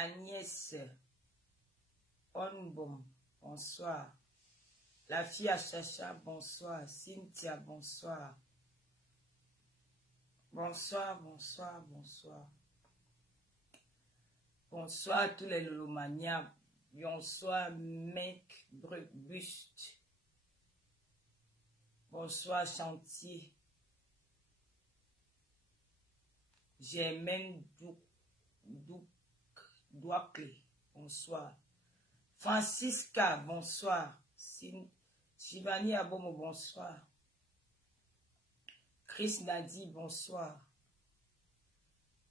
Agnès Onbom, bonsoir. La fille à Chacha, bonsoir. Cynthia, bonsoir. Bonsoir, bonsoir, bonsoir. Bonsoir à tous les lolomanias. Bonsoir, mec Buste. Bonsoir, Chantier. Germaine Douacle, bonsoir. Francisca, bonsoir. Shivani Abomo, bonsoir. Chris Nadi, bonsoir.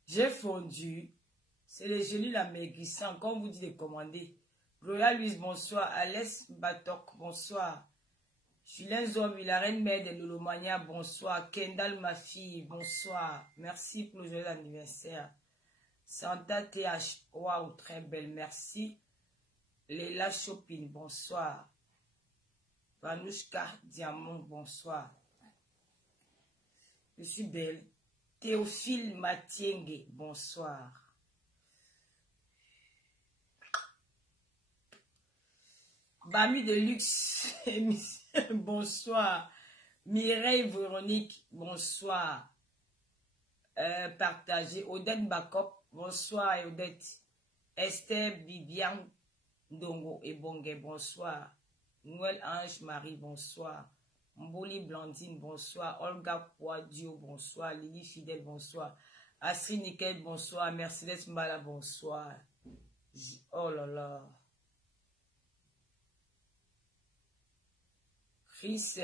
J'ai fondu. C'est les jolis la maigrissant, comme vous dites de commander. Gloria Louise, bonsoir. Alès Batok, bonsoir. Julien Zobi, la reine mère de Lolomania, bonsoir. Kendall, ma fille, bonsoir. Merci pour le joyeux anniversaire. Santa TH, waouh, très belle, merci. Léla Chopin, bonsoir. Vanouchka Diamant, bonsoir. Je suis belle. Théophile Matiengue, bonsoir. Bami de luxe, bonsoir. Mireille Véronique, bonsoir. Partagé. Odette Bakop, bonsoir Odette. Esther Bibian Dongo et Bongue, bonsoir. Noël Ange Marie, bonsoir. Mboli Blandine, bonsoir. Olga Poadio, bonsoir. Lily Fidèle, bonsoir. Astrid Nickel, bonsoir. Mercedes Mbala, bonsoir. Oh là là. Chris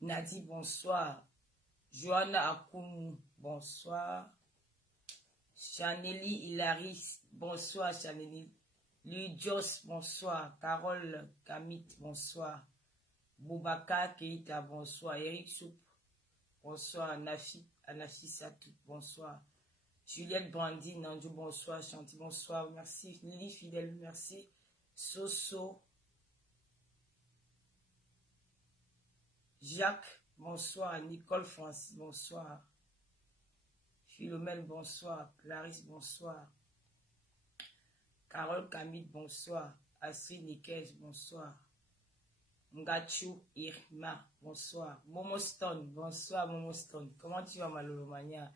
Nadi, bonsoir. Johanna Akoum, bonsoir. Chaneli Hilaris, bonsoir Chaneli. Louis Jos, bonsoir. Carole Kamit, bonsoir. Boubacar Keita, bonsoir. Eric Soup, bonsoir. Anafi Satou, bonsoir. Juliette Brandine, Nandou, bonsoir. Chanty, bonsoir. Merci. Lily Fidèle, merci. Soso. Jacques, bonsoir. Nicole Francis, bonsoir. Philomène, bonsoir. Clarisse, bonsoir. Carole Camille, bonsoir. Astrid Nikes, bonsoir. Ngachou Irma, bonsoir. Momo Stone, bonsoir Momo Stone. Comment tu vas, Malolomania?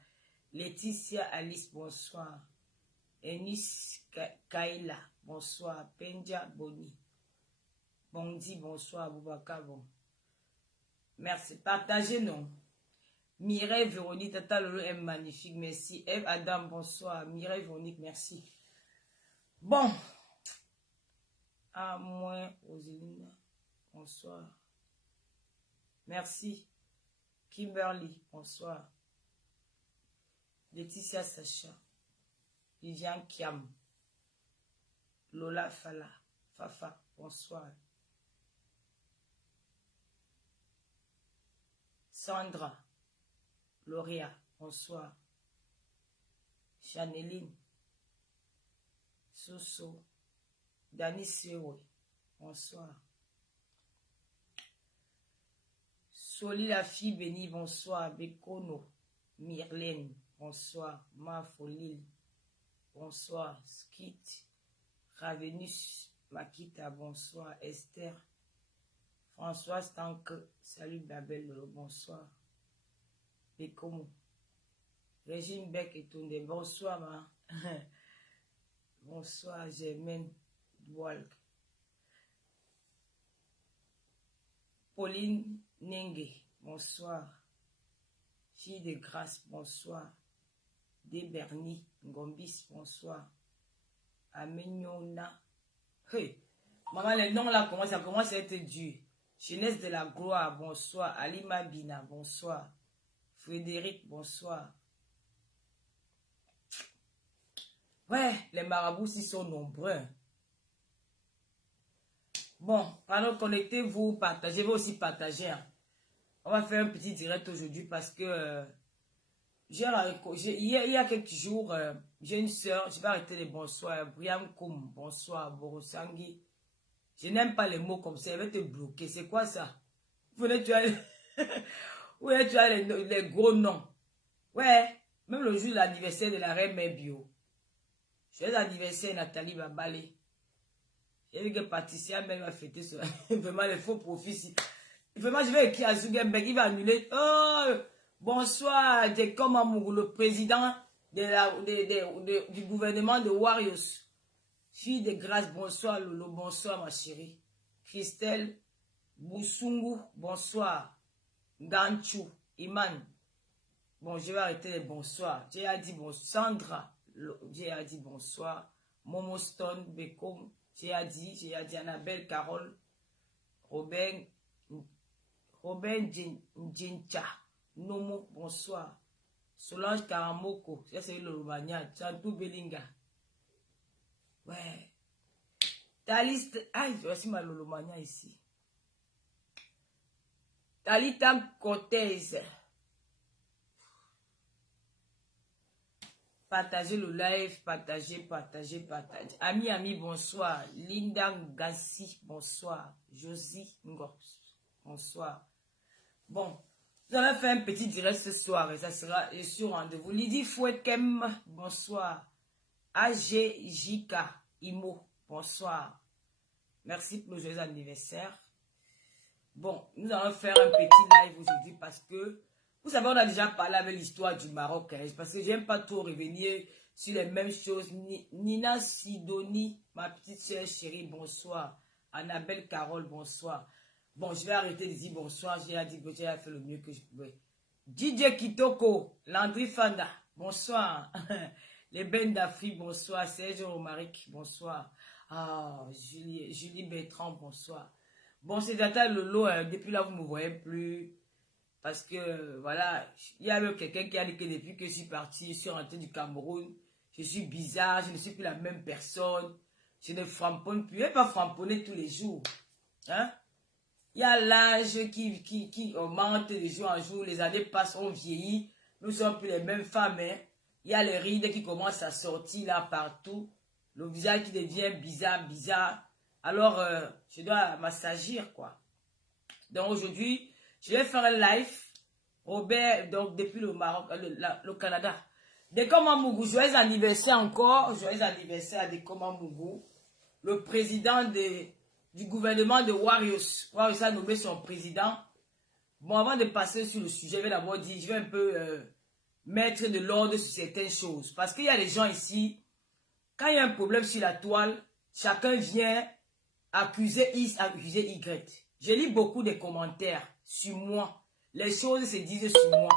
Laetitia Alice, bonsoir. Enis Kaila, bonsoir. Penja Boni. Bondi, bonsoir. Boubacar, bon. Merci. Partagez, non. Mireille Véronique, Tata Lolo est magnifique, merci. Eve Adam, bonsoir. Mireille Véronique, merci. Bon. À moi, Roseline, bonsoir. Merci. Kimberly, bonsoir. Laetitia Sacha. Viviane Kiam. Lola Fala. Fafa, bonsoir. Sandra, Lauria, bonsoir. Chaneline, Soso, Dani Sewe, bonsoir. Soli la fille bénie, bonsoir. Bekono, Myrlène, bonsoir. Mafolil, bonsoir. Skit, Ravenus, Makita, bonsoir. Esther, Françoise Tanque, salut Babel, bonsoir. Bekomo, Régine Beck et Toundé, bonsoir ma. Bonsoir Germaine Doualk. Pauline Nengue, bonsoir. Fille de grâce, bonsoir. Déberni Ngombis, bonsoir. Amenyona. Hey, maman, les noms là ça commence à être dur. Jeunesse de la gloire, bonsoir. Alima Bina, bonsoir. Frédéric, bonsoir. Ouais, les marabouts ils sont nombreux. Bon, pendant connectez-vous, partagez, je vais aussi partager. Hein. On va faire un petit direct aujourd'hui parce que il y a quelques jours, j'ai une soeur, je vais arrêter les bonsoirs. Brian Koum, bonsoir. Borosangui. Je n'aime pas les mots comme ça, elle va te bloquer. C'est quoi ça? Tu as les gros noms. Ouais, même le jour de l'anniversaire de la reine mère bio. Joyeux anniversaire, Nathalie Babale. J'ai vu que Patricia même va fêter ça. Vraiment, les faux profits. Vraiment, je vais écrire à Zuckerberg, il va annuler. Oh, bonsoir, Jacob Amourou, le président du gouvernement de Warriors. Fille de grâce, bonsoir Lolo, bonsoir ma chérie. Christelle Boussungu, bonsoir. Ganchou, Iman. Bon, je vais arrêter les bonsoirs. J'ai dit bonsoir. Sandra, j'ai dit bonsoir. Momo Stone, Bekom, j'ai dit Annabelle, Carole, Robin Djincha, Nomo, bonsoir. Solange Karamoko, ça c'est le Romagna, Chantou Belinga. Ouais. Ta liste. Ah, voici ma Lolomania ici. Talita Cortez. Partagez le live, partagez. Ami, bonsoir. Linda Gassi, bonsoir. Josie Ngor, bonsoir. Bon, nous allons faire un petit direct ce soir et ça sera sur rendez-vous. Lydie Fouekem, bonsoir. AGJK Imo, bonsoir. Merci pour le joyeux anniversaire. Bon, nous allons faire un petit live aujourd'hui parce que, vous savez, on a déjà parlé avec l'histoire du Maroc, hein, parce que j'aime pas trop revenir sur les mêmes choses. Nina Sidonie, ma petite soeur chérie, bonsoir. Annabelle Carole, bonsoir. Bon, je vais arrêter de dire bonsoir, j'ai dit que j'ai fait le mieux que je pouvais. DJ Kitoko, Landry Fanda, bonsoir. Les Ben d'Afrique, bonsoir. Serge Romaric, bonsoir. Ah, Julie Bertrand, bonsoir. Bon, c'est Data Lolo, hein, depuis là, vous ne me voyez plus. Parce que, voilà, il y a même quelqu'un qui a dit que depuis que je suis parti, je suis rentré du Cameroun, je suis bizarre, je ne suis plus la même personne. Je ne framponne plus. Je ne vais pas framponner tous les jours. Hein? Il y a l'âge qui augmente de jour en jour. Les années passent, on vieillit. Nous ne sommes plus les mêmes femmes, hein? Il y a les rides qui commencent à sortir là partout. Le visage qui devient bizarre. Alors, je dois m'assagir, quoi. Donc, aujourd'hui, je vais faire un live. Robert, donc, depuis le Maroc, le Canada. Dekoma Mougou, joyeux anniversaire encore. Joyeux anniversaire à Dekoma Mougou. Le président du gouvernement de Warriors. Warriors a nommé son président. Bon, avant de passer sur le sujet, je vais d'abord dire, je vais un peu... mettre de l'ordre sur certaines choses. Parce qu'il y a des gens ici, quand il y a un problème sur la toile, chacun vient accuser X, accuser Y. Je lis beaucoup de commentaires sur moi. Les choses se disent sur moi.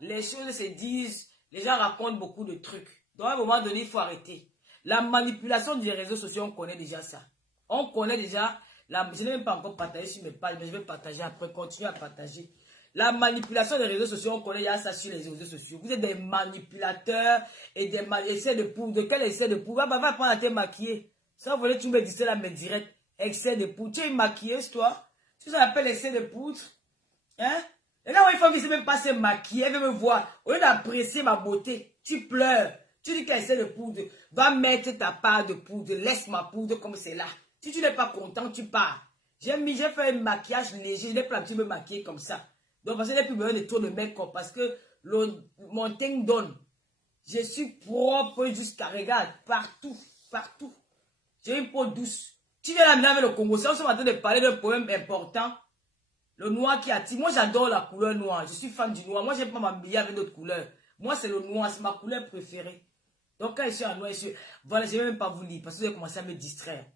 Les choses se disent, les gens racontent beaucoup de trucs. Donc à un moment donné, il faut arrêter. La manipulation des réseaux sociaux, on connaît déjà ça. On connaît déjà, je n'ai même pas encore partagé sur mes pages, mais je vais partager après, continuer à partager. La manipulation des réseaux sociaux, on connaît déjà ça sur les réseaux sociaux. Vous êtes des manipulateurs et des essais de poudre. De quel essai de poudre? Va prendre à te maquiller. Ça, vous voulez, tu me dis là, mais direct. Excès de poudre. Tu es une maquilleuse, toi? Tu s'appelle essai de poudre? Hein? Et là, il faut que je ne même pas se maquiller. Elle veut me voir. Au lieu d'apprécier ma beauté, tu pleures. Tu dis qu'elle essaie de poudre. Va mettre ta part de poudre. Laisse ma poudre comme c'est là. Si tu n'es pas content, tu pars. J'ai fait un maquillage léger. Je n'ai pas pu me maquiller comme ça. Donc, parce que je n'ai plus besoin de trop de make-up. Parce que mon teint donne. Je suis propre jusqu'à, regarde, partout. J'ai une peau douce. Tu viens là maintenant avec le Congo. Si on est en train de parler d'un problème important, le noir qui attire. Moi, j'adore la couleur noire. Je suis fan du noir. Moi, je n'aime pas m'habiller avec d'autres couleurs. Moi, c'est le noir. C'est ma couleur préférée. Donc, quand je suis en noir, voilà, je ne vais même pas vous lire. Parce que vous avez commencé à me distraire.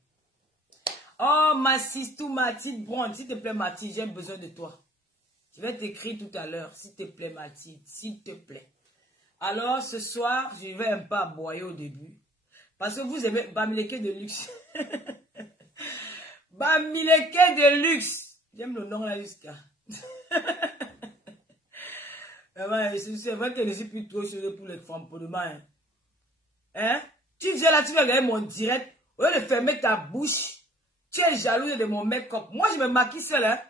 Oh, ma sister, ma petite blonde. S'il te plaît, Mathilde, j'ai besoin de toi. Je vais t'écrire tout à l'heure. S'il te plaît, Mathilde. S'il te plaît. Alors, ce soir, je vais un peu aboyer au début. Parce que vous aimez Bamileke de luxe. Bamileke de luxe. J'aime le nom là jusqu'à. C'est vrai que je suis plus trop chez pour les femmes pour demain. Hein? Tu viens là, tu vas regarder mon direct. Au lieu de fermer ta bouche, tu es jalouse de mon make-up. Moi, je me maquille seule. Hein?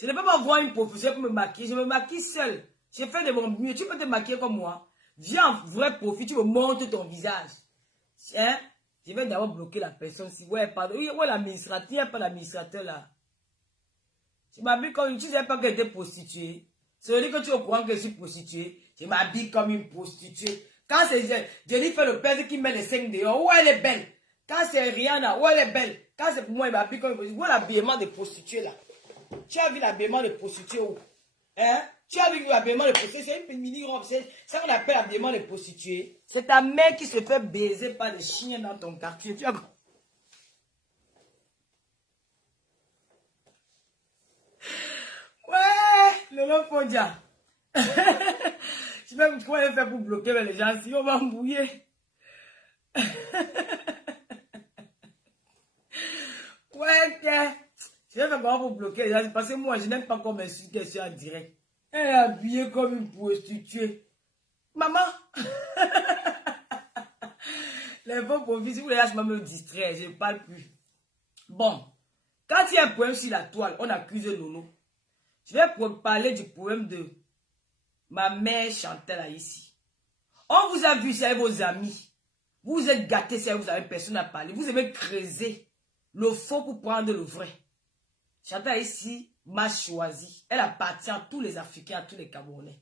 Je ne peux pas voir une professeure pour me maquiller. Je me maquille seule. Je fais de mon mieux. Tu peux te maquiller comme moi. Viens en vrai profit, tu me montres ton visage. Hein? Je vais d'abord bloquer la personne. Si, ouais, pardon. Oui, ouais, l'administrateur. Il n'y a pas l'administrateur là. Je m'habille comme une... Tu ne sais pas que j'étais prostituée. C'est dire que tu es au courant que je suis prostituée. Je m'habille comme une prostituée. Quand c'est Jennifer Lopez qui met les 5 dehors, où elle est belle. Quand c'est Rihanna, où elle est belle. Quand c'est pour moi, il m'a appris comme où l'habillement des prostituées là. Tu as vu l'habillement des prostituées où? Hein? Tu as vu l'habillement des prostituées? C'est une mini-robe. C'est ça qu'on appelle l'habillement des prostituées. C'est ta mère qui se fait baiser par des chiens dans ton quartier. Tu as... Ouais, Lolo Fondia. Je sais pas comment elle fait pour bloquer les gens. Si on va mouiller. Ouais, je vais faire comment pour bloquer les gens. Parce que moi, je n'aime pas qu'on m'insulte que je suis en direct. Elle est habillée comme une prostituée. Maman. Les bons profits, si vous voulez, je me distrais. Je ne parle plus. Bon. Quand il y a un problème sur la toile, on accuse Lolo. Je vais parler du problème de ma mère Chantal ici. On vous a vu, c'est avec vos amis. Vous êtes gâtés, c'est vous avez personne à parler. Vous avez creuser le faux pour prendre le vrai. Chantal ici m'a choisi. Elle appartient à tous les Africains, à tous les Camerounais.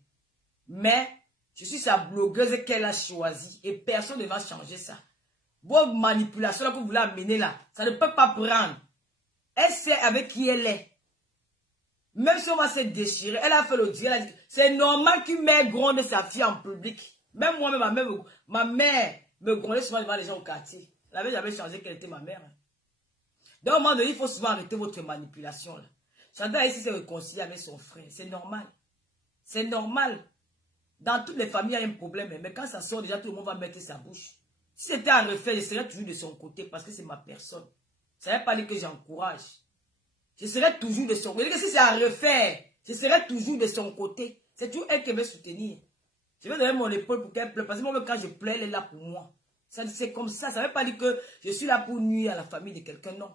Mais je suis sa blogueuse qu'elle a choisie et personne ne va changer ça. Vos manipulations que vous voulez amener là, ça ne peut pas prendre. Elle sait avec qui elle est. Même si on va se déchirer, elle a fait le dire. C'est normal qu'une mère gronde sa fille en public. Même moi, ma mère me grondait souvent devant les gens au quartier. Elle n'avait jamais changé qu'elle était ma mère. Donc, à un moment donné, il faut souvent arrêter votre manipulation. Là. Chantal ici s'est réconciliée avec son frère. C'est normal. C'est normal. Dans toutes les familles, il y a un problème. Mais quand ça sort, déjà, tout le monde va mettre sa bouche. Si c'était à refaire, je serais toujours de son côté parce que c'est ma personne. Ça ne veut pas dire que j'encourage. Je serai toujours de son côté. Si c'est à refaire, je serai toujours de son côté. C'est toujours elle qui va soutenir. Je vais donner mon épaule pour qu'elle pleure. Parce que moi, quand je pleure, elle est là pour moi. C'est comme ça. Ça ne veut pas dire que je suis là pour nuire à la famille de quelqu'un. Non.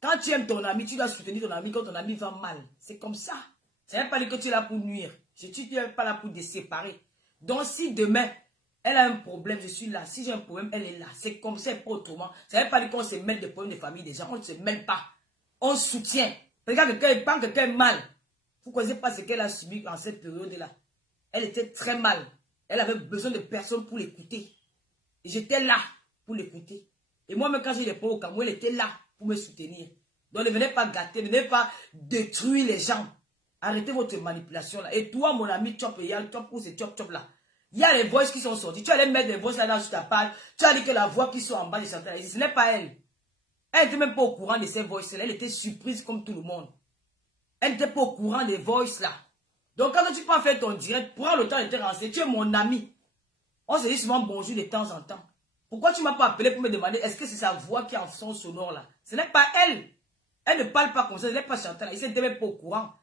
Quand tu aimes ton ami, tu dois soutenir ton ami quand ton ami va mal. C'est comme ça. Ça ne veut pas dire que tu es là pour nuire. Je ne suis pas là pour te séparer. Donc, si demain, elle a un problème, je suis là. Si j'ai un problème, elle est là. C'est comme ça, pas autrement. Ça ne veut pas dire qu'on se mêle des problèmes de famille des gens. On ne se mêle pas. On soutient. Regarde, quand quelqu'un est mal, vous ne connaissez pas ce qu'elle a subi en cette période-là. Elle était très mal. Elle avait besoin de personne pour l'écouter. Et j'étais là pour l'écouter. Et moi-même, quand j'ai des problèmes au Cameroun, elle était là pour me soutenir. Donc, ne venez pas gâter, ne venez pas détruire les gens. Arrêtez votre manipulation là. Et toi, mon ami, Chop, il y a le Chop pour ces Chop là. Il y a les voix qui sont sorties. Tu allais mettre des voix là sur ta page. Tu as dit que la voix qui sont en bas de Chantal, ce n'est pas elle. Elle n'était même pas au courant de ces voices là. Elle était surprise comme tout le monde. Elle n'était pas au courant des voices là. Donc, quand tu peux faire ton direct, prends le temps de te renseigner. Tu es mon ami. On se dit souvent bonjour de temps en temps. Pourquoi tu ne m'as pas appelé pour me demander est-ce que c'est sa voix qui est en son sonore là? Ce n'est pas elle. Elle ne parle pas comme ça. Ce n'est pas Chantal. Il n'était même pas au courant.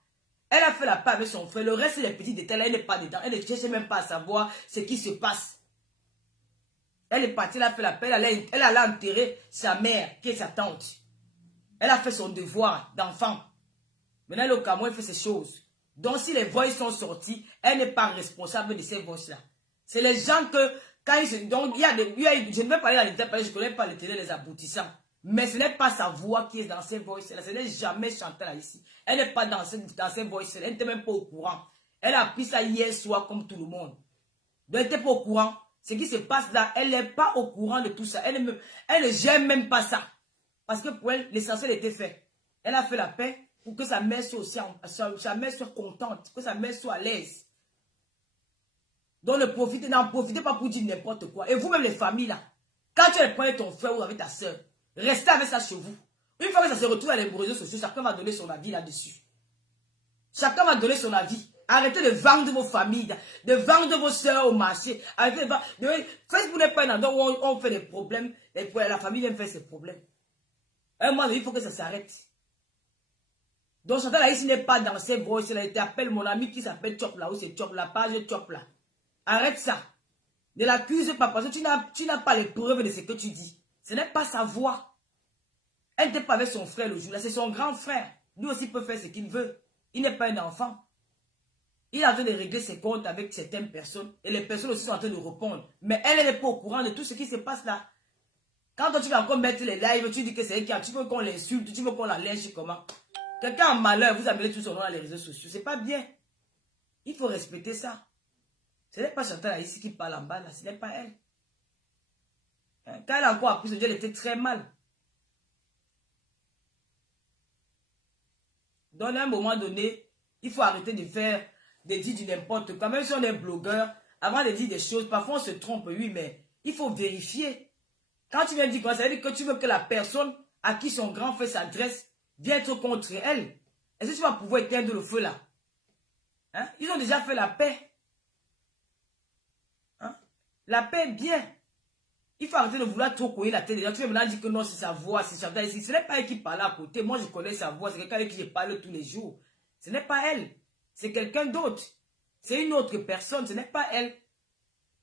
Elle a fait la paix avec son frère. Le reste, les petits détails, elle n'est pas dedans. Elle ne cherche même pas à savoir ce qui se passe. Elle est partie, elle a fait la paix. Elle a enterré sa mère, qui est sa tante. Elle a fait son devoir d'enfant. Maintenant, le Cameroun fait ces choses. Donc, si les voix sont sorties, elle n'est pas responsable de ces voix-là. C'est les gens que, quand ils se... Donc, je ne vais pas aller dans les détails, je ne connais pas les télés, les aboutissants. Mais ce n'est pas sa voix qui est dans ces voices-là. Ce n'est jamais Chantal ici. Elle n'est pas dans ces voices-là. Elle n'était même pas au courant. Elle a appris ça hier soir comme tout le monde. Donc, elle n'était pas au courant. Ce qui se passe là, elle n'est pas au courant de tout ça. Elle ne gère même pas ça. Parce que pour elle, l'essentiel était fait. Elle a fait la paix pour que sa mère soit aussi sa mère soit contente, que sa mère soit à l'aise. Donc, n'en profitez pas pour dire n'importe quoi. Et vous-même, les familles là, quand tu prenez ton frère ou avec ta soeur, restez avec ça chez vous. Une fois que ça se retrouve à les réseaux sociaux, chacun va donner son avis là-dessus. Chacun va donner son avis. Arrêtez de vendre vos familles, de vendre vos soeurs au marché. Arrêtez de vendre. Facebook n'est pas un endroit où on fait des problèmes. Et la famille vient faire ses problèmes. À un moment donné, il faut que ça s'arrête. Donc, Chantal là, ici n'est pas dans ces voices. Elle appelle mon ami qui s'appelle Chop là, ou c'est Chop, la page Chop là. Arrête ça. Ne l'accuse pas parce que tu n'as pas les preuves de ce que tu dis. Ce n'est pas sa voix. Elle n'était pas avec son frère le jour-là. C'est son grand frère. Lui aussi peut faire ce qu'il veut. Il n'est pas un enfant. Il est en train de régler ses comptes avec certaines personnes. Et les personnes aussi sont en train de répondre. Mais elle n'est pas au courant de tout ce qui se passe là. Quand toi, tu vas encore mettre les lives, tu dis que c'est elle qui a. Tu veux qu'on l'insulte, tu veux qu'on la lynche comment? Quelqu'un en malheur, vous appelez tout son nom dans les réseaux sociaux. C'est pas bien. Il faut respecter ça. Ce n'est pas Chantal ici qui parle en bas, là. Ce n'est pas elle. Hein? Quand elle a encore appris ce Dieu, elle était très mal. Donc, à un moment donné, il faut arrêter de faire, de dire du n'importe quoi. Même si on est blogueur, avant de dire des choses, parfois on se trompe, oui, mais il faut vérifier. Quand tu viens dire quoi, ça veut dire que tu veux que la personne à qui son grand frère s'adresse vienne être contre elle. Est-ce que tu vas pouvoir éteindre le feu là? Hein? Ils ont déjà fait la paix. Hein? La paix, bien. Il faut arrêter de vouloir trop couiller la tête. Tu veux maintenant dire que non, c'est sa voix, c'est Chantal ici. Ce n'est pas elle qui parle à côté. Moi, je connais sa voix. C'est quelqu'un avec qui je parle tous les jours. Ce n'est pas elle. C'est quelqu'un d'autre. C'est une autre personne. Ce n'est pas elle.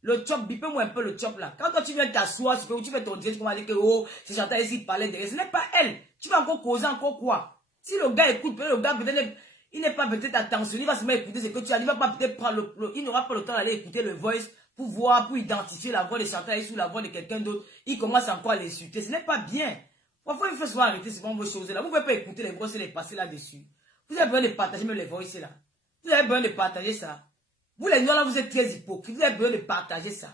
Le chop, bipez-moi un peu le chop là. Quand toi, tu viens t'asseoir, tu fais ton direct, tu vas dire que oh, c'est Chantal ici qui parlait derrière. Ce n'est pas elle. Tu vas encore causer encore quoi? Si le gars écoute, le gars peut-être, il n'est pas peut-être attentionné, il va se mettre à écouter ce que tu as dit. Il va pas peut-être prendre il n'aura pas le temps d'aller écouter le voice pour voir, pour identifier la voix de Chantal ici ou la voix de quelqu'un d'autre. Il commence encore à l'insulter. Ce n'est pas bien. Parfois, il faut souvent arrêter ces vos choses là. Vous ne pouvez pas écouter les voix et les passer là-dessus. Vous avez besoin de partager même les voix là. Vous avez besoin de partager ça. Vous les noirs là, vous êtes très hypocrites. Vous avez besoin de partager ça.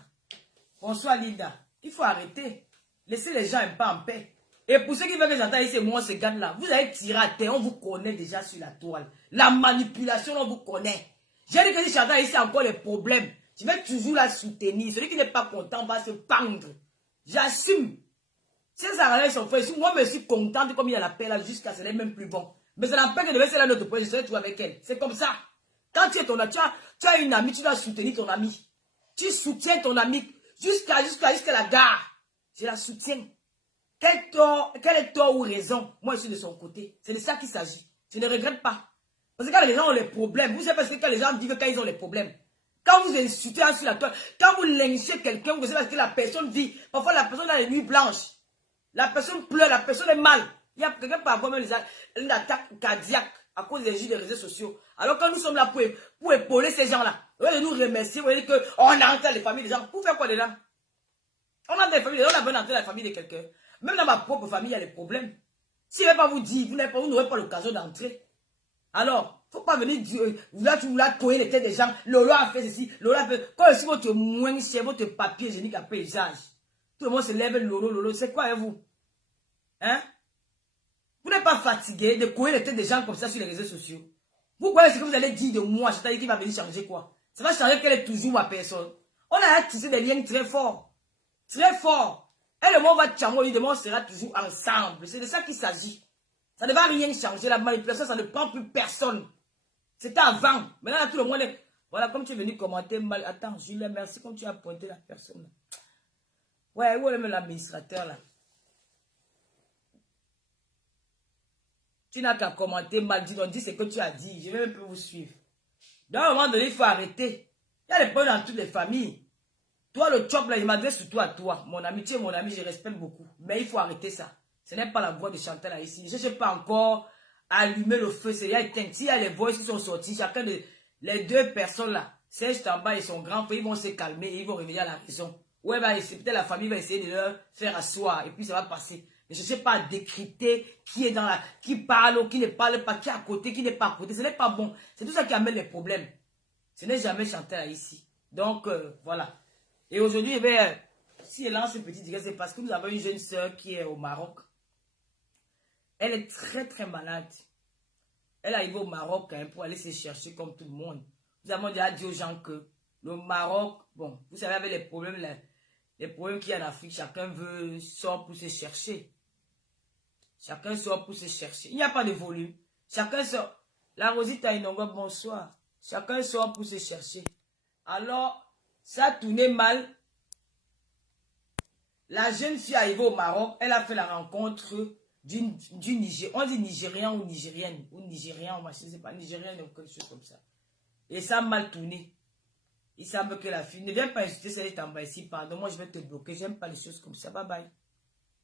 Bonsoir Linda. Il faut arrêter. Laissez les gens un peu en paix. Et pour ceux qui veulent que j'entende ici, moi, ce gars-là, vous allez tirer à terre. On vous connaît déjà sur la toile. La manipulation, on vous connaît. J'ai dit que si Chantal ici a encore les problèmes, je vais toujours la soutenir. Celui qui n'est pas content va se pendre. J'assume. Si ça râle son frère, moi, je suis contente comme il y a la paix là, jusqu'à ce n'est même plus bon. Mais ça n'empêche que de laisser là notre point, je serai toujours avec elle. C'est comme ça. Quand tu es tu as une amie, tu dois soutenir ton amie. Tu soutiens ton amie jusqu'à la gare. Je la soutiens. Quel est tort ou raison? Moi, je suis de son côté. C'est de ça qu'il s'agit. Je ne regrette pas. Parce que quand les gens ont les problèmes, vous savez parce que quand les gens disent quand ils ont les problèmes, quand vous insultez sur la toile, quand vous lynchez quelqu'un, vous savez parce que la personne vit. Parfois, la personne a les nuits blanches. La personne pleure, la personne est mal. Il y a quelqu'un par avoir même une attaque cardiaque à cause des jeux des réseaux sociaux. Alors quand nous sommes là pour épauler ces gens-là, de nous remercier, vous voyez qu'on entre les familles des gens. Pour faire quoi dedans? On entre les familles, on a besoin d'entrer dans la famille de quelqu'un. Même dans ma propre famille, il y a des problèmes. Si je ne vais pas vous dire, vous n'aurez pas l'occasion d'entrer. Alors, il ne faut pas venir dire, vous voulez coller les têtes des gens. Lolo a fait ceci, Lolo a fait. Quand aussi votre moins cher, votre papier hygiénique à paysage. Tout le monde se lève, Lolo. C'est quoi, vous? Hein? Vous n'êtes pas fatigué de coller les têtes des gens comme ça sur les réseaux sociaux. Vous croyez ce que vous allez dire de moi? C'est-à-dire qu'il va venir changer quoi? Ça va changer qu'elle est toujours ma personne. On a tissé des liens très forts. Très forts. Et le monde va changer, évidemment, on sera toujours ensemble. C'est de ça qu'il s'agit. Ça ne va rien changer. La manipulation, ça ne prend plus personne. C'était avant. Maintenant, là, tout le monde est... Voilà, comme tu es venu commenter mal. Attends, Julien, merci comme tu as pointé la personne. Ouais, où est même l'administrateur, là? Tu n'as qu'à commenter mal. Dis ce que tu as dit. Je vais même plus vous suivre. Donc, à un moment donné, il faut arrêter. Il y a des problèmes dans toutes les familles. Toi, le chop, là, il m'adresse surtout à toi. Mon ami, tu es mon ami, je respecte beaucoup. Mais il faut arrêter ça. Ce n'est pas la voix de Chantal là, ici. Je ne sais pas encore allumer le feu. C'est éteint. S'il y a les voix qui sont sorties, chacun de les deux personnes là, Serge Tamba et son grand frère, ils vont se calmer et ils vont revenir à la raison. Ouais, bah, peut-être la famille va essayer de leur faire asseoir et puis ça va passer. Mais je ne sais pas décrypter qui est dans la, qui parle ou qui ne parle pas, qui est à côté, qui n'est pas à côté. Ce n'est pas bon. C'est tout ça qui amène les problèmes. Ce n'est jamais Chantal là, ici. Donc, voilà. Et aujourd'hui, si elle lance ce petit direct, c'est parce que nous avons une jeune soeur qui est au Maroc. Elle est très très malade. Elle arrive au Maroc hein, pour aller se chercher comme tout le monde. Nous avons déjà dit aux gens que le Maroc, bon, vous savez, avec les problèmes qu'il y a en Afrique, chacun sort pour se chercher. Chacun sort pour se chercher. Il n'y a pas de volume. Chacun sort. La Rosita Inongo, bonsoir. Chacun sort pour se chercher. Alors, ça a tourné mal. La jeune fille arrivée au Maroc, elle a fait la rencontre d'une Nigérienne. On dit Nigérian ou Nigérienne. Ou Nigérian, je ne sais pas, Nigérienne ou quelque chose comme ça. Et ça a mal tourné. Il semble que la fille ne vient pas insulter celle en bas ici. Pardon, moi je vais te bloquer. J'aime pas les choses comme ça. Bye bye.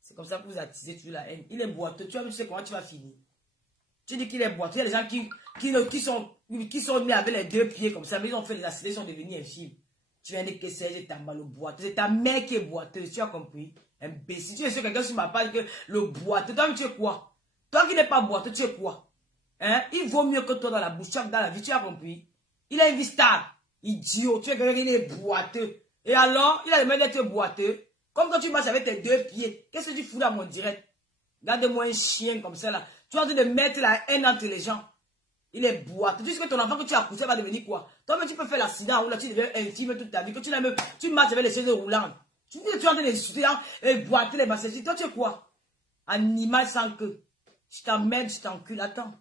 C'est comme ça que vous attisez toujours la haine. Il est boiteux. Tu sais comment tu vas finir. Tu dis qu'il est boiteux. Il y a des gens qui sont mis avec les deux pieds comme ça. Mais ils ont fait les accidents, ils sont devenus infimes. Tu viens de que c'est ta mal au boiteux. C'est ta mère qui est boiteuse. Tu as compris? Imbécile. Tu es sûr quelqu'un sur ma page que le boiteux. Toi, tu es quoi? Toi qui n'es pas boiteux, tu es quoi? Hein? Il vaut mieux que toi dans la bouche, dans la vie. Tu as compris? Il a une vie stable. Idiot, tu es quelqu'un qui est boiteux. Et alors, il a le même d'être boiteux. Comme quand tu marches avec tes deux pieds. Qu'est-ce que tu fous dans mon direct? Regarde-moi un chien comme ça là. Tu es en train de mettre la haine entre les gens. Il est boiteux. Tu sais que ton enfant que tu as accouché va devenir quoi? Toi-même, tu peux faire l'accident où là, tu deviens intime toute ta vie. Que tu marches avec les chaises roulantes. Tu dis que tu es en train d'insulter et boiter les massagers. Toi, tu es quoi? Animal sans queue. Je t'emmène, je t'encule. Attends.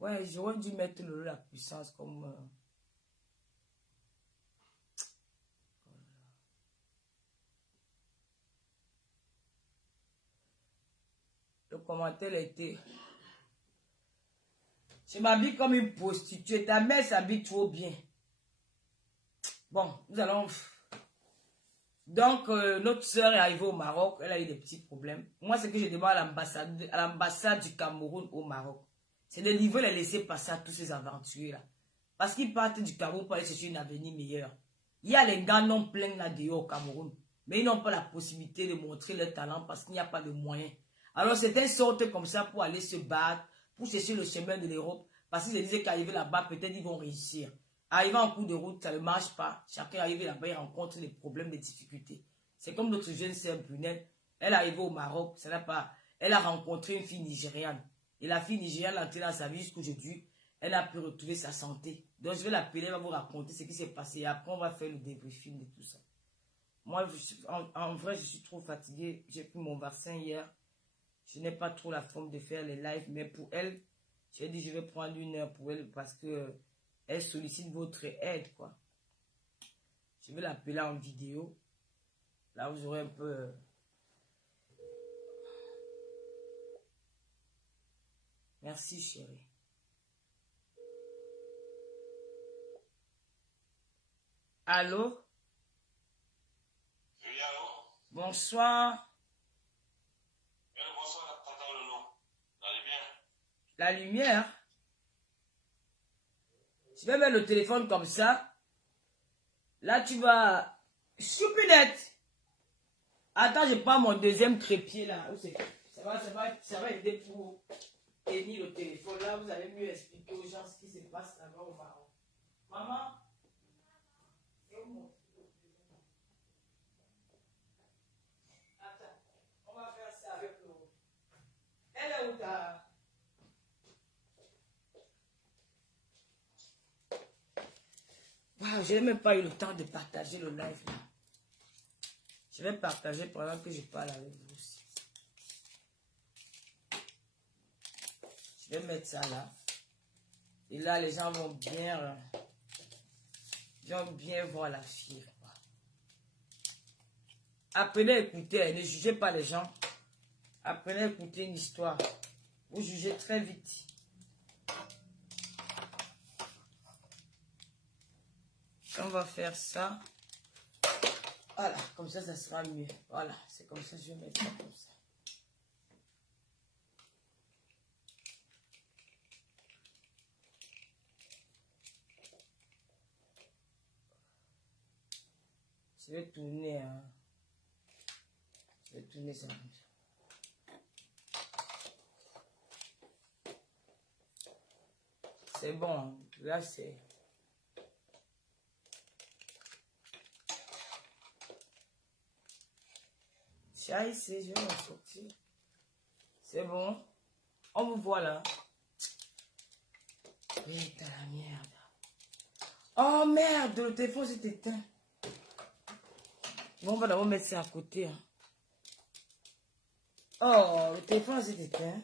Ouais, j'aurais dû mettre la puissance comme... Le commentaire était... Je m'habille comme une prostituée. Ta mère s'habille trop bien. Bon, nous allons... Donc, notre soeur est arrivée au Maroc. Elle a eu des petits problèmes. Moi, ce que je demande à l'ambassade du Cameroun au Maroc, c'est de livrer les laisser passer à tous ces aventuriers-là. Parce qu'ils partent du Cameroun pour aller chercher une avenir meilleure. Il y a les gars non pleins là dehors au Cameroun. Mais ils n'ont pas la possibilité de montrer leur talent parce qu'il n'y a pas de moyens. Alors, c'est une sorte comme ça pour aller se battre, pour chercher le chemin de l'Europe. Parce qu'ils se disaient qu'arriver là-bas, peut-être ils vont réussir. Arrivant en cours de route, ça ne marche pas. Chacun arrivé là-bas, il rencontre des problèmes, des difficultés. C'est comme notre jeune sœur Brunette. Elle est arrivée au Maroc, ça n'a pas... Elle a rencontré une fille nigériane. Et la fille nigériane a entré dans sa vie jusqu'aujourd'hui. Elle a pu retrouver sa santé. Donc je vais l'appeler, elle va vous raconter ce qui s'est passé. Et après, on va faire le débriefing de tout ça. Moi, en vrai, je suis trop fatiguée. J'ai pris mon vaccin hier. Je n'ai pas trop la forme de faire les lives. Mais pour elle, j'ai dit je vais prendre 1 heure pour elle parce que elle sollicite votre aide, quoi. Je vais l'appeler en vidéo. Là, vous aurez un peu... Merci, chérie. Allô? Oui, allô? Bonsoir. Oui, bonsoir, tonton Lolo. La lumière? La lumière? Je vais mettre le téléphone comme ça. Là, tu vas... Choupinette! Attends, je prends mon deuxième trépied là. Ça va aider pour tenir le téléphone. Là, vous allez mieux expliquer aux gens ce qui se passe là-bas au Maroc. Maman? C'est où mon... Attends, on va faire ça avec l'eau. Elle est où ta... Wow, je n'ai même pas eu le temps de partager le live là. Je vais partager pendant que je parle avec vous aussi. Je vais mettre ça là. Et là, les gens vont bien voir la fille. Apprenez à écouter, ne jugez pas les gens. Apprenez à écouter une histoire. Vous jugez très vite. On va faire ça. Voilà, comme ça sera mieux. Voilà, c'est comme ça, je vais mettre ça comme ça. Je vais tourner, hein. Je vais tourner ça. C'est bon, hein. Là c'est... Je vais m'en sortir. C'est bon. On vous voit là. Oui, t'as la merde. Oh merde, le téléphone s'est éteint. Bon, on va d'abord mettre ça à côté. Hein. Oh, le téléphone s'est éteint.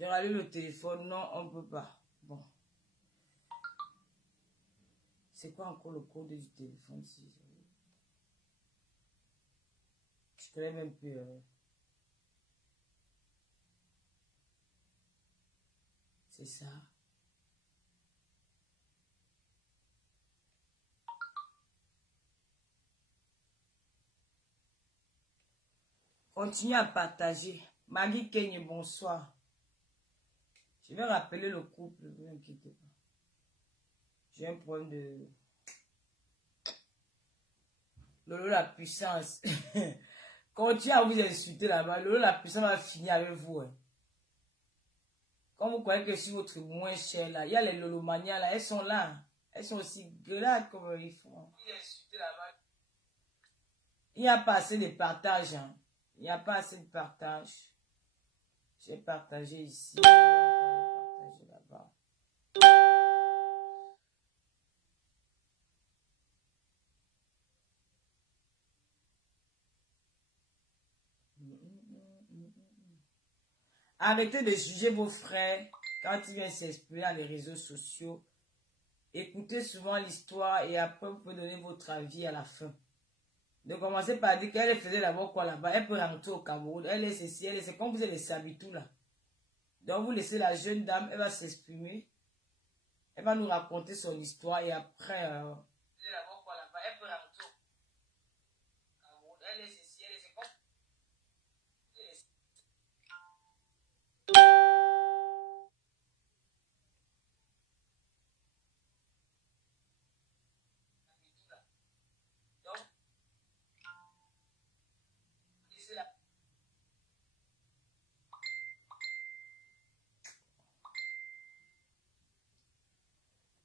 J'ai rallumé le téléphone. Non, on ne peut pas. Bon. C'est quoi encore le code du téléphone? Je connais même plus. C'est ça. Continuez à partager. Maggie Kenye, bonsoir. Je vais rappeler le couple, ne vous inquiétez pas. J'ai un problème de... Lolo la puissance. Continuez à vous insulter là-bas. Lolo la puissance va finir avec vous. Hein. Quand vous croyez que sur votre moins cher là, il y a les Lolomanias là, elles sont là. Elles sont aussi gueulardes comme ils font. Il n'y a pas assez de partage. Hein. Il n'y a pas assez de partage. J'ai partagé ici. Je vais encore le partager là-bas. Arrêtez de juger vos frères quand ils viennent s'exprimer dans les réseaux sociaux. Écoutez souvent l'histoire et après vous pouvez donner votre avis à la fin. Ne commencez pas à dire qu'elle faisait d'abord quoi là-bas. Elle peut rentrer au Cameroun. Elle est ceci, elle est... C'est comme vous êtes les Sabitou là. Donc vous laissez la jeune dame, elle va s'exprimer. Elle va nous raconter son histoire et après... Elle est d'abord quoi là-bas. Elle peut rentrer au Cameroun. Elle est ceci, elle est... C'est comme...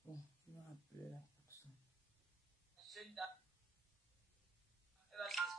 Bon, je vais rappeler la personne. La jeune dame, elle va s'exprimer.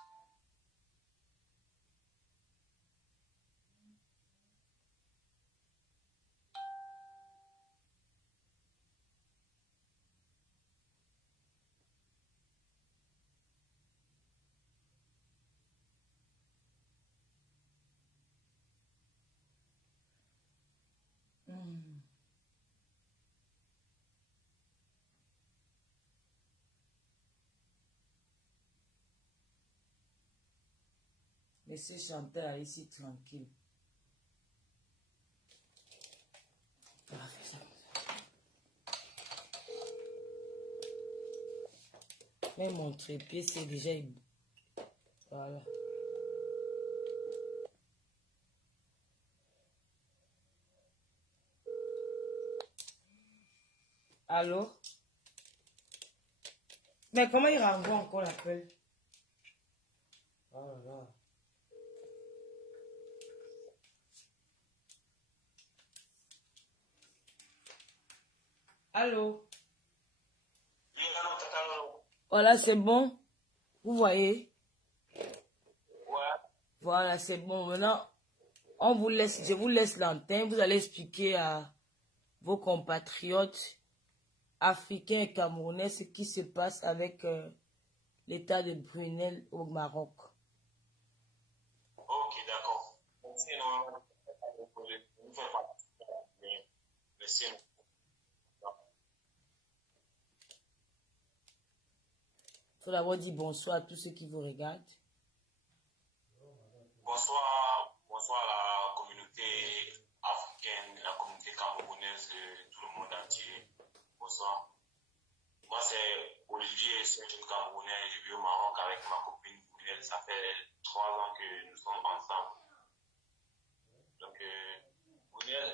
Laissez chanter ici tranquille. Même mon trépied, c'est déjà... Voilà. Allô? Mais comment il renvoie encore l'appel? Oh là là. Allô? Voilà, c'est bon. Vous voyez? Ouais. Voilà, c'est bon. Maintenant, on vous laisse, je vous laisse l'antenne. Vous allez expliquer à vos compatriotes africains et camerounais ce qui se passe avec l'état de Brunel au Maroc. Ok, d'accord. Merci énormément. Merci. Il faut d'abord dire bonsoir à tous ceux qui vous regardent. Bonsoir, bonsoir à la communauté africaine, la communauté camerounaise, tout le monde entier. Bonsoir. Moi, c'est Olivier, je suis un Camerounais, je vis au Maroc avec ma copine Brunel. Ça fait 3 ans que nous sommes ensemble. Donc, Brunel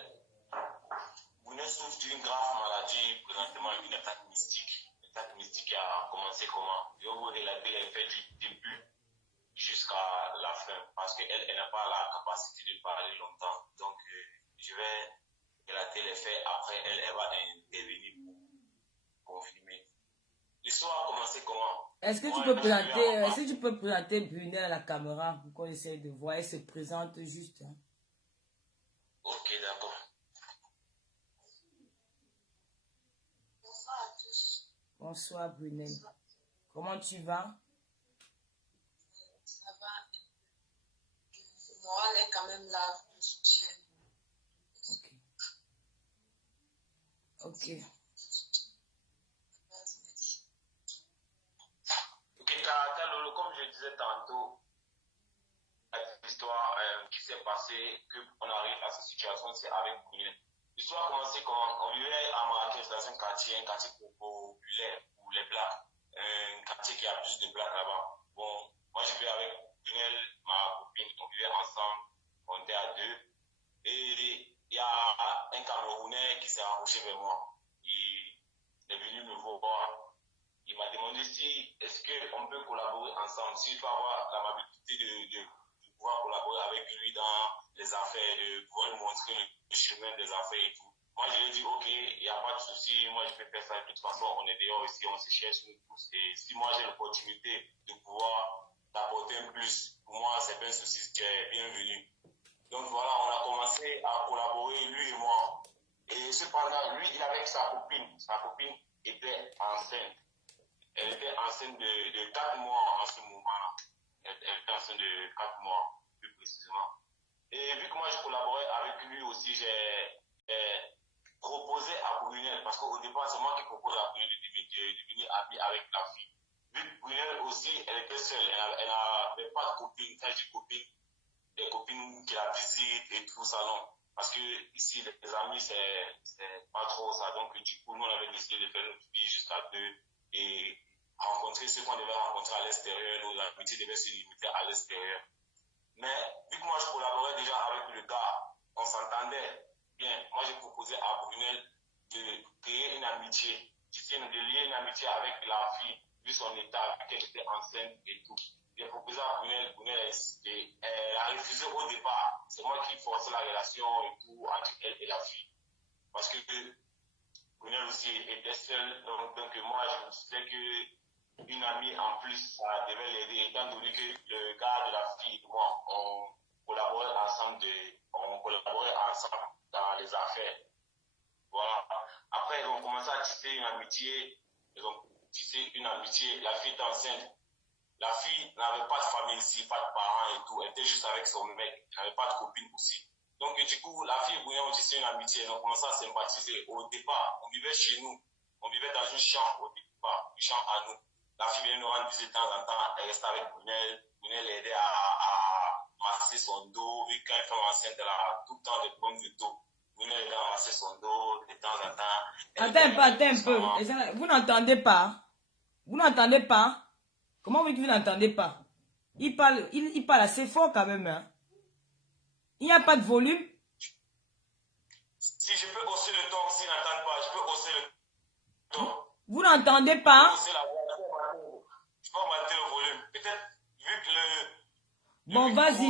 souffre d'une grave maladie, présentement une attaque mystique. L'attaque mystique a commencé comment? Je vais vous relater les faits du début jusqu'à la fin, parce qu'elle n'a pas la capacité de parler longtemps. Donc, je vais relater les faits. Après, elle va intervenir pour confirmer. L'histoire a commencé comment? Est-ce que tu peux présenter Brunel à la caméra pour qu'on essaie de voir? Elle se présente juste. Hein. Ok, d'accord. Bonsoir à tous. Bonsoir Brunel. Comment tu vas? Ça va. Le moral est quand même là. Ok. Lolo, comme je disais tantôt, l'histoire qui s'est passée, qu'on arrive à cette situation, c'est avec Brunel. L'histoire a commencé comment? On vivait à Marrakech dans un quartier populaire pour les Blacks, un quartier qui a plus de Blacks là-bas. Bon, moi je vivais avec Brunel, ma copine, on vivait ensemble, on était à 2. Et il y a un Camerounais qui s'est approché vers moi. Il est venu me voir. il m'a demandé si est-ce qu'on peut collaborer ensemble, si je peux avoir l'amabilité de pouvoir collaborer avec lui dans les affaires, de pouvoir lui montrer le chemin des affaires et tout. Moi, je lui ai dit, ok, il n'y a pas de souci, moi je peux faire ça. De toute façon, on est dehors ici, on se cherche nous tous. Et si moi j'ai l'opportunité de pouvoir t'apporter un plus, pour moi, c'est pas un souci, tu es bienvenu. Donc voilà, on a commencé à collaborer, lui et moi. Et cependant, lui, il avait sa copine. Sa copine était enceinte. Elle était enceinte de 4 mois en ce moment-là. Elle était enceinte de 4 mois, plus précisément. Et vu que moi, je collaborais avec lui aussi, j'ai proposé à Brunel, parce qu'au départ, c'est moi qui propose à Brunel de venir habiller avec la fille. Vu que Brunel aussi, elle était seule. Elle n'avait pas de copine. Quand je dis copine, des copines qui la visitent et tout ça, non. Parce que ici, les amis, c'est pas trop ça. Donc, du coup, nous, on avait décidé de faire notre vie jusqu'à 2 et rencontrer ceux qu'on devait rencontrer à l'extérieur. Nos amitiés devaient se limiter à l'extérieur. Mais vu que moi, je collaborais déjà avec le gars, on s'entendait bien. Moi, j'ai proposé à Brunel de créer une amitié, de lier une amitié avec la fille, vu son état, vu qu'elle était enceinte et tout. J'ai proposé à Brunel, elle a refusé au départ. C'est moi qui forçais la relation et tout entre elle et la fille. Parce que Brunel aussi était seul, donc moi je me disais qu'une amie en plus, ça devait l'aider, étant donné que le gars de la fille et moi, on collaborait ensemble dans les affaires. Voilà. Après, ils ont commencé à tisser une amitié. La fille est enceinte. La fille n'avait pas de famille ici, pas de parents et tout. Elle était juste avec son mec. Elle n'avait pas de copine aussi. Donc, du coup, la fille et Brunel ont tissé une amitié. Ils ont commencé à sympathiser. Au départ, on vivait chez nous. On vivait dans une chambre au départ, une chambre à nous. La fille venait nous rendre visite de temps en temps. Elle restait avec Brunel. Brunel l'aidait à masser son dos. Vu qu'une femme enceinte, elle a tout le temps des problèmes de dos. Brunel aidait à masser son dos de temps en temps. Attends un peu. Vous n'entendez pas? Vous n'entendez pas? Comment vous n'entendez pas? Il parle assez fort quand même. Hein? Il n'y a pas de volume. Si je peux hausser le ton, s'ils n'entendent pas, je peux hausser le ton. Vous n'entendez pas? Je peux augmenter le volume. Peut-être, vu que le... Bon, vas-y,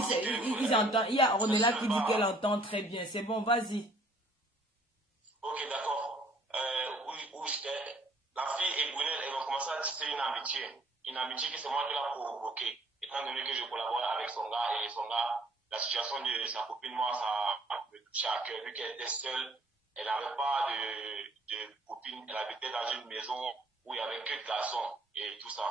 ils entendent. Il y a Ornella qui dit qu'elle entend très bien. C'est bon, vas-y. Ok, d'accord. Où j'étais, la fille et Brunel, elles ont commencé à tisser une amitié. Une amitié que c'est moi qui l'a provoquée. Étant donné que je collaborais avec son gars, et son gars, la situation de sa copine, moi, ça me touchait à cœur. Vu qu'elle était seule, elle n'avait pas de copine. Elle habitait dans une maison où il n'y avait que des garçons et tout ça.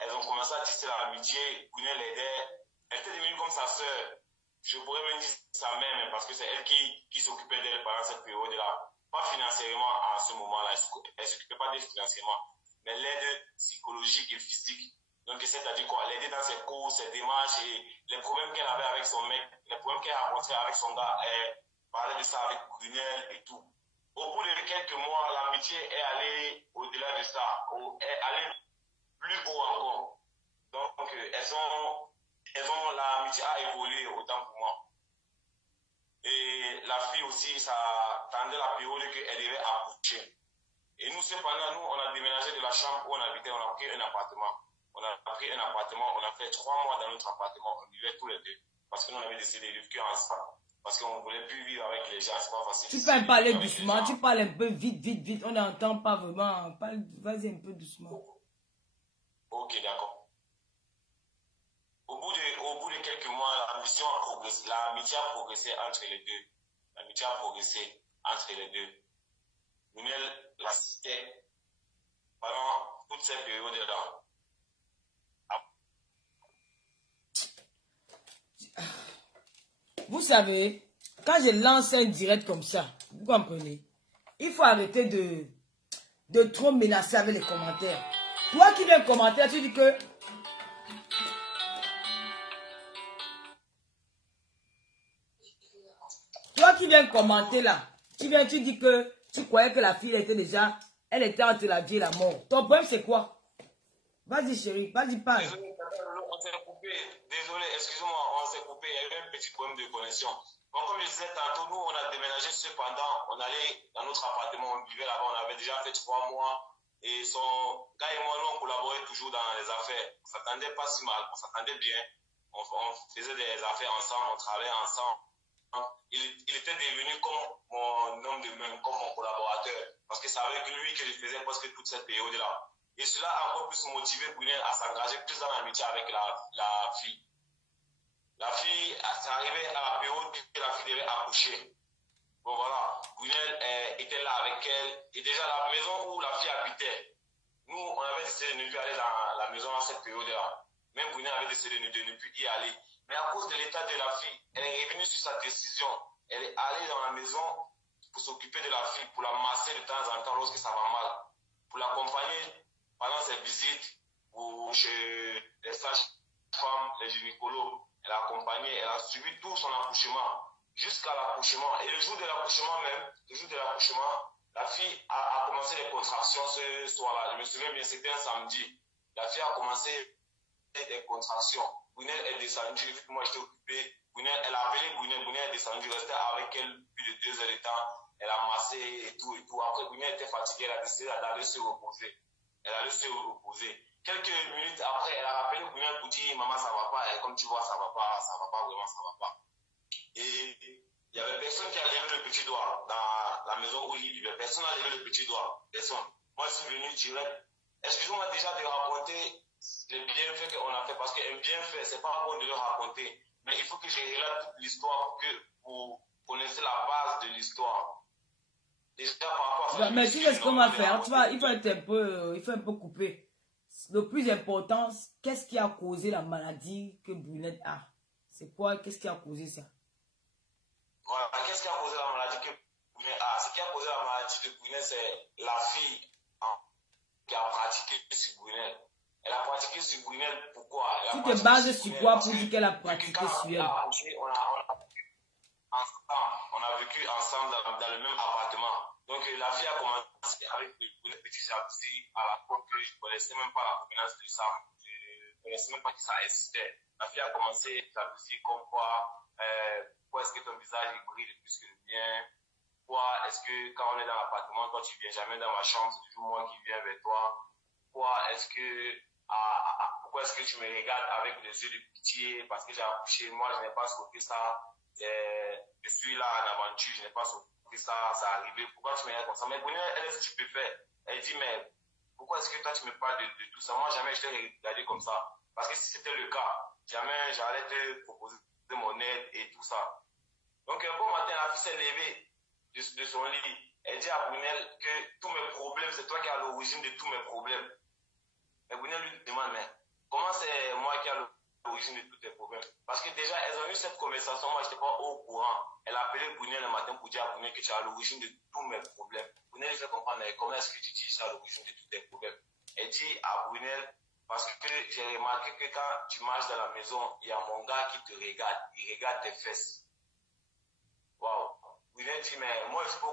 Elles ont commencé à tisser l'amitié. Brunel l'aidait. Elle était devenue comme sa sœur. Je pourrais même dire sa mère, parce que c'est elle qui s'occupait d'elle pendant cette période-là. Pas financièrement à ce moment-là. Elle ne s'occupait pas d'elle financièrement. Mais l'aide psychologique et physique. Donc, c'est-à-dire quoi? L'aider dans ses cours, ses démarches et les problèmes qu'elle avait avec son mec, les problèmes qu'elle a rencontrés avec son gars, elle parlait de ça avec Brunel et tout. Au bout de quelques mois, l'amitié est allée au-delà de ça, est allée plus haut encore. Donc, l'amitié a évolué autant pour moi. Et la fille aussi, ça tendait la période qu'elle devait accoucher. Et nous, cependant, on a déménagé de la chambre où on habitait, on a pris un appartement. On a fait 3 mois dans notre appartement, on vivait tous les deux. Parce que nous, on avait décidé de vivre qu'ensemble. Parce qu'on ne voulait plus vivre avec les gens, c'est pas facile. Tu peux parler doucement, tu parles un peu vite, on n'entend pas vraiment. Vas-y un peu doucement. Ok, d'accord. Au bout de quelques mois, l'amitié a progressé entre les deux. Brunel l'assistait pendant toute cette période-là. Vous savez, quand je lance un direct comme ça, vous comprenez, il faut arrêter de trop menacer avec les commentaires. Toi qui viens commenter, tu dis que... Toi qui viens commenter là, tu dis que tu croyais que la fille elle était entre la vie et la mort. Ton problème c'est quoi? Vas-y chérie, vas-y parle. On s'est coupé. Désolé, excusez-moi, on s'est coupé. Il y a eu un petit problème de connexion. Donc, comme je disais tantôt, nous, on a déménagé cependant. On allait dans notre appartement, on vivait là-bas. On avait déjà fait 3 mois Et son gars et moi, nous, on collaborait toujours dans les affaires. On s'attendait pas si mal, on s'attendait bien. On faisait des affaires ensemble, on travaillait ensemble. Il était devenu comme mon homme de main, comme mon collaborateur. Parce que c'est avec lui que je faisais presque toute cette période-là. Et cela a encore plus motivé Brunel à s'engager plus dans l'amitié avec la fille. La fille, c'est arrivé à la période que la fille devait accoucher. Bon voilà, Brunel était là avec elle. Et déjà la maison où la fille habitait, nous, on avait décidé de ne plus aller dans la maison à cette période-là. Même Brunel avait décidé de ne plus y aller. Mais à cause de l'état de la fille, elle est revenue sur sa décision. Elle est allée dans la maison pour s'occuper de la fille, pour la masser de temps en temps lorsque ça va mal, pour l'accompagner pendant ses visites ou chez les sages-femmes, les gynécologues. Elle a accompagné, elle a suivi tout son accouchement jusqu'à l'accouchement. Et le jour de l'accouchement même, la fille a commencé les contractions ce soir-là. Je me souviens bien, c'était un samedi. La fille a commencé des contractions. Brunel est descendu, vu que moi j'étais occupé. Elle a appelé Brunel est descendu, restait avec elle plus de 2 heures de temps. Elle a massé et tout. Après, Brunel était fatiguée, elle a décidé d'aller se reposer. Elle allait se reposer. Quelques minutes après, elle a rappelé Brunel pour dire maman, ça va pas. Et comme tu vois, ça va pas, vraiment, ça va pas. Et il y avait personne qui a levé le petit doigt dans la maison où il vivait. Personne n'a levé le petit doigt. Personne. Moi, je suis venu direct. Excusez-moi déjà de raconter les bienfaits qu'on a fait, parce qu'un bienfait, c'est pas bon de le raconter. Mais il faut que je relate toute l'histoire pour que vous connaissiez la base de l'histoire. Déjà, par rapport à mais tu sais ce qu'on va faire. Il faut un peu couper. Le plus important, qu'est-ce qui a causé la maladie que Brunel a? C'est quoi? Qu'est-ce qui a causé ça? Voilà, qu'est-ce qui a causé la maladie que Brunel a? Ce qui a causé la maladie de Brunel, c'est la fille qui a pratiqué sur Brunel. Elle a pratiqué sur Brunel, pourquoi? Tu te bases sur quoi pour dire qu'elle a pratiqué sur elle? On a vécu ensemble dans le même appartement. Donc la fille a commencé avec le petit jalousie à la fois que je ne connaissais même pas la provenance de ça. Je ne connaissais même pas que ça existait. La fille a commencé à jalousie comme quoi, pourquoi est-ce que ton visage brille plus que le mien? Pourquoi est-ce que quand on est dans l'appartement, toi tu ne viens jamais dans ma chambre, c'est toujours moi qui viens vers toi? Pourquoi est-ce que tu me regardes avec des yeux de pitié parce que j'ai accouché? Moi, je n'ai pas souhaité ça. Je suis là en aventure, je n'ai pas souhaité ça, ça arrivé. Pourquoi tu me regardes comme ça? Mais Brunel, elle est stupéfaite. Elle dit, mais pourquoi est-ce que toi tu me parles de tout ça? Moi, jamais je t'ai regardé comme ça. Parce que si c'était le cas, jamais j'allais te proposer mon aide et tout ça. Donc, un bon matin, la fille s'est levée de son lit. Elle dit à Brunel que tous mes problèmes, c'est toi qui es à l'origine de tous mes problèmes. Mais Brunel lui demande, mais comment c'est moi qui ai l'origine de tous tes problèmes? Parce que déjà, elles ont eu cette conversation, moi je n'étais pas au courant. Elle a appelé Brunel le matin pour dire à Brunel que tu es à l'origine de tous mes problèmes. Brunel lui fait comprendre, mais comment est-ce que tu dis que tu es à l'origine de tous tes problèmes? Elle dit à Brunel, parce que j'ai remarqué que quand tu marches dans la maison, il y a mon gars qui te regarde, il regarde tes fesses. Waouh! Brunel dit, mais moi je suis pas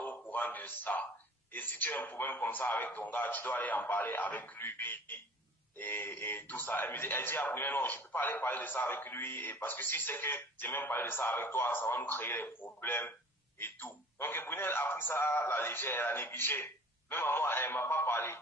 au courant de ça. Et si tu as un problème comme ça avec ton gars, tu dois aller en parler avec lui et tout ça. Elle dit à Brunel, non, je ne peux pas aller parler de ça avec lui parce que si c'est que j'ai même parlé de ça avec toi, ça va nous créer des problèmes et tout. Donc Brunel a pris ça à la légère, elle a négligé. Même à moi, elle ne m'a pas parlé.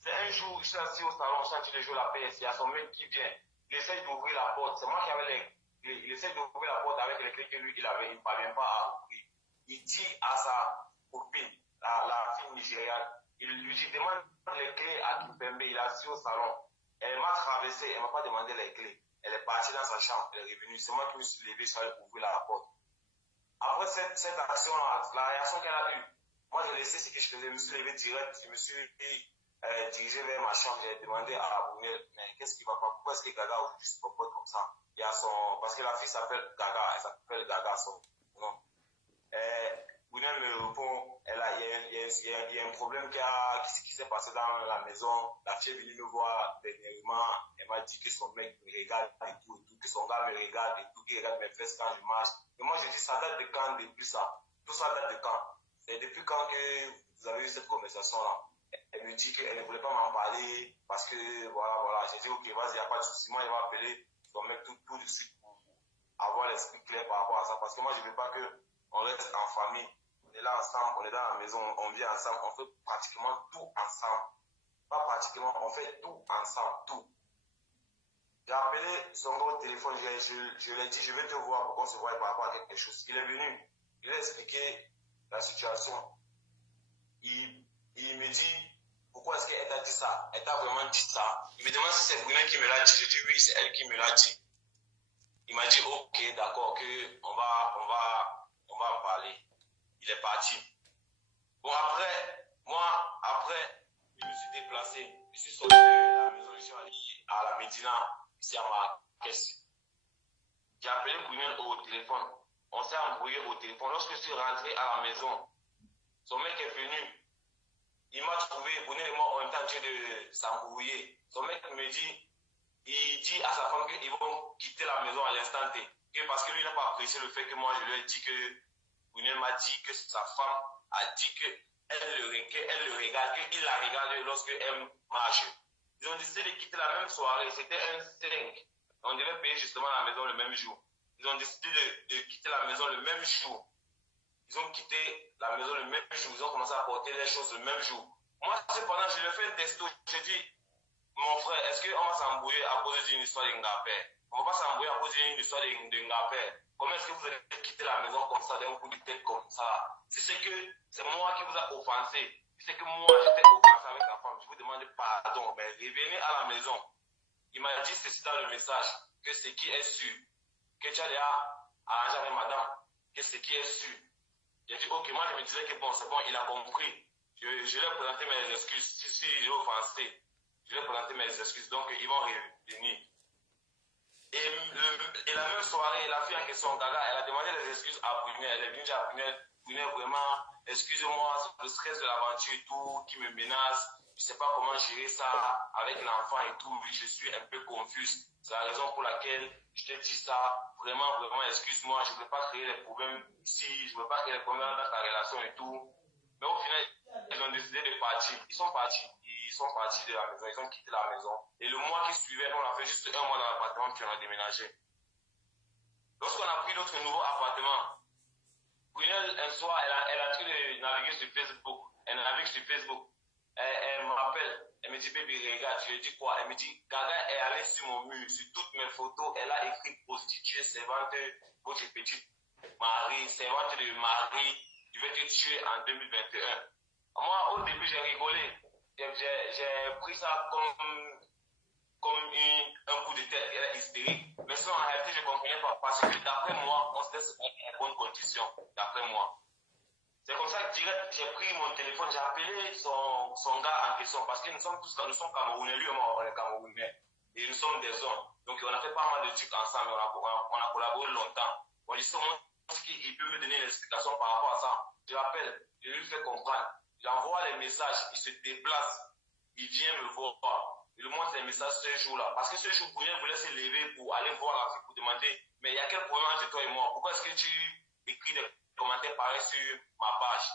C'est un jour, je suis assis au salon, je suis en train de jouer la PS, il y a son mec qui vient. Il essaie d'ouvrir la porte. C'est moi qui avais il essaie d'ouvrir la porte avec les clés que lui, il avait. Il ne parvient pas à ouvrir. Il dit à sa copine, la fille nigériane, il lui dit, demande les clés à Kimpembe, il est assis au salon. Elle m'a traversé, elle ne m'a pas demandé les clés. Elle est partie dans sa chambre, elle est revenue. C'est moi qui me suis levé, je suis allé ouvrir la porte. Après cette action-là, la réaction qu'elle a eue, moi j'ai laissé ce que je faisais, je me suis levé direct, je me suis dirigé vers ma chambre, j'ai demandé à Brunel, mais qu'est-ce qui va pas? Pourquoi est-ce que Gaga aujourd'hui se comporte comme ça? Il y a parce que la fille s'appelle Gaga, elle s'appelle Gaga, son nom. Brunel me répond, il y a un problème qui s'est passé dans la maison. La fille est venue me voir dernièrement. Elle m'a dit que son mec me regarde et tout, que son gars me regarde et tout, qu'il regarde mes fesses quand je marche. Et moi, j'ai dit, ça date de quand depuis ça? Tout ça date de quand? Et depuis quand que vous avez eu cette conversation-là? Elle me dit qu'elle ne voulait pas m'en parler parce que, voilà. J'ai dit, ok, vas-y, il n'y a pas de souci. Moi, il va appeler son mec tout de suite pour avoir l'esprit clair par rapport à ça. Parce que moi, je ne veux pas qu'on reste en famille. est là ensemble, on est dans la maison, on vit ensemble, on fait pratiquement tout ensemble. Pas pratiquement, on fait tout ensemble, tout. J'ai appelé son gars au téléphone, je lui ai dit, je vais te voir pour qu'on se voie par rapport à quelque chose. Il est venu, il a expliqué la situation. Il me dit, pourquoi est-ce qu'elle t'a dit ça? Elle t'a vraiment dit ça. Il me demande si c'est Brunel qui me l'a dit. Je dis oui, c'est elle qui me l'a dit. Il m'a dit, ok, d'accord, on va en parler. Il est parti. Bon, après, je me suis déplacé. Je suis sorti de la maison, je suis allé à la Médina, ici à Marrakech. J'ai appelé Brunel au téléphone. On s'est embrouillé au téléphone. Lorsque je suis rentré à la maison, son mec est venu. Il m'a trouvé, Brunel et moi, on est en train de s'embrouiller. Son mec me dit, il dit à sa femme qu'ils vont quitter la maison à l'instant T. Parce que lui n'a pas apprécié le fait que moi, je lui ai dit que Brunel m'a dit que sa femme a dit qu'elle le regarde, qu'il la regarde lorsqu'elle marche. Ils ont décidé de quitter la même soirée, c'était un 5. On devait payer justement la maison le même jour. Ils ont décidé de quitter la maison le même jour. Ils ont quitté la maison le même jour. Ils ont commencé à porter les choses le même jour. Moi, cependant, je lui ai fait un testo. J'ai dit, mon frère, est-ce qu'on va s'embrouiller à cause d'une histoire de Ngapé? On ne va pas s'embrouiller à cause d'une histoire de Ngapé. Comment est-ce que vous allez quitter la maison comme ça, d'un coup de tête comme ça? Si c'est que c'est moi qui vous a offensé, si c'est que moi j'étais offensé avec la femme, je vous demande pardon. Mais revenez à la maison. Il m'a dit ceci dans le message, que c'est qui est sûr, que tu as déjà arrangé avec madame, que c'est qui est sûr. J'ai dit, ok, moi je me disais que bon, c'est bon, il a compris. Je lui ai présenté mes excuses. Si j'ai offensé, je lui ai présenté mes excuses, donc ils vont revenir. Et la même soirée, la fille en question, Gaga, elle a demandé des excuses à Brunel. Elle est venue dire à Brunel, vraiment, excusez-moi, le stress de l'aventure et tout, qui me menace. Je ne sais pas comment gérer ça avec l'enfant et tout. Je suis un peu confuse. C'est la raison pour laquelle je te dis ça. Vraiment, vraiment, excuse-moi, je ne veux pas créer des problèmes ici, je ne veux pas créer des problèmes dans ta relation et tout. Mais au final, ils ont décidé de partir. Ils sont partis de la maison, ils ont quitté la maison. Et le mois qui suivait, on a fait juste un mois dans l'appartement puis on a déménagé. Lorsqu'on a pris notre nouveau appartement, Brunel, un soir, elle a en train de naviguer sur Facebook. Elle navigue sur Facebook. Elle me rappelle, elle me dit, baby, regarde, je lui dis quoi? Elle me dit, Gaga est allée sur mon mur, sur toutes mes photos, elle a écrit prostituée, servante, votre petite Marie, servante de Marie, je vais te tuer en 2021. Moi, au début, j'ai rigolé. J'ai pris ça comme un coup de tête, elle est hystérique. Mais sinon, en réalité, je ne comprenais pas. Parce que d'après moi, on se laisse en bonne condition. D'après moi. C'est comme ça que direct, j'ai pris mon téléphone, j'ai appelé son gars en question. Parce que nous sommes Camerounais, lui et moi, on est Camerounais. Et nous sommes des hommes. Donc, on a fait pas mal de trucs ensemble. On a collaboré longtemps. On dit, est-ce qu'il peut me donner une explication par rapport à ça? Je l'appelle, je lui fais comprendre. J'envoie les messages, il se déplace, il vient me voir. Il lui montre les messages ce jour-là. Parce que ce jour, Brunel voulait se lever pour aller voir la fille pour demander, mais il y a quel problème entre toi et moi? Pourquoi est-ce que tu écris des commentaires pareils sur ma page?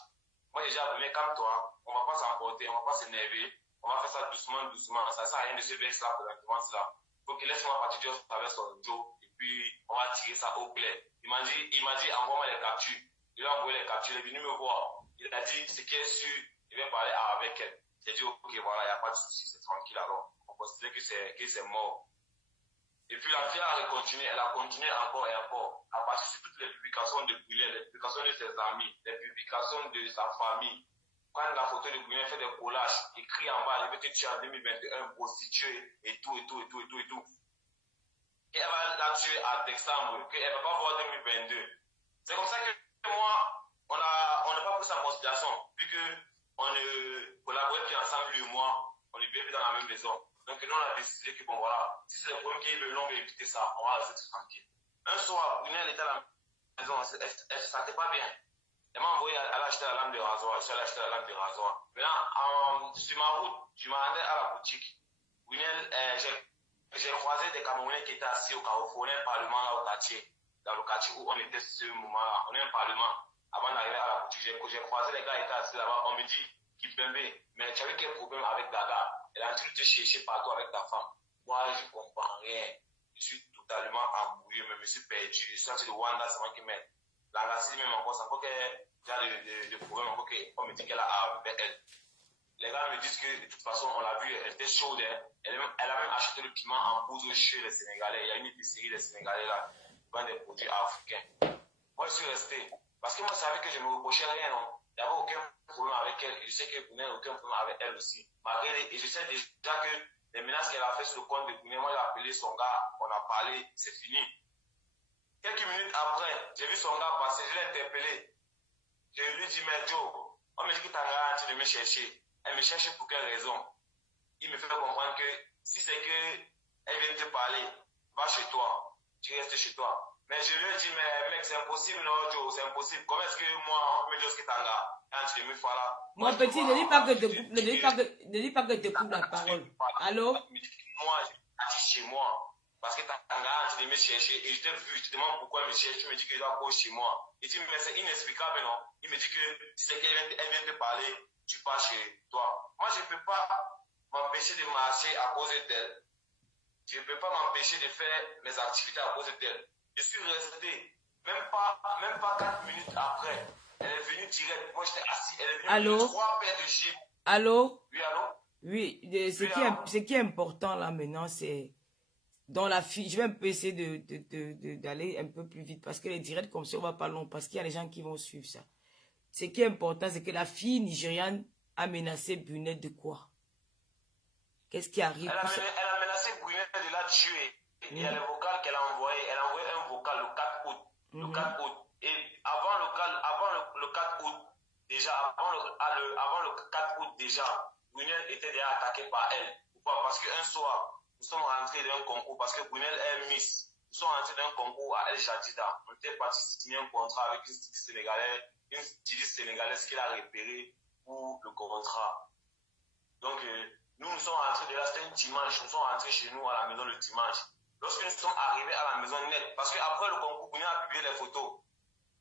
Moi, déjà, mais calme-toi, on ne va pas s'emporter, on ne va pas s'énerver, on va faire ça doucement, doucement. Ça ne sert à rien de se vexer là, présentement, cela. Il faut qu'il laisse moi partir avec son Joe, et puis on va tirer ça au clair. Il m'a dit, envoie-moi les captures. Il a envoyé les captures, il est venu me voir. Il a dit, ce qui est sûr, il va parler avec elle. J'ai dit, ok, voilà, il n'y a pas de souci, c'est tranquille alors. On considère que c'est mort. Et puis la fille a continué, elle a continué encore et encore. À partir de toutes les publications de Brunel, les publications de ses amis, les publications de sa famille. Prendre la photo de Brunel, fait des collages, écrit en bas, il veut te tuer en 2021, prostituée, et tout. Qu'elle va la tuer à décembre, qu'elle ne va pas voir 2022. C'est comme ça que moi, on n'a pas pris ça en considération, vu qu'on ne collaborait plus ensemble, lui et moi, on ne vivait plus dans la même maison. Donc nous, on a décidé que bon voilà, si c'est le problème qui est le long de éviter ça, on va rester tranquille. Un soir, Brunel était à la maison, elle ne se sentait pas bien. Elle m'a envoyé à acheter la lame de rasoir, je suis allé acheter la lame de rasoir. Maintenant, sur ma route, je me rendais à la boutique. Brunel, j'ai croisé des Camerounais qui étaient assis au Carrefour, on a un parlement là au quartier. Dans le quartier où on était ce moment-là, on a un parlement. Avant d'arriver à la boutique, j'ai croisé les gars qui étaient assis là-bas. On me dit, Kipembe, mais tu avais quel problème avec Gaga? Elle a en train de te chercher partout avec ta femme. Moi, je ne comprends rien. Je suis totalement embrouillé, mais je me suis perdu. Je suis sorti de Wanda, c'est moi qui m'aide. L'enlacé même encore, c'est encore qu'elle genre de problème encore qu'on me dit qu'elle a avec elle. Les gars me disent que de toute façon, on l'a vu, elle était chaude. Hein. Elle a même acheté le piment en poudre chez les Sénégalais. Il y a une épicerie des Sénégalais là, qui vend des produits africains. Moi, je suis resté. Parce que moi, je savais que je ne me reprochais rien. Non. Il n'y avait aucun problème avec elle. Je sais que Brunel n'a aucun problème avec elle aussi. Et je sais déjà que les menaces qu'elle a fait sur le compte de Brunel, moi, j'ai appelé son gars, on a parlé, c'est fini. Quelques minutes après, j'ai vu son gars passer, je l'ai interpellé. Je lui ai dit, mais Joe, on me dit que tu as garanti de me chercher. Elle me cherche pour quelle raison? Il me fait comprendre que si c'est qu'elle vient te parler, va chez toi. Tu restes chez toi. Mais je lui ai dit, mais mec, c'est impossible, non, Joe, c'est impossible. Comment est-ce que moi, on me dit ce que t'as là? Quand tu me fais là. Mon petit, ne dis pas que te coupe la parole. Allô? Moi, je suis parti chez moi. Parce que t'as tu me chercher. Et je t'ai vu, je te demande pourquoi elle me cherche. Tu me dis que je dois aller chez moi. Et tu me dis, mais c'est inexplicable, non? Il me dit que si c'est qu'elle vient te parler, tu pars chez toi. Moi, je ne peux pas m'empêcher de marcher à cause d'elle. Je ne peux pas m'empêcher de faire mes activités à cause d'elle. Je suis resté, même pas 4 minutes après. Elle est venue direct. Moi, j'étais assis. Elle est venue avec 3 paires de chips. Allô? Oui, allô? Oui, ce qui est important là maintenant, c'est dans la fille. Je vais un peu essayer d'aller un peu plus vite parce que les directs comme ça, on va pas long parce qu'il y a des gens qui vont suivre ça. Ce qui est important, c'est que la fille nigériane a menacé Brunel de quoi? Qu'est-ce qui arrive? Elle a menacé Brunel de la tuer. Il y a les vocales qu'elle a envoyées. Elle a envoyé un vocal le 4 août. Le 4 août. Et avant le 4 août, déjà, avant le 4 août, déjà, Brunel était déjà attaqué par elle. Pourquoi? Parce qu'un soir, nous sommes rentrés dans un concours, parce que Brunel est Miss. Nous sommes rentrés dans un concours à El Jadida. On était parti signer un contrat avec une styliste sénégalaise qu'il a repérée pour le contrat. Donc, nous sommes rentrés de là, c'était un dimanche. Nous sommes rentrés chez nous à la maison le dimanche. Lorsque nous sommes arrivés à la maison net, parce qu'après le concours, Brunel a publié les photos.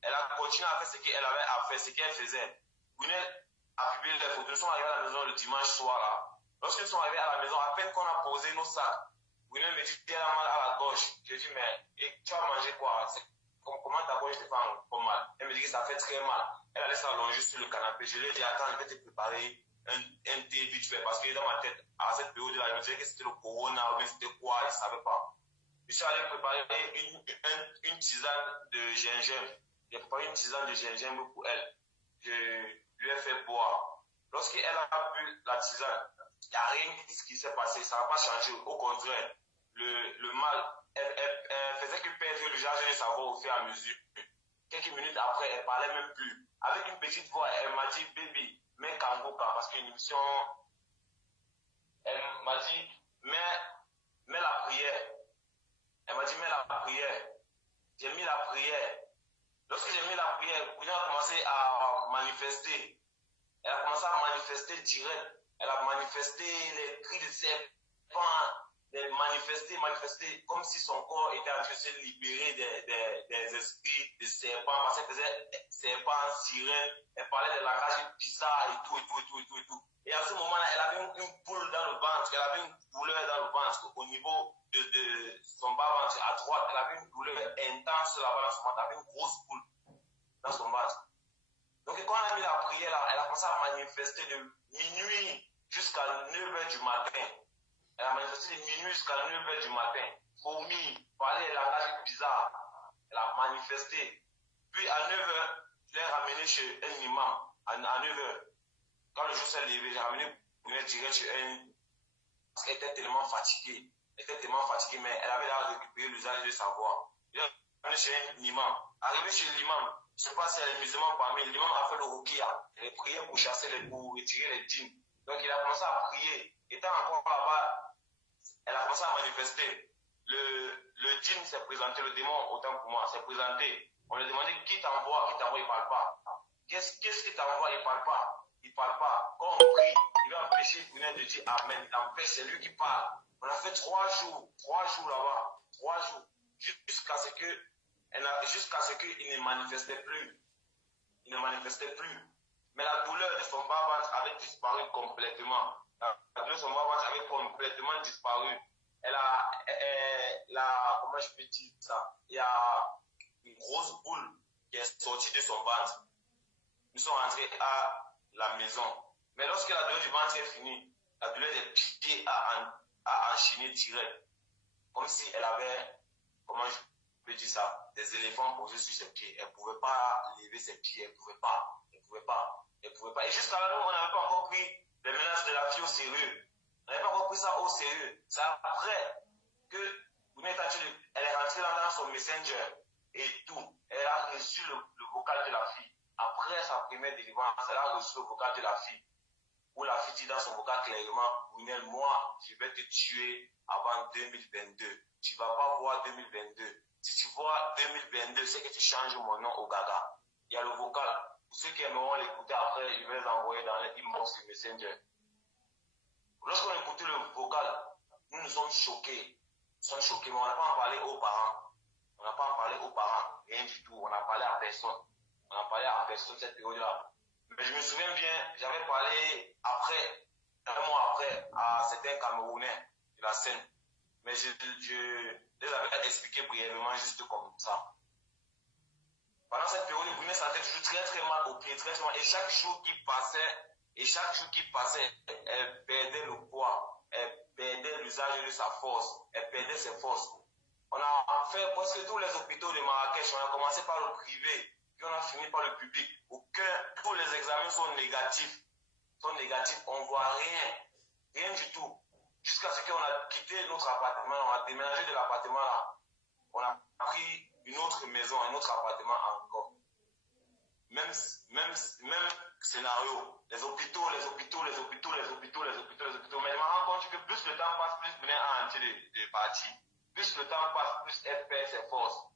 Elle a continué à faire ce qu'elle avait à faire, ce qu'elle faisait. Brunel a publié les photos. Nous sommes arrivés à la maison le dimanche soir là. Lorsque nous sommes arrivés à la maison, à peine qu'on a posé nos sacs, Brunel me dit qu'elle a mal à la gorge. Je dis, mais tu as mangé quoi? Comment ta gorge te fait encore mal? Elle me dit que ça fait très mal. Elle allait s'allonger sur le canapé. Je lui ai dit, attends, je vais te préparer un thé vite fait. Parce que dans ma tête, à cette période-là, je me disais que c'était le corona ou bien c'était quoi, je ne savais pas. Je suis allé préparer une tisane de gingembre. J'ai préparé une tisane de gingembre pour elle. Je lui ai fait boire. Lorsqu'elle a bu la tisane, il n'y a rien qui s'est passé. Ça n'a pas changé. Au contraire, le mal, elle faisait que perdre le genre de savoir au fur et à mesure. Quelques minutes après, elle ne parlait même plus. Avec une petite voix, elle m'a dit, baby, mets Kangoka, parce qu'une émission, elle m'a dit, mets la prière. Elle m'a dit, mets la prière. J'ai mis la prière. Lorsque j'ai mis la prière, elle a commencé à manifester. Elle a commencé à manifester direct. Elle a manifesté les cris de serpent, manifester, comme si son corps était en train de se libérer des esprits de serpent. Parce qu'elle faisait serpent, sirène, elle parlait des langages bizarres et tout. Et à ce moment-là, elle avait une boule dans le ventre, elle avait une douleur dans le ventre au niveau de son bas-ventre à droite. Elle avait une douleur intense là-bas dans son ventre, elle avait une grosse boule dans son ventre. Donc quand elle a mis la prière, elle a commencé à manifester de minuit jusqu'à 9h du matin. Elle a manifesté de minuit jusqu'à 9h du matin. Vomi, parler les langages bizarres. Elle a manifesté. Puis à 9h, je l'ai ramené chez un imam. À 9h. Quand le jour s'est levé, j'ai ramené Brunel direct chez un. Parce qu'elle était tellement fatiguée. Mais elle avait là récupéré l'usage de sa voix. Je l'ai ramené chez un imam. Arrivé chez l'imam, je ne sais pas si elle est musulmane parmi. L'imam a fait le rukia. Elle priait pour chasser pour retirer les djinns. Donc il a commencé à prier. Étant encore là-bas, elle a commencé à manifester. Le djinn s'est présenté, le démon, autant pour moi, s'est présenté. On lui a demandé qui t'envoie, il ne parle pas. Qu'est-ce qui t'envoie, il ne parle pas. Quand on prie, il va empêcher Brunel de dire Amen. Il empêche, c'est lui qui parle. On a fait 3 jours là-bas. 3 jours. Jusqu'à ce qu'il ne manifestait plus. Mais la douleur de son bas-ventre avait disparu complètement. La douleur de son bas-ventre avait complètement disparu. Comment je peux dire ça? Il y a une grosse boule qui est sortie de son ventre. Nous sommes rentrés à la maison. Mais lorsque la douleur du ventre est finie, la douleur des pieds a enchaîné direct. Comme si elle avait, comment je peux dire ça, des éléphants posés sur ses pieds. Elle ne pouvait pas lever ses pieds, elle ne pouvait pas. Et jusqu'à là, nous, on n'avait pas encore pris les menaces de la fille au sérieux. On n'avait pas encore pris ça au sérieux. C'est après que elle est rentrée dans son messenger et tout. Elle a reçu le vocal de la fille. Après sa première délivrance, elle a reçu le vocal de la fille. Où la fille dit dans son vocal clairement, Brunel, moi, je vais te tuer avant 2022. Tu ne vas pas voir 2022. Si tu vois 2022, c'est que tu changes mon nom au gaga. Il y a le vocal. Pour ceux qui aimeront l'écouter après, je vais les envoyer dans l'inbox du Messenger. Lorsqu'on écoutait le vocal, nous sommes choqués. Nous sommes choqués, mais on n'a pas en parlé aux parents. On n'a pas en parlé aux parents. Rien du tout. On n'a parlé à personne. On n'a parlé à personne cette période-là. Mais je me souviens bien, j'avais parlé après, un mois après, à certains Camerounais de la scène. Mais je les avais expliqué brièvement, juste comme ça. Pendant cette période, le Brunei sentait toujours très très mal au pied, très mal. Et chaque jour qui passait, elle perdait le poids, elle perdait l'usage de sa force, elle perdait ses forces. On a fait presque tous les hôpitaux de Marrakech, on a commencé par le privé, puis on a fini par le public. Tous les examens sont négatifs, on ne voit rien du tout. Jusqu'à ce qu'on a quitté notre appartement, on a déménagé de l'appartement là. On a pris une autre maison, un autre appartement encore. Même scénario. Les hôpitaux. Mais je me rends compte que plus le temps passe, plus Brunei a entier de parties. Plus le temps passe, plus elle perd ses forces.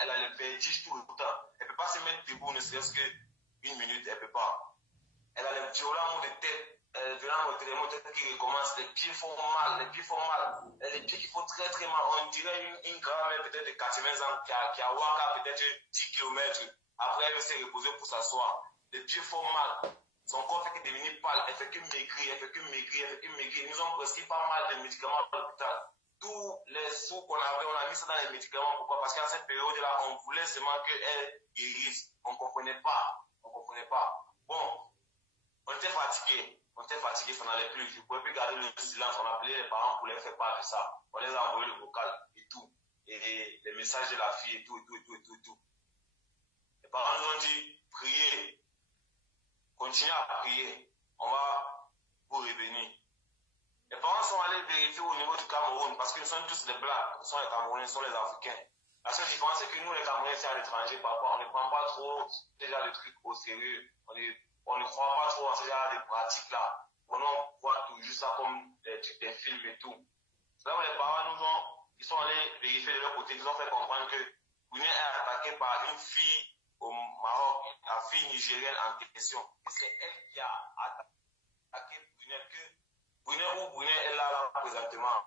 Elle a le vertige tout le temps. Elle ne peut pas se mettre debout, ne serait-ce qu'une minute, elle ne peut pas. Elle a les violents maux de tête. Les tête qui recommencent, les pieds font mal, les pieds qui font très très mal. On dirait une grand-mère peut-être de 80 ans qui a walké peut-être 10 km. Après, elle s'est reposée pour s'asseoir. Les pieds font mal. Son corps fait que devenir pâle, elle fait que maigrir. Ils nous ont prescrit pas mal de médicaments à l'hôpital. Tous les sous qu'on avait, on a mis ça dans les médicaments. Pourquoi? Parce qu'à cette période-là, on voulait seulement qu'elle guérisse. On ne comprenait pas. Bon, on était fatigué, ça n'allait plus. Je ne pouvais plus garder le silence. On appelait les parents pour les faire part de ça. On les a envoyé le vocal et tout. Et les messages de la fille et tout. Les parents nous ont dit, priez, continuez à prier. On va vous revenir. Les parents sont allés vérifier au niveau du Cameroun parce que nous sommes tous les Blancs, nous sommes les Camerounais, nous sommes les Africains. La seule différence, c'est que nous, les Camerounais, c'est à l'étranger, parfois, on ne prend pas trop déjà le truc au sérieux. On ne croit pas trop à ce genre de pratiques-là. On voit toujours ça comme des films et tout. C'est là où les parents ils sont allés vérifier de leur côté, ils ont fait comprendre que Brunei est attaqué par une fille au Maroc, la fille nigérienne en question. C'est elle qui a attaqué Brunei est là présentement.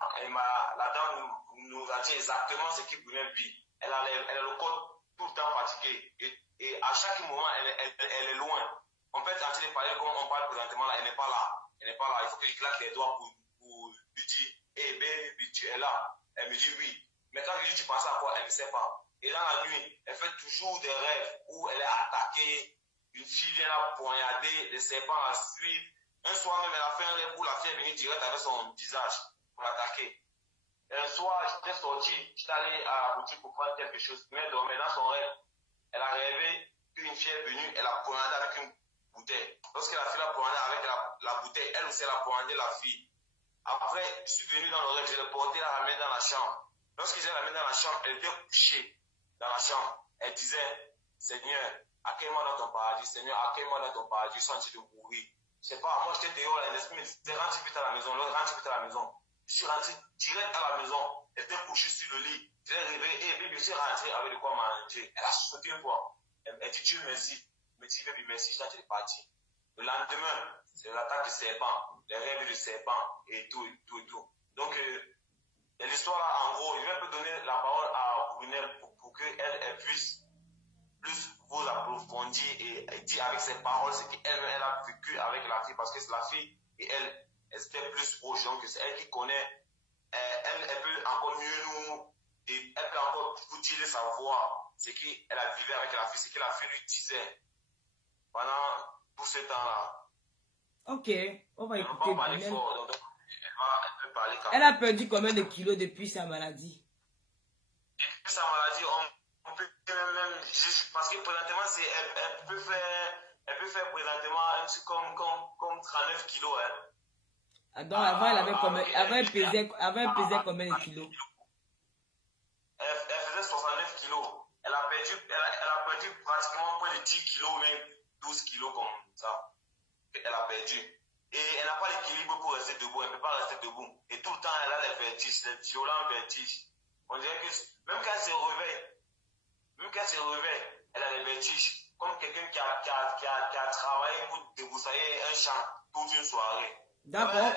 La dame nous a dit exactement ce que Brunei vit. Elle a le corps tout le temps fatigué. Et à chaque moment, elle est loin. En fait, en train de parler comme on parle présentement là, elle n'est pas là. Il faut que je claque les doigts pour lui dire, hey baby, tu es là. Elle me dit oui. Mais quand je lui dis tu penses à quoi, elle ne sait pas. Et dans la nuit, elle fait toujours des rêves où elle est attaquée. Une fille vient la poignarder, les serpents la suivent. Un soir même, elle a fait un rêve où la fille est venue direct avec son visage pour l'attaquer. Et un soir, j'étais sorti, j'étais allé à la boutique pour prendre quelque chose. Mais elle dormait dans son rêve. Elle a rêvé qu'une fille est venue, elle a poignardé avec une bouteille. Lorsque la fille l'a poignardé avec la bouteille, elle aussi, elle a poignardé la fille. Après, je suis venu dans le rêve, je l'ai porté, la ramené dans la chambre. Lorsque j'ai ramené dans la chambre, elle était couchée dans la chambre. Elle disait, Seigneur, accueille-moi dans ton paradis. Seigneur, accueille-moi dans ton paradis. Je suis en train de mourir. Je sais pas, moi j'étais dehors, l'esprit me disait, rentre vite à la maison. Je suis rentré direct à la maison. Elle était couchée sur le lit. Je l'ai réveillée, et puis je suis rentré avec de quoi manger. Elle a sauté une fois. Elle dit Dieu merci. Elle me dit, baby, merci, je suis parti. Le lendemain, c'est l'attaque de serpent, les rêves de serpent, et tout. Donc, l'histoire là, en gros, je vais un peu donner la parole à Brunei pour qu'elle puisse plus vous approfondir et dire avec ses paroles ce qu'elle a vécu avec la fille, parce que c'est la fille et elle était plus proche, donc c'est elle qui connaît, elle peut encore mieux elle peut encore vous dire de sa voix ce qu'elle a vécu avec la fille, ce que la fille lui disait. pendant tout ce temps-là. Ok, on va Elle ne peut écouter pas parler Brunel. fort, donc elle peut parler quand Elle a même. perdu combien de kilos depuis sa maladie? Depuis sa maladie, on peut même, parce que présentement, elle peut faire présentement un truc comme 39 kilos. Hein. Ah, donc avant, elle avait combien, avant, elle pesait combien de kilos? Elle faisait 69 kilos. Elle a perdu pratiquement près de 10 kilos, même 12 kilos comme ça. Elle a perdu. Et elle n'a pas l'équilibre pour rester debout. Elle ne peut pas rester debout. Et tout le temps, elle a les vertiges, les violents vertiges. On dirait que même quand elle se réveille, elle a les vertiges. Comme quelqu'un qui a travaillé pour débroussailler un champ toute une soirée. D'accord,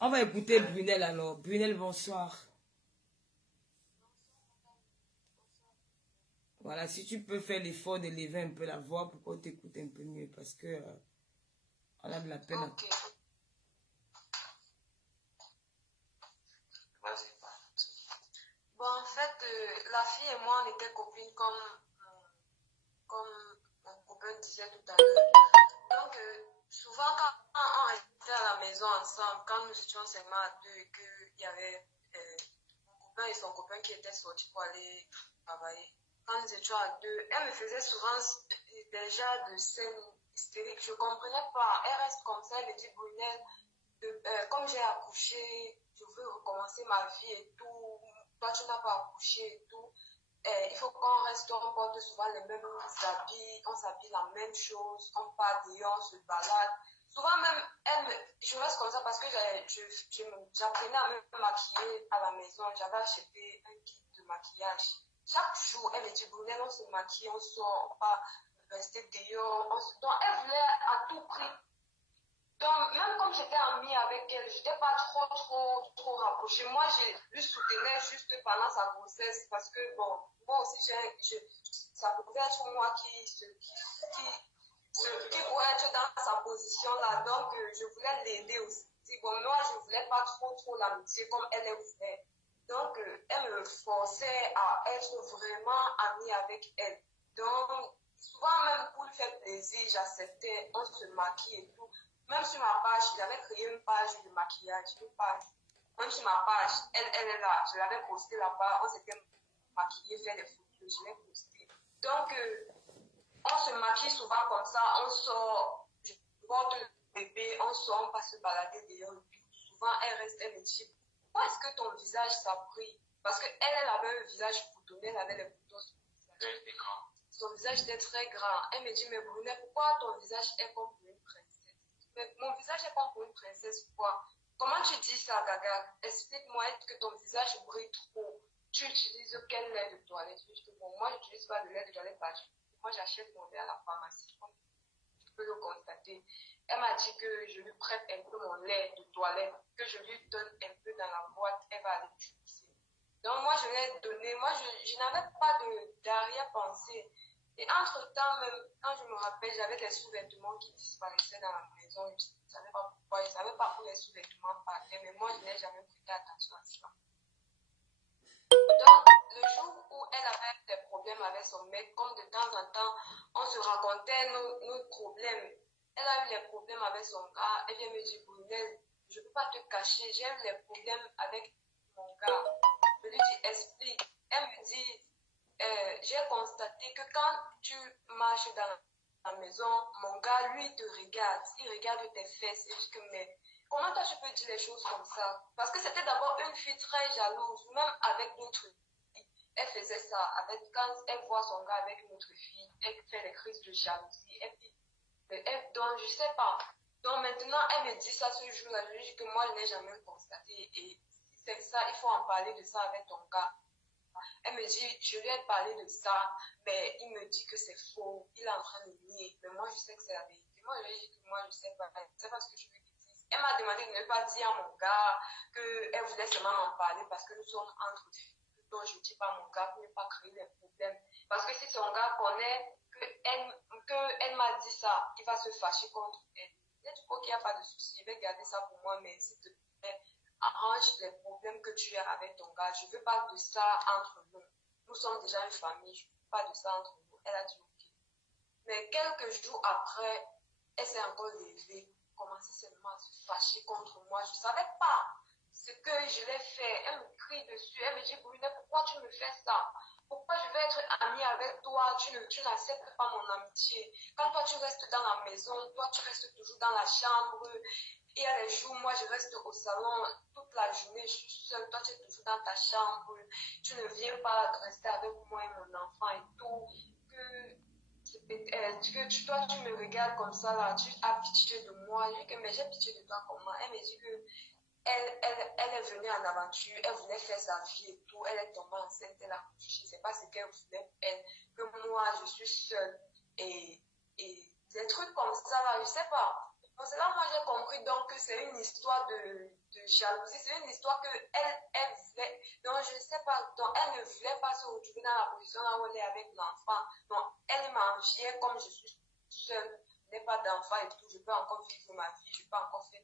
on va écouter Brunel alors. Brunel, bonsoir. Voilà, si tu peux faire l'effort de lever un peu la voix pour qu'on t'écoute un peu mieux, parce que on a de la peine. Ok. Vas-y. Bon, en fait, la fille et moi, on était copines comme mon copain disait tout à l'heure. Donc, souvent, quand on restait à la maison ensemble, quand nous étions seulement à deux et qu'il y avait mon copain et son copain qui étaient sortis pour aller travailler, quand nous étions à deux, elle me faisait souvent déjà de scènes hystériques. Je ne comprenais pas. Elle reste comme ça, elle me dit, Brunel, comme j'ai accouché, je veux recommencer ma vie et tout. Toi, tu n'as pas accouché et tout. Il faut qu'on reste, on porte souvent les mêmes habits, on s'habille la même chose, on part dehors, on se balade. Souvent même, je reste comme ça parce que j'apprenais à me maquiller à la maison. J'avais acheté un kit de maquillage. Chaque jour, elle me dit, Brunel, on se maquille, on sort, on va rester dehors. Donc, elle voulait à tout prix. Donc, même comme j'étais amie avec elle, je n'étais pas trop rapprochée. Moi, je lui soutenais juste pendant sa grossesse parce que, bon, moi aussi, ça pouvait être moi qui pourrait être dans sa position là. Donc, je voulais l'aider aussi. Bon, moi, je ne voulais pas trop l'amitié comme elle voulait. Donc, elle me forçait à être vraiment amie avec elle. Donc, souvent, même pour lui faire plaisir, j'acceptais, on se maquille et tout. Même sur ma page, j'avais créé une page de maquillage, une page. Même sur ma page, elle est là. Je l'avais posté là-bas. On s'était maquillé, fait des photos. Je l'ai posté. Donc, on se maquille souvent comme ça. On sort, je porte le bébé, on sort, on passe se balader dehors. Souvent, elle me dit, pourquoi est-ce que ton visage s'est pris? Parce qu'elle avait un visage boutonné, elle avait les boutons sur le visage. Son visage était très grand. Elle me dit, mais Brunel, pourquoi ton visage est comme pour une princesse? Mais mon visage est comme pour une princesse, quoi? Comment tu dis ça, Gaga? Explique-moi, est-ce que ton visage brille trop? Tu utilises quel lait de toilette? Bon, moi, je n'utilise pas de lait de toilette parce que moi, j'achète mon lait à la pharmacie. Tu peux le constater. Elle m'a dit que je lui prête un peu mon lait de toilette, que je lui donne un peu dans la boîte, elle va aller utiliser. Donc, moi, je l'ai donné. Moi, je n'avais pas d'arrière-pensée. Et entre-temps, même, quand je me rappelle, j'avais des sous-vêtements qui disparaissaient dans la maison. Je ne savais pas pourquoi, je ne savais pas où les sous-vêtements partaient, mais moi, je n'ai jamais prêté attention à ça. Donc, le jour où elle avait des problèmes avec son mec, comme de temps en temps, on se racontait nos problèmes. Elle a eu les problèmes avec son gars. Elle vient me dire, Brunel, je ne peux pas te cacher, j'ai eu les problèmes avec mon gars. Je lui dis, explique. Elle me dit, j'ai constaté que quand tu marches dans la maison, mon gars, lui, te regarde. Il regarde tes fesses. Et je dis que, mais comment toi, tu peux dire les choses comme ça? Parce que c'était d'abord une fille très jalouse, même avec d'autres filles. Elle faisait ça. Quand elle voit son gars avec une autre fille, elle fait des crises de jalousie. Donc, je ne sais pas. Donc, maintenant, elle me dit ça ce jour-là. Je lui dis que moi, je n'ai jamais constaté. Et si c'est ça, il faut en parler de ça avec ton gars. Elle me dit, je lui ai parlé de ça, mais il me dit que c'est faux. Il est en train de nier. Mais moi, je sais que c'est la vérité. Moi, je lui ai dit que moi, je ne sais pas. C'est parce que je lui dis. Elle m'a demandé de ne pas dire à mon gars qu'elle voulait seulement m'en parler parce que nous sommes entre filles. Donc, je ne dis pas à mon gars pour ne pas créer des problèmes. Parce que si son gars connaît qu'elle m'a dit ça, il va se fâcher contre elle. Et du coup, qu'il n'y a pas de souci. Il va garder ça pour moi, mais s'il te plaît, arrange les problèmes que tu as avec ton gars. Je ne veux pas de ça entre nous. Nous sommes déjà une famille. Je ne veux pas de ça entre nous. Elle a dit OK. Mais quelques jours après, elle s'est encore levée, commençait seulement à se fâcher contre moi. Je ne savais pas ce que je l'ai fait. Elle me crie dessus. Elle me dit, Brunette, pourquoi tu me fais ça? Pourquoi je vais être amie avec toi? Tu n'acceptes pas mon amitié. Quand toi, tu restes dans la maison, toi, tu restes toujours dans la chambre. Et à les jours, moi, je reste au salon toute la journée. Je suis seule. Toi, tu es toujours dans ta chambre. Tu ne viens pas rester avec moi et mon enfant et tout. Toi, tu me regardes comme ça, là. Tu as pitié de moi. Je dis que, mais j'ai pitié de toi comment? Elle me dit que elle est venue en aventure, elle voulait faire sa vie et tout, elle est tombée enceinte, elle a couché, je ne sais pas ce qu'elle voulait, elle, que moi je suis seule et des trucs comme ça là, je ne sais pas. Donc c'est là moi j'ai compris donc que c'est une histoire de jalousie, c'est une histoire que elle voulait, donc je ne sais pas, donc elle ne voulait pas se retrouver dans la position là où elle est avec l'enfant, donc elle m'enviait comme je suis seule, je n'ai pas d'enfant et tout, je peux encore vivre ma vie, je peux encore faire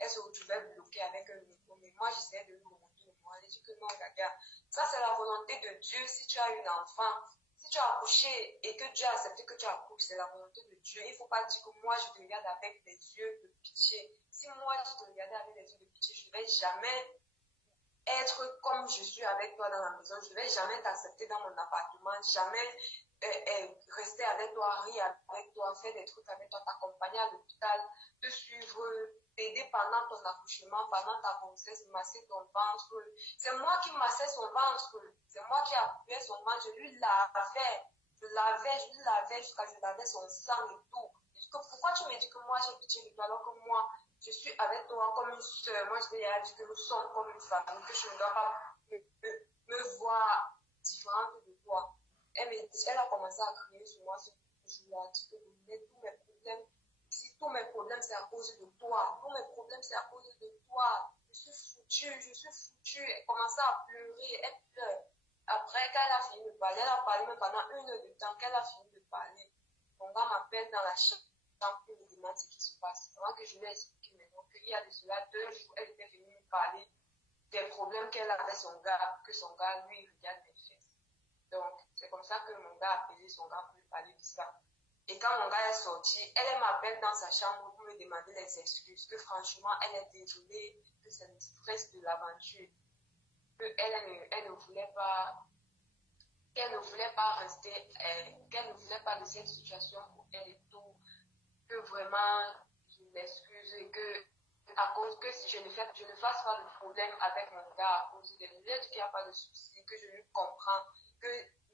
elle se retrouvait bloquée avec un nouveau. Mais moi, j'essayais de lui remonter le moral. Elle dit que non, regarde, ça c'est la volonté de Dieu. Si tu as une enfant, si tu as accouché et que Dieu a accepté que tu accouches, c'est la volonté de Dieu. Il ne faut pas dire que moi, je te regarde avec des yeux de pitié. Si moi, je te regardais avec des yeux de pitié, je ne vais jamais être comme je suis avec toi dans la maison. Je ne vais jamais t'accepter dans mon appartement. Jamais rester avec toi, rire avec toi, faire des trucs avec toi, t'accompagner à l'hôpital, te suivre, t'aider pendant ton accouchement, pendant ta grossesse, masser ton ventre. C'est moi qui massais son ventre, c'est moi qui appuyais son ventre, je lui lavais jusqu'à ce que je lavais son sang et tout. Pourquoi tu me dis que moi j'ai pitié de toi alors que moi je suis avec toi comme une soeur? Moi je t'ai dit que nous sommes comme une famille, que je ne dois pas me voir différente de toi. Elle a commencé à crier sur moi ce jour-là, dit que tous mes problèmes c'est à cause de toi, tous mes problèmes c'est à cause de toi, je suis foutue, elle commençait à pleurer, elle pleure. Après, quand elle a fini de parler, elle a parlé même pendant 1 heure de temps, qu'elle a fini de parler, mon gars m'appelle dans la chambre pour me demander ce qui se passe. Avant que je lui ai expliqué maintenant qu'il y a de cela 2 jours, elle était venue me parler des problèmes qu'elle avait son gars, que son gars lui regarde mes fesses. Donc, c'est comme ça que mon gars a appelé son gars pour lui parler de ça. Et quand mon gars est sorti, elle m'appelle dans sa chambre pour me demander des excuses, que franchement, elle est désolée, que c'est le stress de l'aventure, qu'elle ne voulait pas, rester, qu'elle ne voulait pas de cette situation pour elle et tout, que vraiment, je m'excuse et que, à cause que si je ne fasse pas de problème avec mon gars à cause de lui, qu'il n'y a pas de souci, que je lui comprends,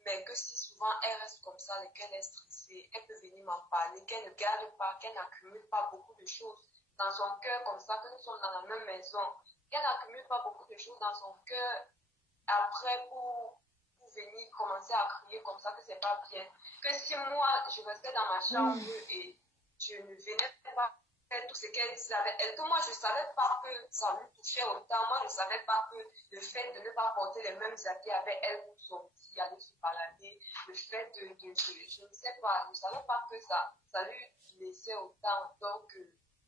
mais que si souvent elle reste comme ça et qu'elle est stressée, elle peut venir m'en parler, qu'elle ne garde pas, qu'elle n'accumule pas beaucoup de choses dans son cœur comme ça, que nous sommes dans la même maison, qu'elle n'accumule pas beaucoup de choses dans son cœur après pour venir commencer à crier comme ça que c'est pas bien. Que si moi je restais dans ma chambre et je ne venais pas faire tout ce qu'elle disait avec elle, que moi je ne savais pas que ça lui touchait autant, moi je ne savais pas que le fait de ne pas porter les mêmes habits avec elle pour sortir, aller se balader, le fait de je ne sais pas, je ne savais pas que ça lui laissait autant. Donc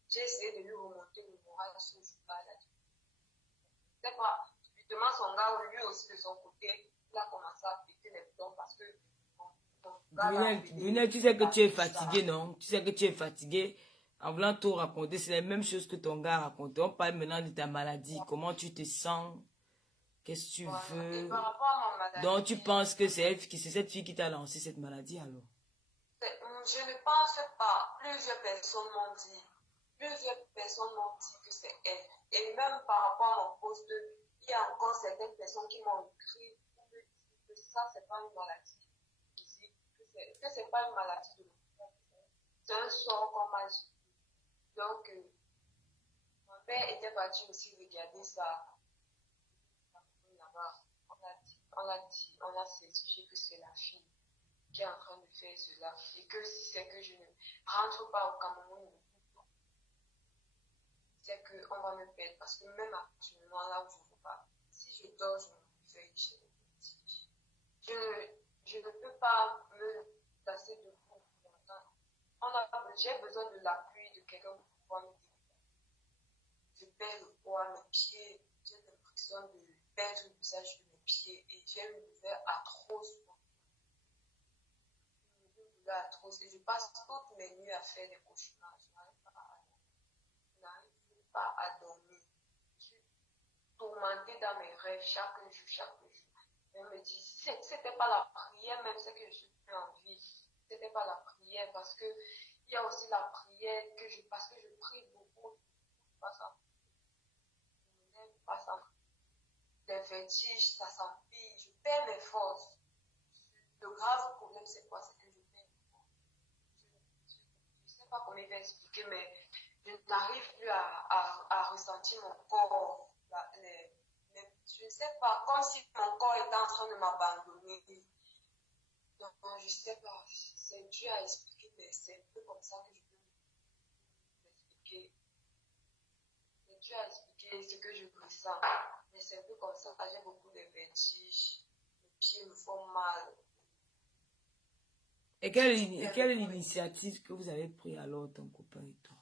j'ai essayé de lui remonter le moral ce jour-là. Je ne sais pas, justement son gars, lui aussi de son côté, il a commencé à péter les plombs parce que Brunel, tu sais que tu es fatigué, non? Tu sais que tu es fatigué. En voulant tout raconter, c'est la même chose que ton gars a raconté. On parle maintenant de ta maladie. Comment tu te sens? Qu'est-ce que tu veux? Et par rapport à ma maladie, Donc tu penses que c'est cette fille qui t'a lancé cette maladie alors? Je ne pense pas. Plusieurs personnes m'ont dit. Plusieurs personnes m'ont dit que c'est elle. Et même par rapport à mon poste, il y a encore certaines personnes qui m'ont écrit pour me dire que ça, c'est pas une maladie physique, que c'est pas une maladie de l'enfant. C'est un sort qu'on m'a dit. Donc, mon père était parti aussi regarder ça là-bas. On a certifié que c'est la fille qui est en train de faire cela. Et que si c'est que je ne rentre pas au Cameroun, c'est qu'on va me perdre. Parce que même actuellement, là où je ne veux pas, si je dors, je me fais chez le petit. Je ne peux pas me placer debout longtemps. J'ai besoin de l'appui de quelqu'un pour pouvoir me déplacer. Je perds le poids, mes pieds, j'ai l'impression de perdre le visage de mes pieds et j'ai une douleur atroce. plus atroce. Et je passe toutes mes nuits à faire des cauchemars. Je n'arrive pas à dormir. Je suis tourmentée dans mes rêves chaque jour, chaque jour. Je me dis, si c'était pas la prière, même ce que je fais en vie, c'était pas la prière, parce que il y a aussi la prière parce que je prie beaucoup, pas ça. Pas ça. Les vertiges, ça s'empile, je perds mes forces. Le grave problème, c'est quoi? C'est que je perds mes forces. Je ne sais pas comment il va expliquer, mais je n'arrive plus à ressentir mon corps. Je ne sais pas, comme si mon corps était en train de m'abandonner. Donc, je ne sais pas, c'est dur à expliquer, mais c'est un peu comme ça que je peux expliquer. C'est dur à expliquer ce que je ressens, mais c'est un peu comme ça. J'ai beaucoup de vertiges, les pieds me font mal. Et quelle est l'initiative que vous avez prise alors, ton copain et toi?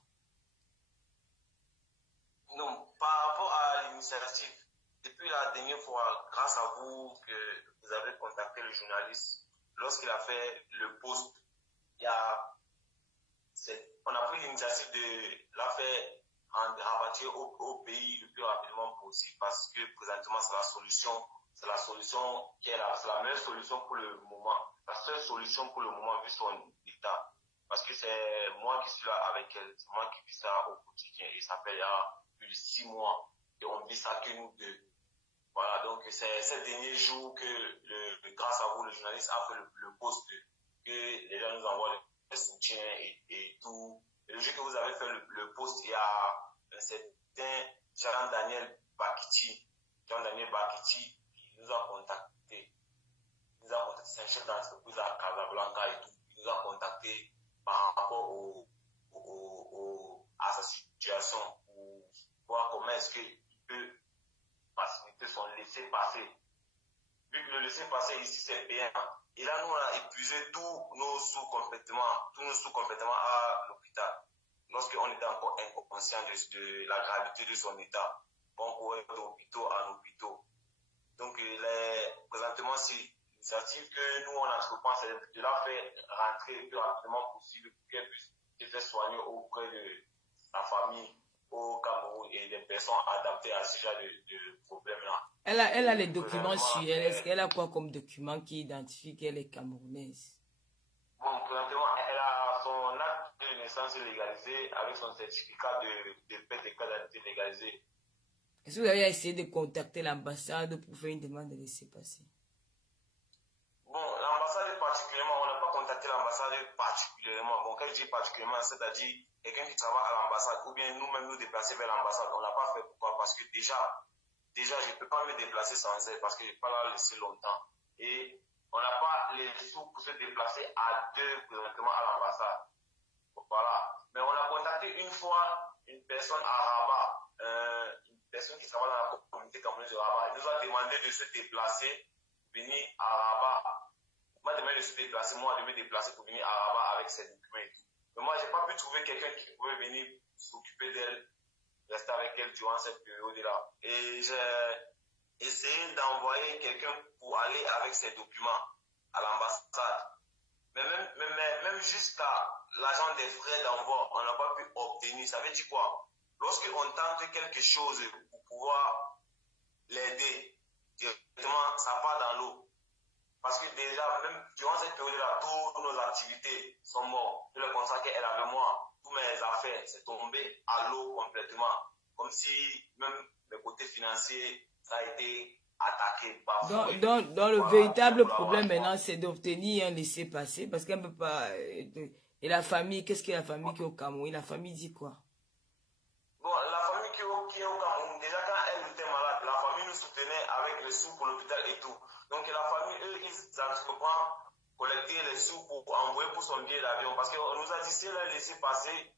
Non, par rapport à l'initiative, depuis la dernière fois, grâce à vous, que vous avez contacté le journaliste, lorsqu'il a fait le post, on a pris l'initiative de la faire rapatrier au pays le plus rapidement possible, parce que présentement c'est la solution qui est là, c'est la meilleure solution pour le moment, la seule solution pour le moment vu son état, parce que c'est moi qui suis là avec elle, c'est moi qui vis ça au quotidien, et ça fait plus de 6 mois et on vit ça que nous deux. Voilà, donc c'est ces derniers jours que grâce à vous, le journaliste a fait le post, que les gens nous envoient le soutien et tout. Et le jour que vous avez fait le post, il y a un certain Jean-Daniel Bakiti qui nous a contacté. C'est un chef d'entreprise à Casablanca et tout. Il nous a contacté par rapport à sa situation, pour voir comment est-ce qu'il peut faciliter son laisser-passer. Vu que le laisser-passer ici, c'est payant. Et là, nous, on a épuisé tous nos sous complètement à l'hôpital. Lorsqu'on était encore inconscient de la gravité de son état. On courait d'hôpitaux en hôpitaux. Donc, présentement, c'est l'initiative que nous, on entreprend, c'est de la faire rentrer le plus rapidement possible pour qu'elle puisse se faire soigner auprès de la famille au Cameroun et des personnes adaptées à ce genre de problème-là. Elle a les documents sur elle. Est-ce qu'elle a quoi comme document qui identifie qu'elle est camerounaise? Bon, présentement, elle a son acte de naissance légalisé avec son certificat de paix de cas d'identité légalisé. Est-ce que vous avez essayé de contacter l'ambassade pour faire une demande de laisser-passer? Bon, l'ambassade particulièrement, on n'a pas contacté l'ambassade particulièrement. Bon, quand je dis particulièrement, c'est-à-dire quelqu'un qui travaille à l'ambassade ou bien nous-mêmes nous déplacer vers l'ambassade. On ne l'a pas fait. Pourquoi? Parce que déjà, je ne peux pas me déplacer sans elle parce que je n'ai pas la laissé longtemps. Et on n'a pas les sous pour se déplacer à deux présentement à l'ambassade. Voilà. Mais on a contacté une fois une personne à Rabat, une personne qui travaille dans la communauté camerounaise de Rabat. Elle nous a demandé de se déplacer, venir à Rabat. On m'a demandé de se déplacer, moi de me déplacer pour venir à Rabat avec ses documents et tout. Mais moi, je n'ai pas pu trouver quelqu'un qui pouvait venir s'occuper d'elle, rester avec elle durant cette période-là. Et j'ai essayé d'envoyer quelqu'un pour aller avec ses documents à l'ambassade. Mais même jusqu'à l'argent des frais d'envoi, on n'a pas pu obtenir. Ça veut dire quoi? Lorsqu'on tente quelque chose pour pouvoir l'aider, directement, ça part dans l'eau. Parce que déjà, même durant cette période-là, toutes nos activités sont mortes. Je le constate qu'elle avait moi, tous mes affaires, c'est tombé à l'eau complètement. Comme si même le côté financier, ça a été attaqué. Donc le véritable problème maintenant, c'est d'obtenir un laissez-passer parce qu'elle ne peut pas. Et la famille, qu'est-ce que la famille qui est au Cameroun? La famille dit quoi? Bon, la famille qui est au Cameroun, déjà quand elle était malade, la famille nous soutenait avec les sous pour l'hôpital et tout. Donc la famille, eux, ils entreprennent collecter les sous pour envoyer pour son billet d'avion. Parce qu'on nous a dit, si elle a laissé passer,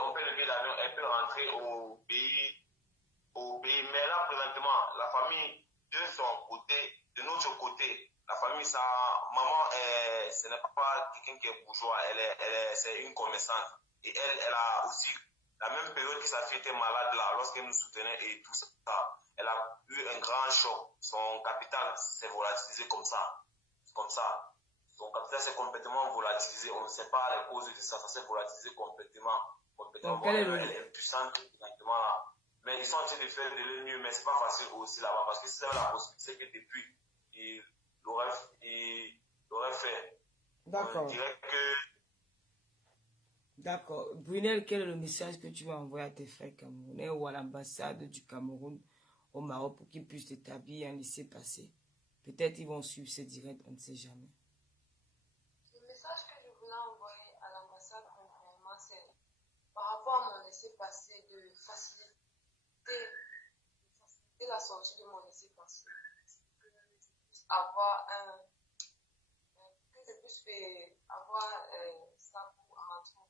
on paie le billet d'avion, elle peut rentrer au pays. Mais là, présentement, la famille, de notre côté, la famille, sa maman, ce n'est pas quelqu'un qui est bourgeois, c'est une commerçante. Et elle a aussi la même période que sa fille était malade là, lorsqu'elle nous soutenait et tout ça. Elle a eu un grand choc. Son capital s'est volatilisé comme ça. son capital s'est complètement volatilisé. On ne sait pas les causes de ça. Ça s'est volatilisé complètement. Donc, quel est le... Elle est puissante directement là. Mais ils sont en train de faire de leur mieux, mais c'est pas facile aussi là-bas. Parce que c'est la possibilité que depuis, il l'aurait fait. D'accord. On dirait que... D'accord. Brunel, quel est le message que tu vas envoyer à tes frères camerounais ou à l'ambassade du Cameroun au Maroc pour qu'ils puissent établir un laissez-passer? Peut-être ils vont suivre ce direct, on ne sait jamais. Le message que je voulais envoyer à l'ambassade, vraiment, c'est par rapport à mon laissez-passer, de faciliter la sortie de mon laissez-passer. Que je puisse avoir avoir ça pour rentrer.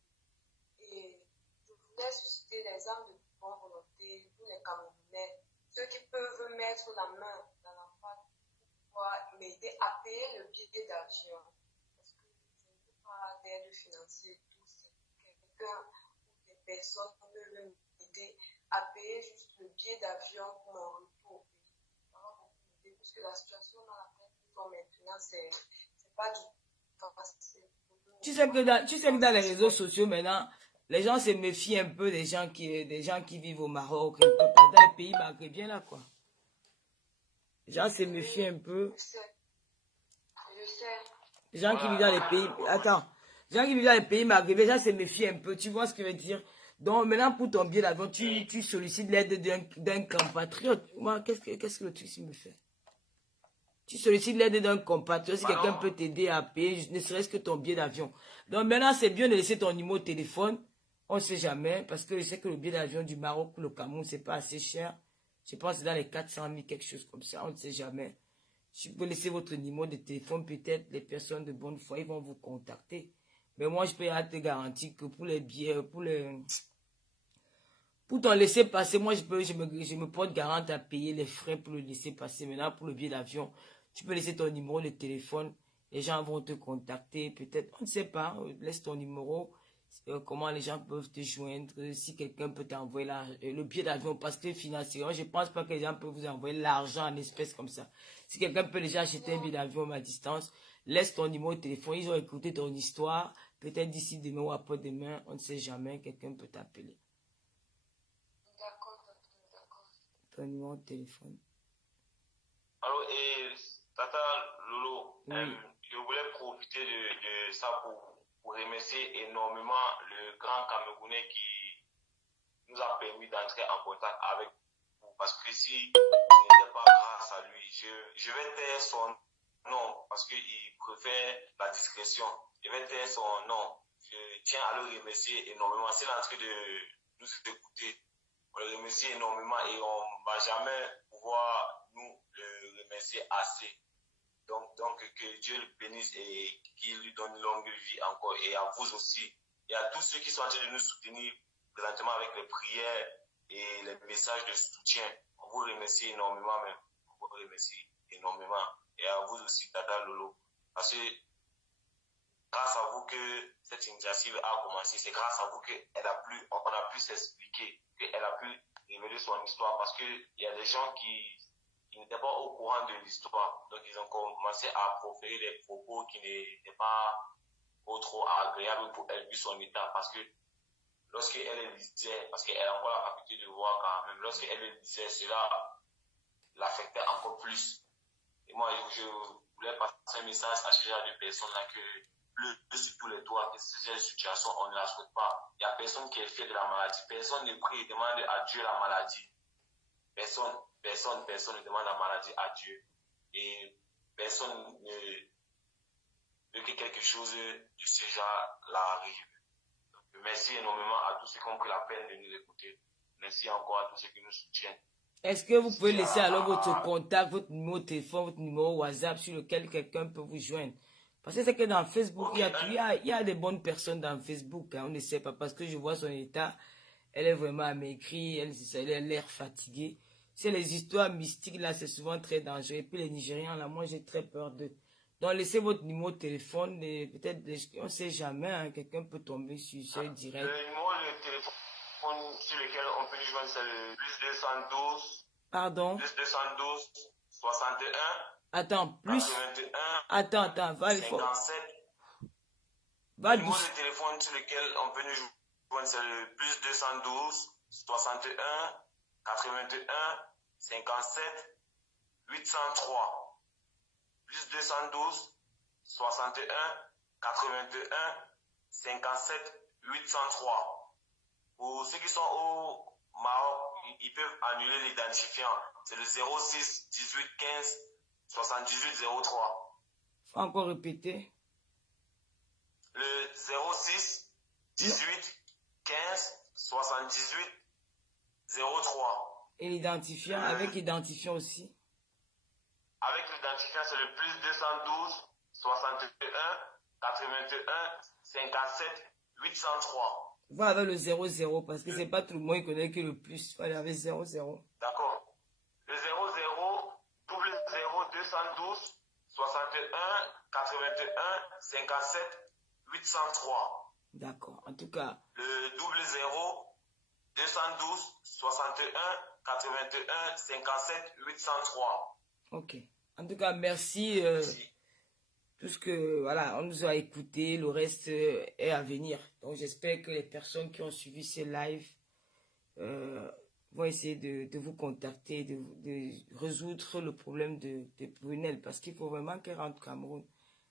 Et je voulais susciter les âmes de bonne volonté, tous les Camerounais, ceux qui peuvent mettre la main dans la pâte pour pouvoir m'aider à payer le billet d'avion. Parce que je ne veux pas d'aide financière, tout. Si quelqu'un ou des personnes peuvent m'aider à payer juste le billet d'avion pour mon retour au pays. Ça va beaucoup m'aider, puisque la situation dans laquelle nous sommes maintenant, c'est pas du tout facile. Tu sais que dans les réseaux sociaux maintenant, les gens se méfient un peu des gens qui vivent au Maroc, un peu dans les pays maghrébins là quoi. Les gens se méfient un peu. Je sais. Les gens qui vivent dans les pays, attends, les gens qui vivent dans les pays maghrébins, les gens se méfient un peu. Tu vois ce que je veux dire? Donc maintenant pour ton billet d'avion, tu sollicites l'aide d'un compatriote. Moi, qu'est-ce que le truc me fait? Tu sollicites l'aide d'un compatriote, si quelqu'un peut t'aider à payer, ne serait-ce que ton billet d'avion. Donc maintenant, c'est bien de laisser ton numéro de téléphone. On ne sait jamais, parce que je sais que le billet d'avion du Maroc ou le Cameroun, c'est pas assez cher. Je pense que c'est dans les 400 000, quelque chose comme ça. On ne sait jamais. Si vous pouvez laisser votre numéro de téléphone, peut-être les personnes de bonne foi, ils vont vous contacter. Mais moi, je peux te garantir que pour les billets, pour t'en laisser passer, moi, je me porte garante à payer les frais pour le laisser passer. Maintenant, pour le billet d'avion, tu peux laisser ton numéro de téléphone. Les gens vont te contacter. Peut-être, on ne sait pas. Laisse ton numéro. Comment les gens peuvent te joindre. Si quelqu'un peut t'envoyer le billet d'avion. Parce que financièrement, je ne pense pas que les gens peuvent vous envoyer l'argent en espèces comme ça. Si quelqu'un peut déjà acheter un billet d'avion à distance, laisse ton numéro de téléphone. Ils ont écouté ton histoire. Peut-être d'ici demain ou après-demain, on ne sait jamais. Quelqu'un peut t'appeler. Ton numéro de téléphone. Alors, et Tata Lolo, Oui. je voulais profiter de ça pour remercier énormément le grand Camerounais qui nous a permis d'entrer en contact avec vous. Parce que si ce n'était pas grâce à lui, je vais taire son nom parce qu'il préfère la discrétion. Je vais taire son nom. Je tiens à le remercier énormément. C'est l'entrée de nous écouter. On le remercie énormément et on ne va jamais pouvoir nous le remercier assez. Donc que Dieu le bénisse et qu'il lui donne une longue vie encore. Et à vous aussi. Et à tous ceux qui sont en train de nous soutenir présentement avec les prières et les messages de soutien. On vous remercie énormément même. On vous remercie énormément. Et à vous aussi, Tata Lolo. Parce que grâce à vous que cette initiative a commencé. C'est grâce à vous qu'on a pu s'expliquer, qu'elle a pu révéler son histoire. Parce qu'il y a des gens qui n'étaient pas au courant de l'histoire. Donc ils ont commencé à proférer des propos qui n'étaient pas trop agréables pour elle vu son état. Parce que lorsqu'elle le disait, parce qu'elle a encore la faculté de voir quand même, lorsqu'elle le disait, cela l'affectait encore plus. Et moi, je voulais passer un message à ce genre de personnes-là que sur tous les toits, que cette situation, on ne la souhaite pas. Il n'y a personne qui est fier de la maladie. Personne ne prie et demande à Dieu la maladie. Personne ne demande la maladie à Dieu. Et personne ne veut que quelque chose de ce genre-là arrive. Donc, merci énormément à tous ceux qui ont pris la peine de nous écouter. Merci encore à tous ceux qui nous soutiennent. Est-ce que vous pouvez laisser alors votre contact, votre numéro de téléphone, votre numéro WhatsApp sur lequel quelqu'un peut vous joindre? Parce que c'est que dans Facebook, il y a des bonnes personnes dans Facebook, hein, on ne sait pas, parce que je vois son état, elle est vraiment amaigrie, elle a l'air fatiguée. C'est les histoires mystiques, là, c'est souvent très dangereux. Et puis les Nigérians, là, moi, j'ai très peur d'eux. Donc, laissez votre numéro de téléphone, peut-être, on ne sait jamais, hein, quelqu'un peut tomber sur ce direct. Le numéro de téléphone sur lequel on peut nous joindre, c'est le +212. Pardon? +212 61 Attends, plus. 81, Attends, va fort. 57. Va Le numéro douce. de téléphone sur lequel on peut nous joindre, c'est le plus 212 61 81 57 803. Plus 212 61 81 57 803. Pour ceux qui sont au Maroc, ils peuvent annuler l'identifiant. C'est le 06 18 15 78 03. Faut encore répéter. Le 06 18 15 78 03. Et l'identifiant, avec identifiant aussi. Avec l'identifiant, c'est le plus 212 61 81 57 803. Va avec le 00 parce que c'est pas tout le monde qui connaît que le plus. Il faut aller avec 00. D'accord. Le 00 00 212 61 81 57 803. D'accord. En tout cas, Le 00 212 61 81 57 803. ok. En tout cas, merci. Tout ce que, voilà, on nous a écouté, le reste est à venir. Donc, j'espère que les personnes qui ont suivi ces lives vont essayer de vous contacter, de résoudre le problème de Brunel. Parce qu'il faut vraiment qu'elle rentre au Cameroun.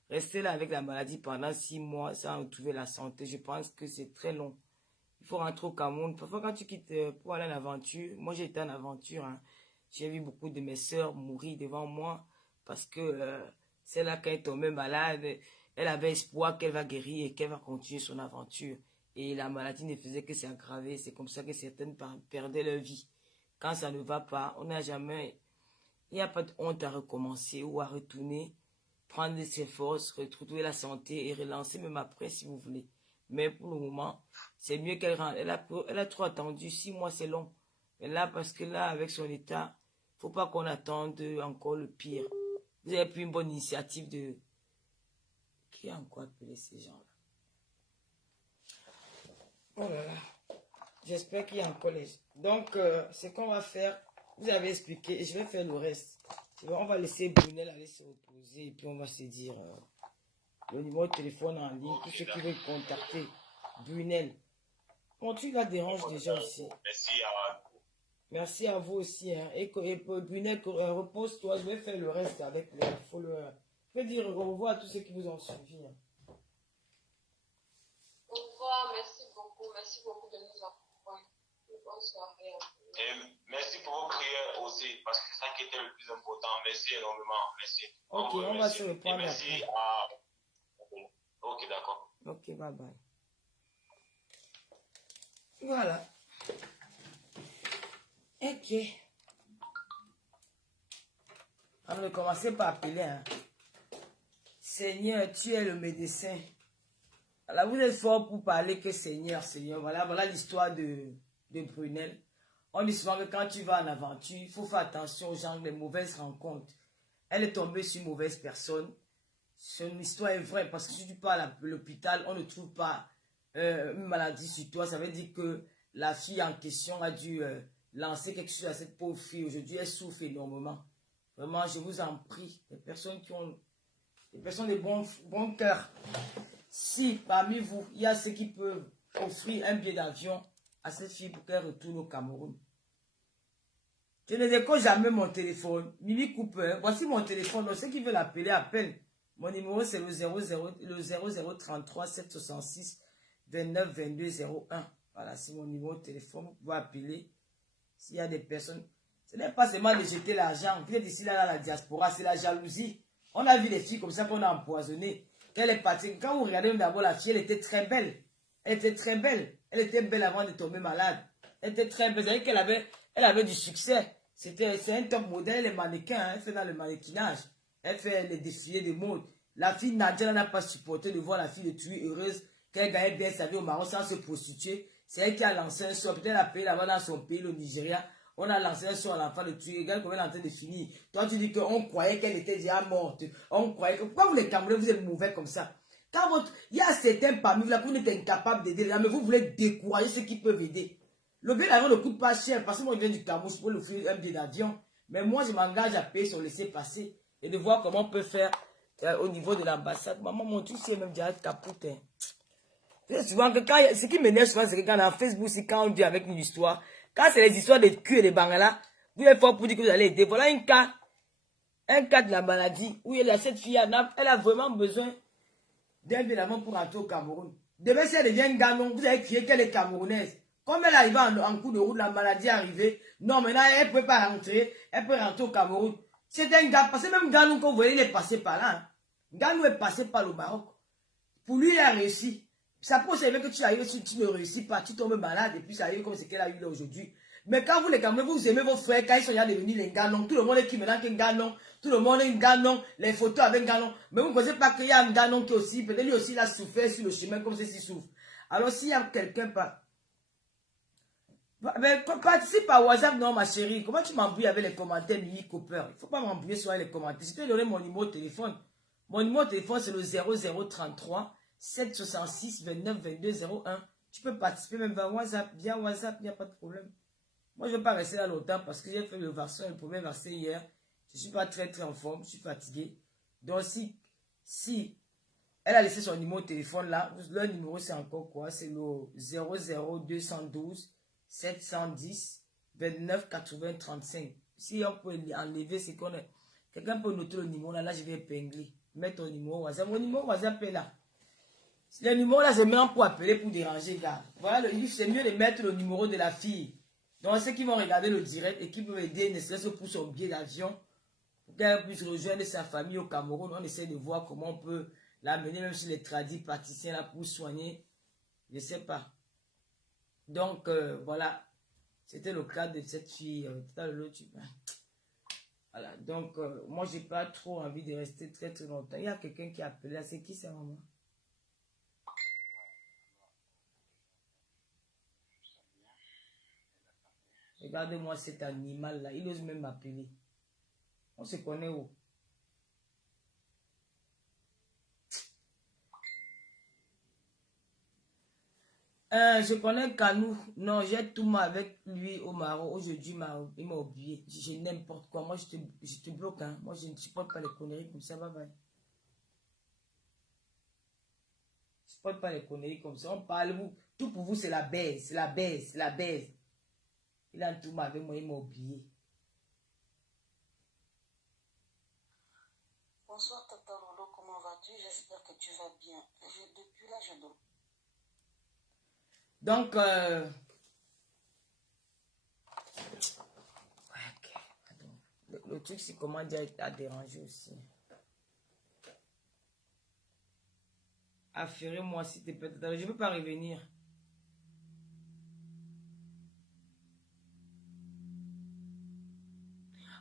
Rester là avec la maladie pendant 6 mois sans retrouver la santé, je pense que c'est très long. Il faut rentrer au Cameroun. Parfois, quand tu quittes pour aller en aventure, moi j'ai été en aventure, hein. J'ai vu beaucoup de mes sœurs mourir devant moi parce que celle-là, quand elle est tombée malade, elle avait espoir qu'elle va guérir et qu'elle va continuer son aventure. Et la maladie ne faisait que s'aggraver. C'est comme ça que certaines perdaient leur vie. Quand ça ne va pas, on n'a jamais... Il n'y a pas de honte à recommencer ou à retourner, prendre ses forces, retrouver la santé et relancer même après si vous voulez. Mais pour le moment, c'est mieux qu'elle rentre. Elle a trop attendu. 6 mois, c'est long. Mais là, parce que là, avec son état, faut pas qu'on attende encore le pire. Vous avez pris une bonne initiative de... Qui a encore appelé ces gens-là? Oh là là. J'espère qu'il y a encore les... Donc, ce qu'on va faire, vous avez expliqué, et je vais faire le reste. On va laisser Brunel aller se reposer, et puis on va se dire le numéro de téléphone en ligne, tous ceux qui veulent contacter Brunel. Bon, tu la déranges déjà aussi. Merci à vous aussi. Hein. Et Brunel, repose-toi, je vais faire le reste avec les followers. Je vais dire au revoir à tous ceux qui vous ont suivi. Hein. Au revoir, merci beaucoup de nous accompagner. Bonne soirée. Et merci pour vos prières aussi, parce que c'est ça qui était le plus important. Merci énormément. Merci. Ok, on va se reprendre. Merci à... Ok, d'accord. Ok, bye bye. Voilà. Ok. On va commencer par appeler. Hein. Seigneur, tu es le médecin. Alors, vous êtes fort pour parler que Seigneur, Seigneur. Voilà l'histoire de Brunel. On dit souvent que quand tu vas en aventure, il faut faire attention aux gens, les mauvaises rencontres. Elle est tombée sur une mauvaise personne. Son histoire est vraie parce que si tu pars à l'hôpital, on ne trouve pas une maladie sur toi. Ça veut dire que la fille en question a dû lancer quelque chose à cette pauvre fille. Aujourd'hui, elle souffre énormément. Vraiment, je vous en prie, les personnes qui ont... Les personnes de bon cœur. Si parmi vous, il y a ceux qui peuvent offrir un billet d'avion à cette fille pour qu'elle retourne au Cameroun. Je ne décolle jamais mon téléphone. Mimi Cooper, voici mon téléphone. Donc, ceux qui veulent appeler, appellent. Mon numéro, c'est le 0033 766 29 22 01. Voilà, c'est mon numéro de téléphone. Vous pouvez appeler. S'il y a des personnes... Ce n'est pas seulement de jeter l'argent. Vous êtes ici, là, la diaspora, c'est la jalousie. On a vu des filles comme ça qu'on a empoisonnées. Elle est partie. Quand vous regardez d'abord la fille, elle était très belle. Elle était très belle. Elle était belle avant de tomber malade. Elle était très belle. Vous savez qu'elle avait du succès. C'est un top modèle, les mannequins. Hein. Elle fait dans le mannequinage. Elle fait les défilés de mode. La fille Nadia n'a pas supporté de voir la fille de tuer heureuse qu'elle gagnait bien sa vie au Maroc sans se prostituer. C'est elle qui a lancé un sort. Peut-être elle a payé là-bas dans son pays, le Nigeria. On a lancé un sort à l'enfant de tuer. Regarde comment elle est en train de finir. Toi, tu dis qu'on croyait qu'elle était déjà morte. On croyait que... Pourquoi vous les Camerounais, vous êtes mauvais comme ça? Il y a certains parmi vous là que vous n'êtes incapables d'aider, mais vous voulez décourager ceux qui peuvent aider. Le billet d'avion ne coûte pas cher parce que moi je viens du Cameroun, je peux l'offrir un billet d'avion. Mais moi je m'engage à payer son laisser-passer. et de voir comment on peut faire au niveau de l'ambassade. Maman, mon truc, c'est même déjà capote. Hein. Souvent, ce qui m'énerve souvent, c'est que quand on est en Facebook, c'est quand on dit avec une histoire. Quand c'est les histoires de cul et de bangala, vous êtes fort pour dire que vous allez aider. Voilà un cas de la maladie où cette fille, elle a vraiment besoin d'un bilan pour rentrer au Cameroun. Demain, si elle devient une ganon, vous avez crié qu'elle est camerounaise. Comme elle arrive en cours de route, la maladie est arrivée. Non, maintenant, elle ne peut pas rentrer. Elle peut rentrer au Cameroun. C'est un gars, parce que même Ganou, quand vous voyez, il est passé par là. Hein. Ganou est passé par le Maroc. Pour lui, il a réussi. Ça peut servir que tu arrives, si tu ne réussis pas, tu tombes malade, et puis ça arrive comme ce qu'elle a eu là aujourd'hui. Mais quand vous les Camerounais, vous aimez vos frères, quand ils sont déjà devenus les Ganons, tout le monde est qui maintenant qu'un Ganon, tout le monde est un Ganon, les photos avec Ganon. Mais vous ne pensez pas qu'il y a un Ganon qui aussi, peut-être lui aussi, il a souffert sur le chemin comme ceci souffre. Alors s'il y a quelqu'un pas. Mais participe à WhatsApp, non, ma chérie. Comment tu m'embrouilles avec les commentaires, Mimi Cooper? Il ne faut pas m'embrouiller sur les commentaires. Je t'ai donné mon numéro de téléphone. Mon numéro de téléphone, c'est le 0033 766 29 22 01. Tu peux participer même via WhatsApp. Via WhatsApp, il n'y a pas de problème. Moi, je ne vais pas rester là longtemps parce que j'ai fait le premier verset hier. Je ne suis pas très en forme. Je suis fatigué. Donc, si elle a laissé son numéro de téléphone là, le numéro, c'est encore quoi? C'est le 00212 710 29 80 35. Si on peut enlever, c'est qu'on est. Quelqu'un peut noter le numéro là, je vais épingler. Mettre ton numéro WhatsApp. Mon numéro WhatsApp est là. Le numéro là, c'est même pour appeler, pour déranger, gars. Voilà, c'est mieux de mettre le numéro de la fille. Donc, ceux qui vont regarder le direct et qui peuvent aider, ne serait-ce que pour son billet d'avion, pour qu'elle puisse rejoindre sa famille au Cameroun, on essaie de voir comment on peut l'amener, même sur les tradis praticiens là, pour soigner. Je ne sais pas. Donc, voilà. C'était le cas de cette fille. Voilà. Donc, moi, je n'ai pas trop envie de rester très longtemps. Il y a quelqu'un qui a appelé. C'est qui ça, maman? Regardez-moi cet animal-là. Il ose même m'appeler. On se connaît où? Je connais Kanou. Non, j'ai tout mal avec lui au Maroc. Aujourd'hui, il m'a oublié. J'ai n'importe quoi. Moi, je te bloque. Hein. Moi, je ne supporte pas les conneries comme ça. Bye bye. Je ne supporte pas les conneries comme ça. On parle, vous. Tout pour vous, c'est la baise. C'est la baise. C'est la baise. Il a tout mal avec moi. Il m'a oublié. Bonsoir Tata Lolo, comment vas-tu? J'espère que tu vas bien. Depuis là, je dors. Donc, le truc, c'est comment dire à déranger aussi. Affairez-moi si t'es peut-être. Je ne peux pas revenir.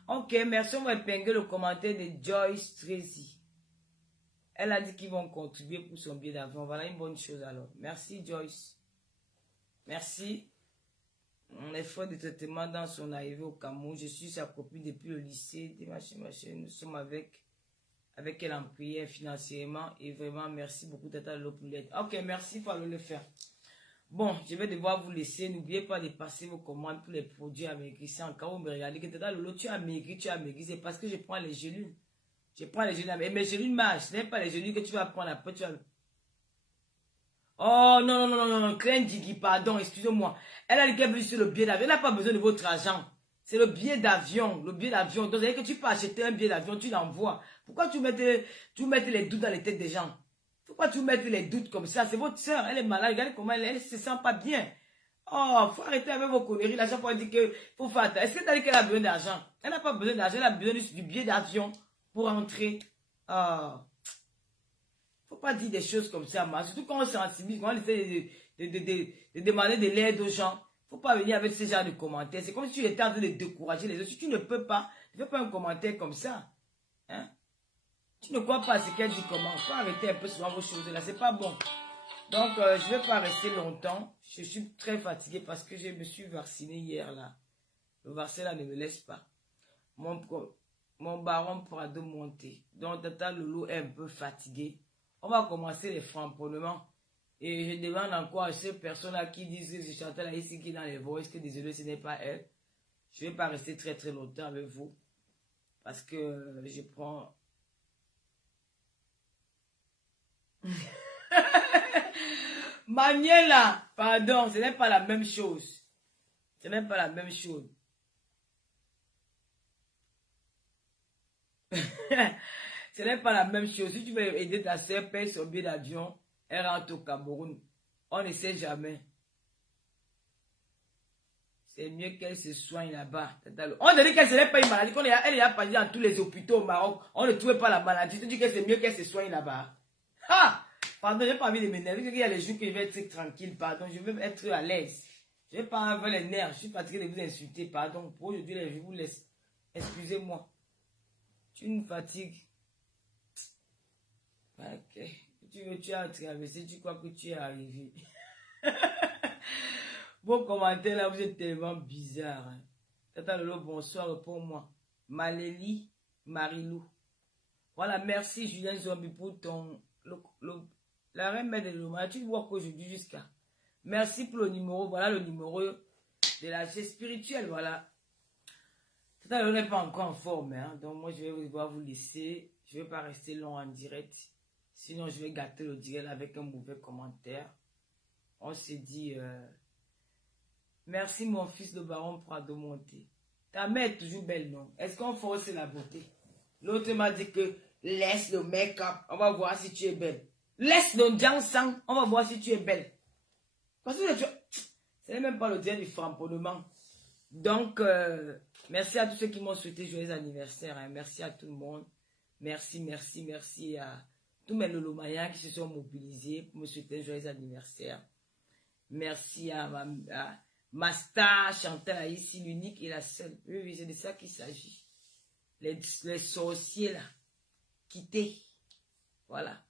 Ok, merci. On va épingler le commentaire de Joyce Tracy. Elle a dit qu'ils vont contribuer pour son billet d'avion. Voilà une bonne chose alors. Merci Joyce. Merci. On est fait de traitement dans son arrivée au Cameroun. Je suis sa copine depuis le lycée. Nous sommes avec elle en prière financièrement. Et vraiment, merci beaucoup Tata Lolo pour l'aide. Ok, merci, il faut aller le faire. Bon, je vais devoir vous laisser. N'oubliez pas de passer vos commandes pour les produits amaigrissants. En cas où vous me regardez que Tata Lolo, tu as maigri. C'est parce que je prends les gélules. Je prends les gélules. Et mes gélules marchent. Ce n'est pas les gélules que tu vas prendre après. Tu vas... Oh, non, Klein Digi, pardon, excusez-moi. Elle a dit qu'elle veut sur le billet d'avion. Elle n'a pas besoin de votre argent. C'est le billet d'avion. Donc, c'est-à-dire que tu peux acheter un billet d'avion, tu l'envoies. Pourquoi tu mets les doutes dans les têtes des gens? Pourquoi tu mets les doutes comme ça? C'est votre soeur, elle est malade. Regardez comment elle se sent pas bien. Oh, faut arrêter avec vos conneries. Là, chaque fois, elle dit que faut faire attention. Est-ce que tu as dit qu'elle a besoin d'argent? Elle n'a pas besoin d'argent, elle a besoin du billet d'avion pour entrer. Oh. Faut pas dire des choses comme ça, moi. Surtout quand on sensibilise, quand on essaie de demander de l'aide aux gens. Faut pas venir avec ce genre de commentaires. C'est comme si tu étais en train de décourager les autres. Si tu ne peux pas, ne fais pas un commentaire comme ça. Hein? Tu ne crois pas à ce qu'elle dit comment. Faut arrêter un peu souvent vos choses là. C'est pas bon. Donc, je vais pas rester longtemps. Je suis très fatiguée parce que je me suis vacciné hier là. Le vaccin là ne me laisse pas. Mon baron pourra de monter. Donc, Tata Lolo est un peu fatigué. On va commencer les framponnements. Et je demande encore à ces personnes-là qui disent que je chantais là ici, qui est dans les voix, que désolé, ce n'est pas elle. Je ne vais pas rester très longtemps avec vous. Parce que je prends... Maniela, pardon, ce n'est pas la même chose. Ce n'est pas la même chose. Ce n'est pas la même chose. Si tu veux aider ta soeur, paye son billet d'avion, elle rentre au Cameroun. On ne sait jamais. C'est mieux qu'elle se soigne là-bas. On te dit qu'elle ne serait pas une maladie. Elle est partie dans tous les hôpitaux au Maroc. On ne trouvait pas la maladie. Tu dis que c'est mieux qu'elle se soigne là-bas. Ah! Pardon, je n'ai pas envie de m'énerver. Il y a les jours que je vais être tranquille. Pardon, je veux être à l'aise. Je n'ai pas envie les nerfs. Je suis fatigué de vous insulter. Pardon. Pour aujourd'hui, je vous laisse. Excusez-moi. Tu me fatigues. Ok. Tu as traversé. Tu crois que tu es arrivé. Vos commentaires là, vous êtes tellement bizarres. Hein. Tata Lolo, bonsoir pour moi. Malélie, Marilou. Voilà, merci Julien Zombie pour ton... la reine mère de l'homme. Tu vois qu'aujourd'hui jusqu'à... Merci pour le numéro. Voilà le numéro de la chaise spirituelle. Voilà. Tata Lolo n'est pas encore en forme. Hein. Donc moi, je vais devoir vous laisser. Je ne vais pas rester long en direct. Sinon, je vais gâter le direct avec un mauvais commentaire. On s'est dit... Merci mon fils le baron Prado Monté. Ta mère est toujours belle, non? Est-ce qu'on force la beauté? L'autre m'a dit que laisse le make-up, on va voir si tu es belle. Laisse le dansant, on va voir si tu es belle. Parce que ce n'est même pas le dire du framponnement. Donc, merci à tous ceux qui m'ont souhaité joyeux anniversaire. Hein. Merci à tout le monde. Merci à tous mes lolomayens qui se sont mobilisés pour me souhaiter joyeux anniversaire. Merci à ma star Chantal ici, l'unique et la seule. Oui, c'est de ça qu'il s'agit. Les sorciers là, quittez. Voilà.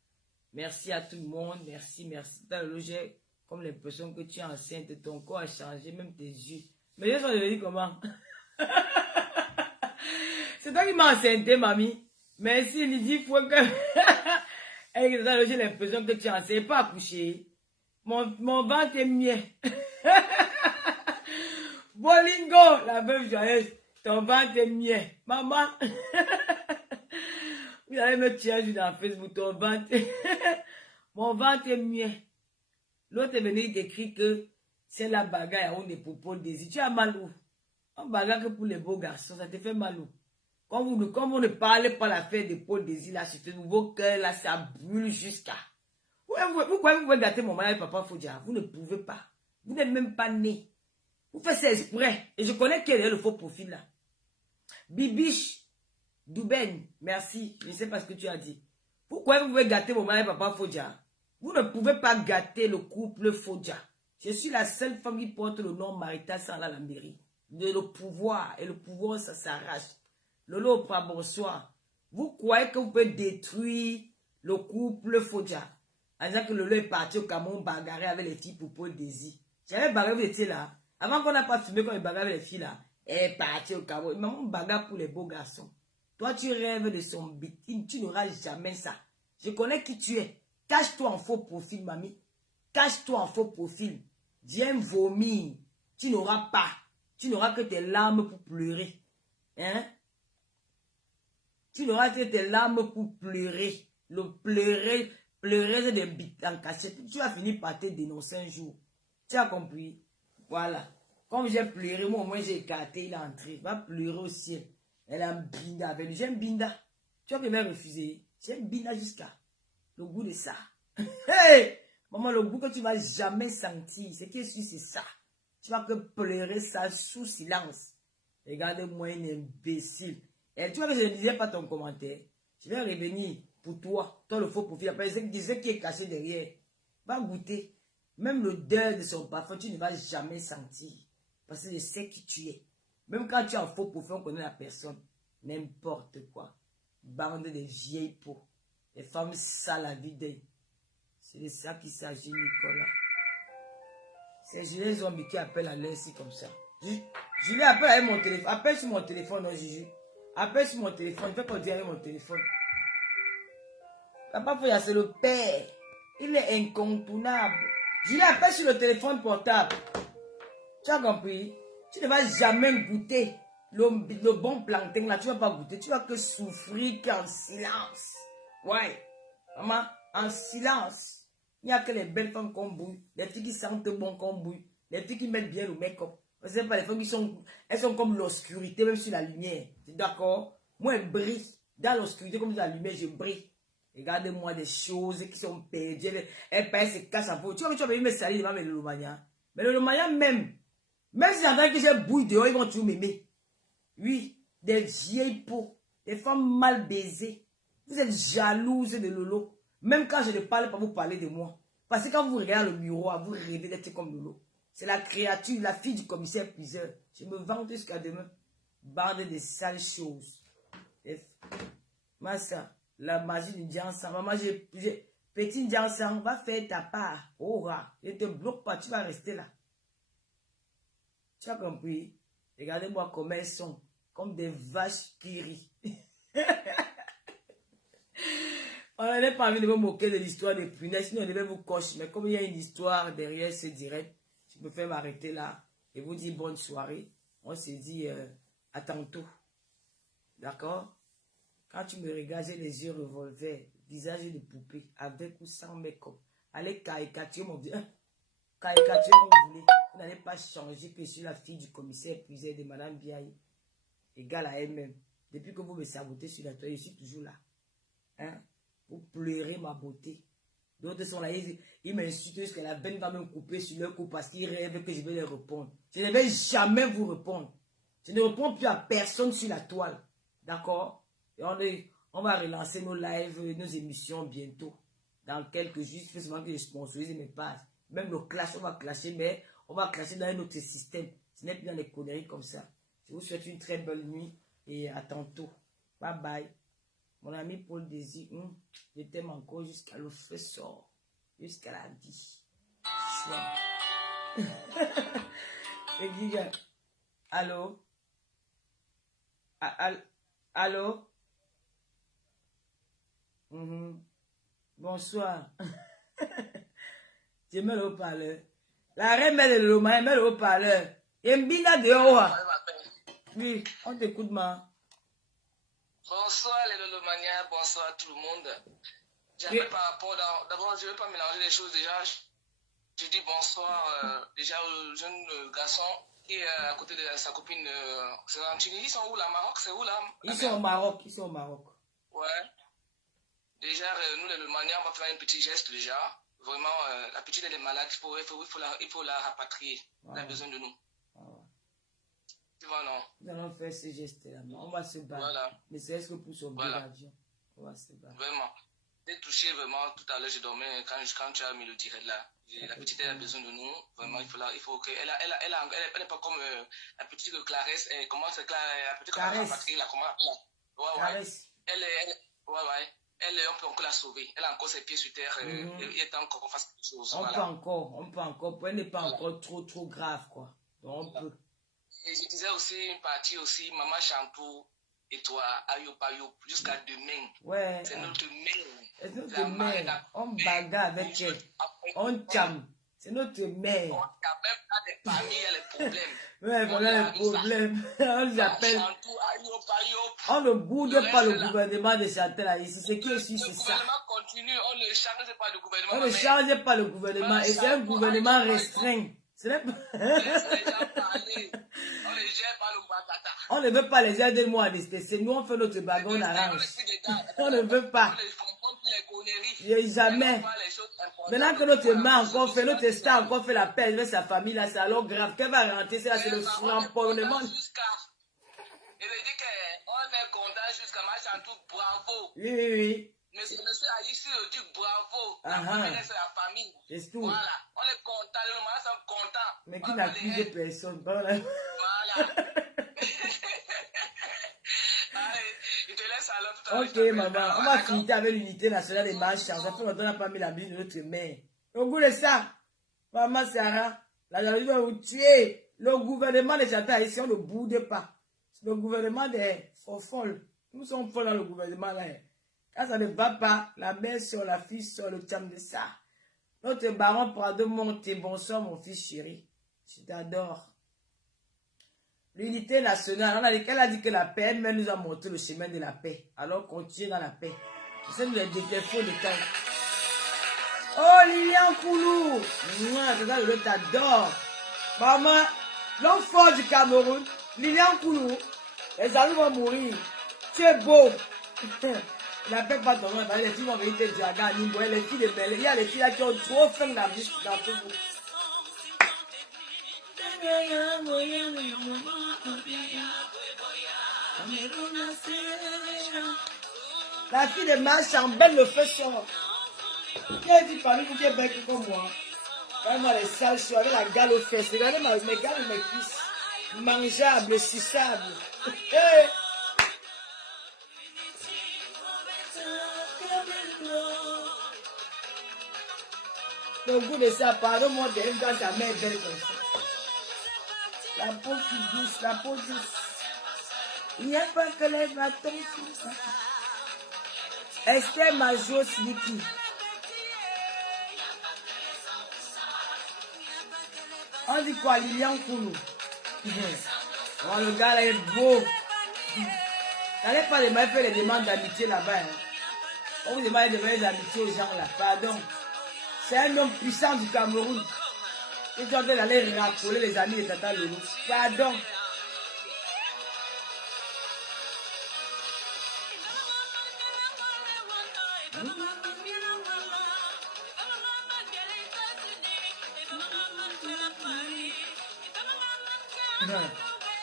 Merci à tout le monde. Merci. Dans le loger, comme l'impression que tu es enceinte, ton corps a changé, même tes yeux. Mais ils sont devenus comment? C'est toi qui m'as enceinté, mamie. Merci, Lydie. Il faut que... Dans le loger, l'impression que tu es enceinte, pas accouché. Mon ventre est mieux. Bolingo, la veuve joyeuse, ton ventre est mieux. Maman, vous allez me tirer dans Facebook, ton ventre. Mon ventre est mieux. L'autre est venu d'écrire que c'est la bagarre où des propos désir. Tu as mal où? On bagarre que pour les beaux garçons, ça te fait mal où? Comme vous ne parlez pas l'affaire des Paul désir là, sur vos cœurs là, ça brûle jusqu'à. Vous pouvez gâter mon mariage, papa Fodja. Vous ne pouvez pas. Vous n'êtes même pas né. Vous faites ça exprès. Et je connais quel est le faux profil là. Bibiche, Douben, merci. Je ne sais pas ce que tu as dit. Pourquoi vous pouvez gâter mon mariage, papa Fodja? Vous ne pouvez pas gâter le couple Fodja. Je suis la seule femme qui porte le nom marital sans la mairie. De le pouvoir. Et le pouvoir, ça s'arrache. Lolo, bonsoir. Vous croyez que vous pouvez détruire le couple Fodja? En disant que Lolo est parti au Cameroun bagarrer avec les filles pour Paul Désir. J'avais bagarré, vous étiez là. Avant qu'on n'a pas filmé quand il bagarre avec les filles là. Elle est partie au Cameroun. Maman bagarre pour les beaux garçons. Toi, tu rêves de son bikini. Tu n'auras jamais ça. Je connais qui tu es. Cache-toi en faux profil, mamie. Cache-toi en faux profil. Viens vomir. Tu n'auras pas. Tu n'auras que tes larmes pour pleurer. Hein? Tu n'auras que tes larmes pour pleurer. Le pleurer. Pleurer des bites en cachette. Tu vas finir par te dénoncer un jour. Tu as compris? Voilà. Comme j'ai pleuré, moi au moins j'ai écarté, il est entré. Il va pleurer au ciel. Elle a un binda avec lui. J'aime binda. Tu vas me refuser. J'aime binda jusqu'à le goût de ça. Hey! Maman, le goût que tu vas jamais sentir. Ce qui est sûr, c'est ça. Tu vas que pleurer ça sous silence. Regarde-moi, un imbécile. Et tu vois que je ne disais pas ton commentaire. Je vais revenir. Pour toi, le faux profil, après, ce qui est caché derrière, va goûter. Même l'odeur de son parfum, tu ne vas jamais sentir. Parce que je sais qui tu es. Même quand tu es en faux profil, on connaît la personne. N'importe quoi. Bande de vieilles peaux. Les femmes sales à vider. C'est de ça qu'il s'agit, Nicolas. C'est Julien Zombie qui appelle à l'aise comme ça. Je lui appelle avec mon téléphone. Appelle sur mon téléphone, non, Juju. Appelle sur mon téléphone. Je vais pas dire avec mon téléphone. Papa Foya, c'est le père. Il est incontournable. Je lui appelle sur le téléphone portable. Tu as compris? Tu ne vas jamais goûter le bon plantain, là, tu vas pas goûter. Tu vas que souffrir qu'en silence. Ouais. Maman, en silence. Il n'y a que les belles femmes qu'on bouille. Les filles qui sentent bon qu'on bouille. Les filles qui mettent bien le make-up. Vous savez pas, les femmes qui sont... Elles sont comme l'obscurité, même sur la lumière. D'accord? Moi, elles brillent. Dans l'obscurité, comme dans la lumière, je brille. Regardez-moi des choses qui sont perdues. Elles se cachent en peau. Tu vas venir me salir devant mes lolomanias. Mais le lolomania même si j'entends que j'ai bouille dehors, ils vont toujours m'aimer. Oui, des vieilles peaux, des femmes mal baisées. Vous êtes jalouses de Lolo. Même quand je ne parle pas, vous parlez de moi. Parce que quand vous regardez le miroir, vous rêvez d'être comme Lolo. C'est la créature, la fille du commissaire Puiseur. Je me vante jusqu'à demain. Bande de sales choses. Massa, la magie du Djansan. Maman, petit Djansan, va faire ta part. Oh, rat. Ne te bloque pas, tu vas rester là. Tu as compris? Regardez-moi comment elles sont. Comme des vaches qui rient. On n'avait pas envie de me moquer de l'histoire des punaises. Sinon, on devait vous cocher. Mais comme il y a une histoire derrière ce direct, je me fais m'arrêter là. Et vous dire bonne soirée. On se dit à tantôt. D'accord? Quand tu me regardes, j'ai les yeux revolver. Visage de poupée. Avec ou sans make-up. Allez caricaturer mon Dieu. Caricaturer comme vous voulez. Vous n'allez pas changer que je suis la fille du commissaire Puiseur de Madame Biaye. Égale à elle-même. Depuis que vous me sabotez sur la toile, je suis toujours là. Hein? Vous pleurez ma beauté. D'autres sont là, ils m'insultent jusqu'à la veine va me couper sur leur cou parce qu'ils rêvent que je vais les répondre. Je ne vais jamais vous répondre. Je ne réponds plus à personne sur la toile. D'accord? Et on va relancer nos lives, nos émissions bientôt. Dans quelques jours, il faut seulement que je sponsorise mes pages. Même le clash, on va clasher, mais on va clasher dans un autre système. Ce n'est plus dans les conneries comme ça. Je vous souhaite une très belle nuit et à tantôt. Bye bye. Mon ami Paul Désir, je t'aime encore jusqu'à le feu sort, jusqu'à la vie. Allô? Allô? Bonsoir. Je mets le haut-parleur. La reine met le lomane, met le haut-parleur. Et mbina dehors. Oui, on t'écoute, ma. Bonsoir les Lolomaniens, bonsoir tout le monde. J'avais par rapport, d'abord je ne vais pas mélanger les choses déjà. Je dis bonsoir déjà au jeune garçon qui est à côté de sa copine. C'est en Tunisie, ils sont où là, Maroc? C'est où là? Ils sont au Maroc, ils sont au Maroc. Ouais. Déjà, nous les Lolomaniens, on va faire un petit geste déjà. Vraiment, la petite elle est malade, il faut la rapatrier. Elle a besoin de nous. Voilà. Nous allons faire ce geste-là. On va se battre. Voilà. Mais c'est ce que pour sauver l'avion. On va se battre. Vraiment. J'ai touché vraiment tout à l'heure, je dormais quand tu as mis le direct là. La petite elle a besoin de nous. Vraiment, il faut que. Elle n'est pas comme la petite de Clarisse. Comment c'est la petite Clarisse là, comment elle ouais. Elle, on peut la sauver. Elle a encore ses pieds sur terre. Il est encore qu'on fasse quelque chose. On peut encore. Elle n'est pas encore trop grave quoi. Donc on peut. Et je disais aussi une partie aussi, Maman Chantou et toi, Ayop, jusqu'à demain. Ouais. C'est notre mère. C'est notre mère. On bagarre avec elle. On chame. C'est notre mère. On a même pas des familles, il y a les problèmes. Ouais, voilà les problèmes. On les appelle. On ne boude pas le gouvernement de Chantal là ici. C'est que si c'est ça. Le gouvernement continue, on ne change pas le gouvernement. On ne change pas le gouvernement. Et c'est un gouvernement restreint. On ne veut pas les aider moi à déstresser. Nous on fait notre bagarre, on arrange. On ne veut pas. Jamais. Maintenant que notre main encore fait, notre star encore fait la paix avec sa famille là, c'est alors grave. Qu'elle va rentrer, c'est là, c'est le flamboiement. Il dit qu'on est content jusqu'à Machantou, bravo. Oui. Monsieur Aïssi le dit bravo. La famille, c'est la famille. C'est tout. Voilà. On est content, les mamans sont contents. Mais qui n'accuse personne. Voilà. Allez, je te laisse alors tout à l'heure. Ok, maman. On va finir avec l'unité nationale des marches. Ça fait longtemps qu'on n'a pas mis la musique de notre mère. Au goût de ça, maman Sarah, la jalousie va vous tuer. Le gouvernement des Chantal ici, on ne boude pas. Le gouvernement des folles. Nous sommes folles dans le gouvernement là. Quand ça ne va pas, la mère sur la fille sur le thème de ça. Notre baron prend de monter. Bonsoir mon fils chéri. Je t'adore. L'unité nationale, elle a dit que la paix, elle nous a montré le chemin de la paix. Alors, continuez dans la paix. C'est les défauts de temps. Oh, Lilian Koulou. Je t'adore. Maman, l'homme fort du Cameroun, Lilian Koulou, les amis vont mourir. Tu es beau. La paix pas ton nom, les filles vont venir te dire, regarde, les filles de Belle, il y a les filles là qui ont trop faim dans la bouche, dans tout le monde. La fille de Marchambelle le fait sort. Qui a dit parmi vous qui est belle comme moi? Regardez-moi les sales choux avec la gale aux fesses. Regardez mes gales et mes cuisses. Mangeables, suçables. Hey. Le goût de ça, pardon-moi, d'aime quand sa mère est belle comme ça. La peau qui douce, la peau douce. Il n'y a pas que les bâtons qui sont. Esther Majo Sniki. On dit quoi, Lilian Koulou? Oh, le gars là est beau. N'allez pas demander faire les demandes d'amitié là-bas. Hein. On vous demande de demander d'amitié aux gens là. Pardon. C'est un homme puissant du Cameroun. Et tu as d'aller racoler les amis de Tata Loulou. Pardon.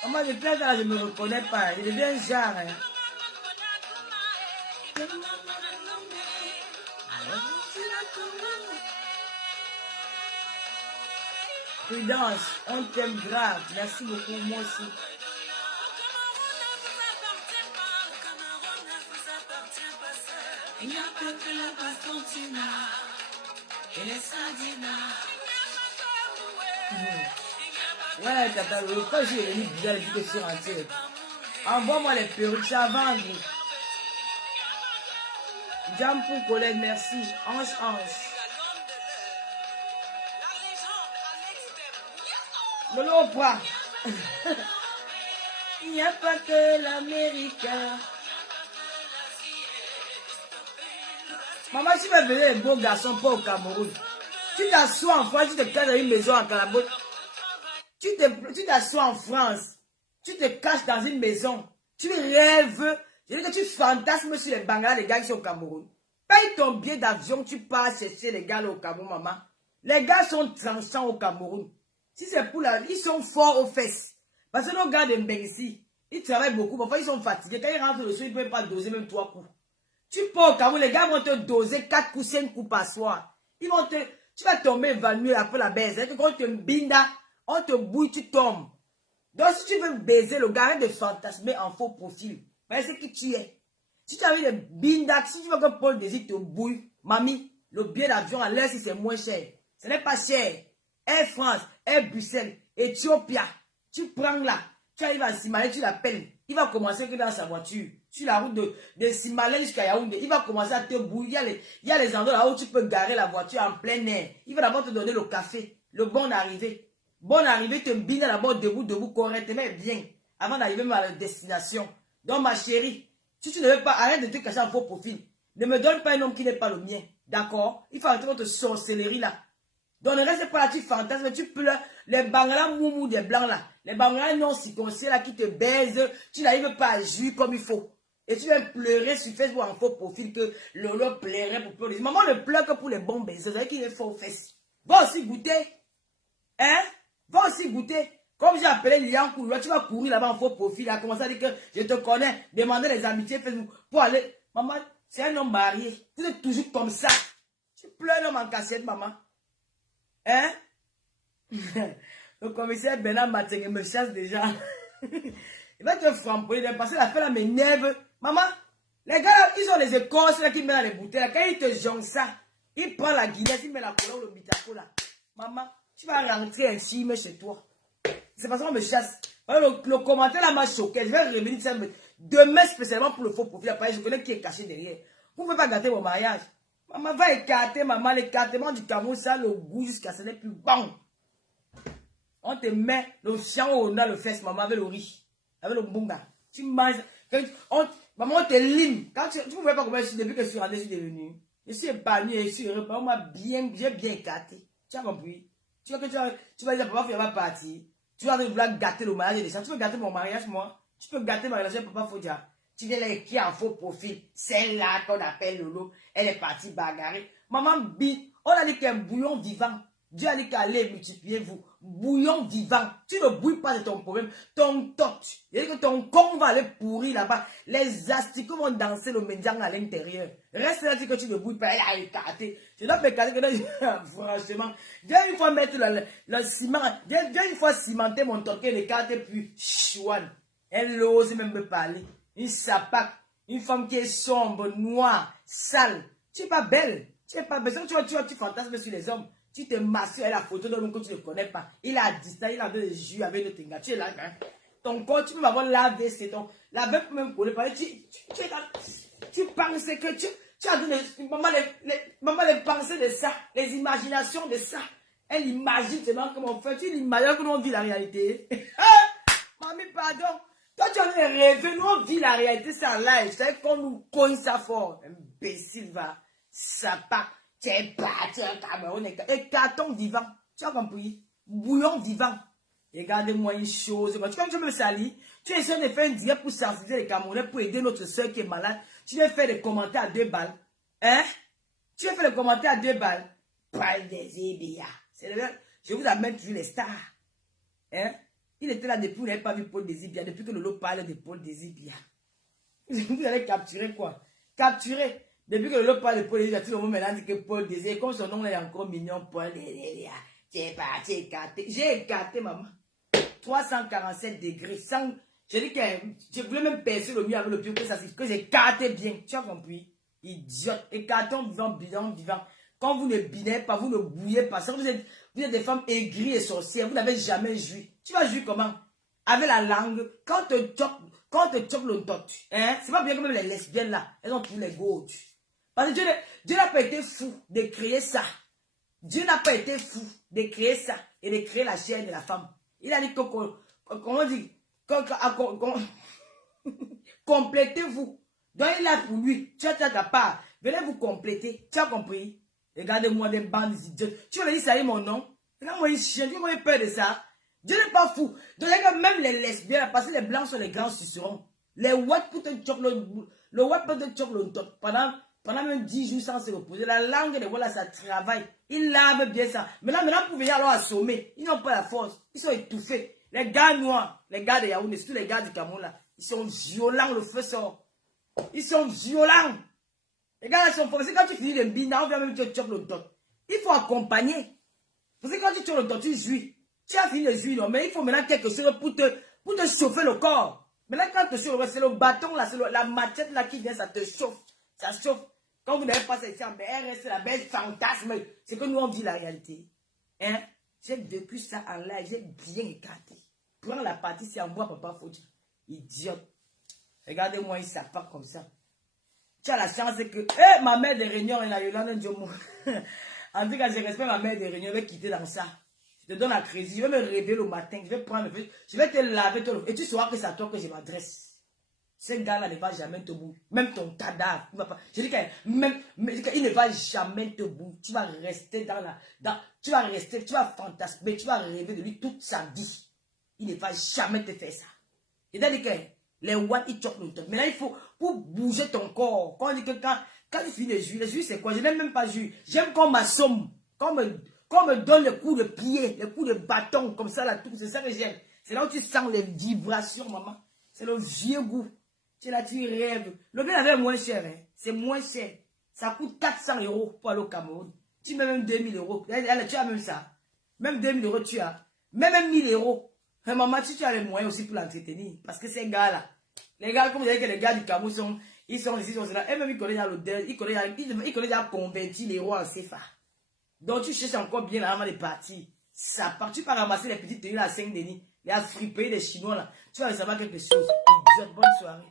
Moi, je plains là, je ne me reconnais pas. Il devient genre. Hein. Prudence, on t'aime grave. Merci beaucoup, moi aussi. Il n'y a pas que la Bastantina et les Sardina. Ouais, Tata, quand j'ai les livres bizarres, les questions entières. Envoie-moi les perruques, ça vendre. Jam pour collègue, merci. Ange. Lolo pas. Il n'y a pas que l'Amérique. Maman, si tu veux venir les beaux garçons pas au Cameroun, tu t'assois en France, tu te caches dans une maison à Calabote. Tu t'assois en France, tu te caches dans une maison, tu rêves, je dis que tu fantasmes sur les Bangla, les gars qui sont au Cameroun. Paye ton billet d'avion, tu pars chercher les gars là au Cameroun, maman. Les gars sont tranchants au Cameroun. Si c'est pour la vie, ils sont forts aux fesses. Parce que nos gars de Mbengsi, ils travaillent beaucoup, parfois ils sont fatigués. Quand ils rentrent le soir, ils ne peuvent pas doser même 3 coups. Tu pars au Cameroun, les gars vont te doser 4 coups, 5 coups par soir. Tu vas tomber évanoui après la baisse. C'est-à-dire que quand tu te binda, on te bouille, tu tombes. Donc si tu veux baiser le gars, arrête de fantasmer en faux profil. Mais c'est qui tu es. Si tu as envie de binda, si tu veux que Paul Désir te bouille, mamie, le billet d'avion à l'air si c'est moins cher. Ce n'est pas cher. Air France, Air Bruxelles, Ethiopia, tu prends là, tu arrives à Simalé, tu l'appelles. Il va commencer que dans sa voiture, sur la route de Simalé jusqu'à Yaoundé, il va commencer à te bouillir. Il y a les endroits là où tu peux garer la voiture en plein air. Il va d'abord te donner le café, le bon arrivée. Bon arrivée, te biner d'abord debout, correctement bien, avant d'arriver à la destination. Donc ma chérie, si tu ne veux pas, arrête de te cacher en faux profil. Ne me donne pas un homme qui n'est pas le mien, d'accord? Il faut arrêter votre sorcellerie là. Donc ne reste pas là, tu fantasmes, tu pleures. Les Bangla moumou des blancs là, les Bangla non circoncis là qui te baisent, tu n'arrives pas à jouir comme il faut. Et tu vas pleurer sur Facebook en faux profil que Lolo plairait pour pleurer. Maman ne pleure que pour les bons baisers, c'est-à-dire qu'il est faux aux fesses. Va aussi goûter. Hein? Va aussi goûter. Comme j'ai appelé Lilian Koulou, tu vas courir là-bas en faux profil, là, commencer à dire que je te connais, demander les amitiés Facebook pour aller. Maman, c'est un homme marié. Vous êtes toujours comme ça. Tu pleures l'homme en cassette, maman. Hein? Le commissaire Bernard Mateng me chasse déjà. Il va te frampoler parce que la fête là m'énerve. Maman, les gars là, ils ont les écorces là qui mettent dans les bouteilles là. Quand ils te jonquent ça, ils prennent la guinée, ils mettent la couleur ou le bitaco là. Maman, tu vas rentrer ainsi mais chez toi. C'est parce qu'on me chasse. Le commentaire là m'a choqué. Je vais revenir ça demain spécialement pour le faux profil. Je connais qui est caché derrière. Vous ne pouvez pas gâter mon mariage. Maman va écarter, maman. L'écartement du Cameroun, ça a le goût jusqu'à ce n'est plus bon. On te met le fian au dans le fesse, maman, avec le riz, avec le bunga. Tu manges. Maman, on te lime. Quand tu ne vois pas comment je suis, depuis que je suis rentré, je suis devenu. Je suis épanoui, je suis heureux. J'ai bien gâté. Tu as compris? Tu vas dire, papa, il va partir. Tu vas vouloir gâter le mariage des gens. Tu peux gâter mon mariage, moi. Tu peux gâter ma relation, papa, faut dire. Tu viens là qui a un faux profil. Celle-là qu'on appelle Lolo, elle est partie bagarrer. Maman bite. On a dit qu'il y a un bouillon vivant. Dieu a dit qu'allez multiplier vous. Bouillon vivant. Tu ne bouilles pas de ton problème. Ton tot. Il dit que ton con va aller pourrir là-bas. Les asticots vont danser le mendiant à l'intérieur. Reste là, que tu ne bouilles pas. Il a écarté. Je dois m'écarter que franchement. Viens une fois mettre le ciment. Viens une fois cimenter mon toquet, l'écarter, puis chouane. Elle n'ose même me parler. Une sapac. Une femme qui est sombre, noire, sale. Tu n'es pas belle. Tu n'es pas belle. Tu fantasmes sur les hommes. Tu te massures avec la photo de l'homme que tu ne connais pas. Il a dit ça, il a de jus avec le tenga. Tu es là, hein? Ton corps, tu peux avoir lavé, c'est ton. La bête peut même coller. Tu penses que tu as donné. Maman, les pensées de ça, les imaginations de ça. Elle imagine seulement comment on fait. Tu l'imagines comment on vit la réalité. Mamie, pardon. Toi, tu en es rêvé. Nous, on vit la réalité, c'est en live. C'est qu'on nous cogne ça fort. Imbécile, va. Ça part. Tu es parti en Cameroun. Et carton vivant. Tu as compris? Bouillon vivant. Regardez-moi une chose. Tu me salis. Tu essaies de faire un direct pour sensibiliser les Camerounais, pour aider notre soeur qui est malade. Tu veux faire des commentaires à 2 balles. Hein? Tu veux faire des commentaires à 2 balles. Paul Désir. Je vous amène toujours les stars. Hein? Il était là depuis, vous n'avez pas vu Paul Désir. Depuis que Lolo parle de Paul Désir. Vous allez capturer quoi? Capturer. Depuis que Lolo parle de Paul Désir, tout le monde maintenant dit que Paul Désir, comme son nom est encore mignon, Paul Désir. Tu es parti écarté. J'ai écarté, maman. 347 degrés. Sans, je dis que je voulais même percer le mur avec le pied que j'ai écarté bien. Tu as compris? Idiote. Écartons vivant, bidon, vivant. Quand vous ne binez pas, vous ne bouillez pas. Vous êtes des femmes aigries et sorcières. Vous n'avez jamais joui. Tu vas jouir comment? Avec la langue. Quand te chope le tot. Hein? C'est pas bien que même les lesbiennes là. Elles ont tous les gauches. Parce que Dieu n'a pas été fou de créer ça. Dieu n'a pas été fou de créer ça et de créer la chair de la femme. Il a dit que, comment on dit, complétez-vous. Donc il a pour lui, tu as ta part. Venez vous compléter. Tu as compris? Regardez-moi des bandes idiotes. Tu veux dire ça est mon nom? Regarde-moi une chienne, tu as peur de ça. Dieu n'est pas fou. Donc même les lesbiennes, parce que les blancs sont les grands sucerons. Les whites peut te choquer le white peut te choquer le top. Pendant même 10 jours sans se reposer. La langue de voilà, ça travaille. Ils lavent bien ça. Maintenant, pour venir alors assommer, ils n'ont pas la force. Ils sont étouffés. Les gars noirs, les gars de Yaoundé, surtout les gars du Cameroun là, ils sont violents, le feu sort. Ils sont violents. Les gars là sont forts. C'est quand tu finis le bina, on vient même te choquer le top. Il faut accompagner. Parce que quand tu choques le top, tu jouis. Tu as fini de jouir, non, mais il faut maintenant quelque chose pour te chauffer le corps. Maintenant, quand tu te chauffes, c'est le bâton là, c'est la machette là qui vient, ça te chauffe. Ça chauffe. Quand vous n'avez pas ça ici, elle reste la belle fantasme. C'est que nous, on vit la réalité. Hein? J'ai depuis ça en live, j'ai bien écarté. Prends la partie, c'est en bois, papa, faut dire. Idiote. Regardez-moi, il ne savent pas comme ça. Tu as la chance que, ma mère de Réunion, elle a eu l'année de En tout cas, je respecte ma mère de Réunion, je vais quitter dans ça. Je te donne la crédit, je vais me réveiller le matin, je vais prendre le feu, je vais te laver, et tu sauras que c'est à toi que je m'adresse. Ce gars-là ne va jamais te bouger. Même ton cadavre. Je dis qu'il ne va jamais te bouger. Tu vas rester tu vas fantasmer, tu vas rêver de lui toute sa vie. Il ne va jamais te faire ça. C'est-à-dire que les watts, ils choquent le temps. Maintenant, il faut, pour bouger ton corps, quand on dit que quand tu finis de jouer, le jouer c'est quoi? Je n'aime même pas jouer. J'aime qu'on m'assomme, qu'on me donne les coups de pied, les coups de bâton, comme ça, là, tout. C'est ça que j'aime. C'est là où tu sens les vibrations, maman. C'est le vieux goût. Tu là, tu rêves. Le bien avait moins cher, hein. C'est moins cher. Ça coûte 400 € pour aller au Cameroun. Tu mets même 2000 €. Tu as même ça. Même 2000 € tu as. Même 1000 €. Mais maman, tu as les moyens aussi pour l'entretenir. Parce que ces gars-là, les gars, comme vous savez que les gars du Cameroun ils sont ici, ils sont là. Et même ils connaissent l'odeur, ils connaissent déjà convertir les euros en CFA. Donc tu cherches encore bien là avant de partir. Ça part. Tu peux ramasser les petites tenues à Saint-Denis. Les afripés, les Chinois là. Tu vas savoir quelque chose. Idiote, bonne soirée.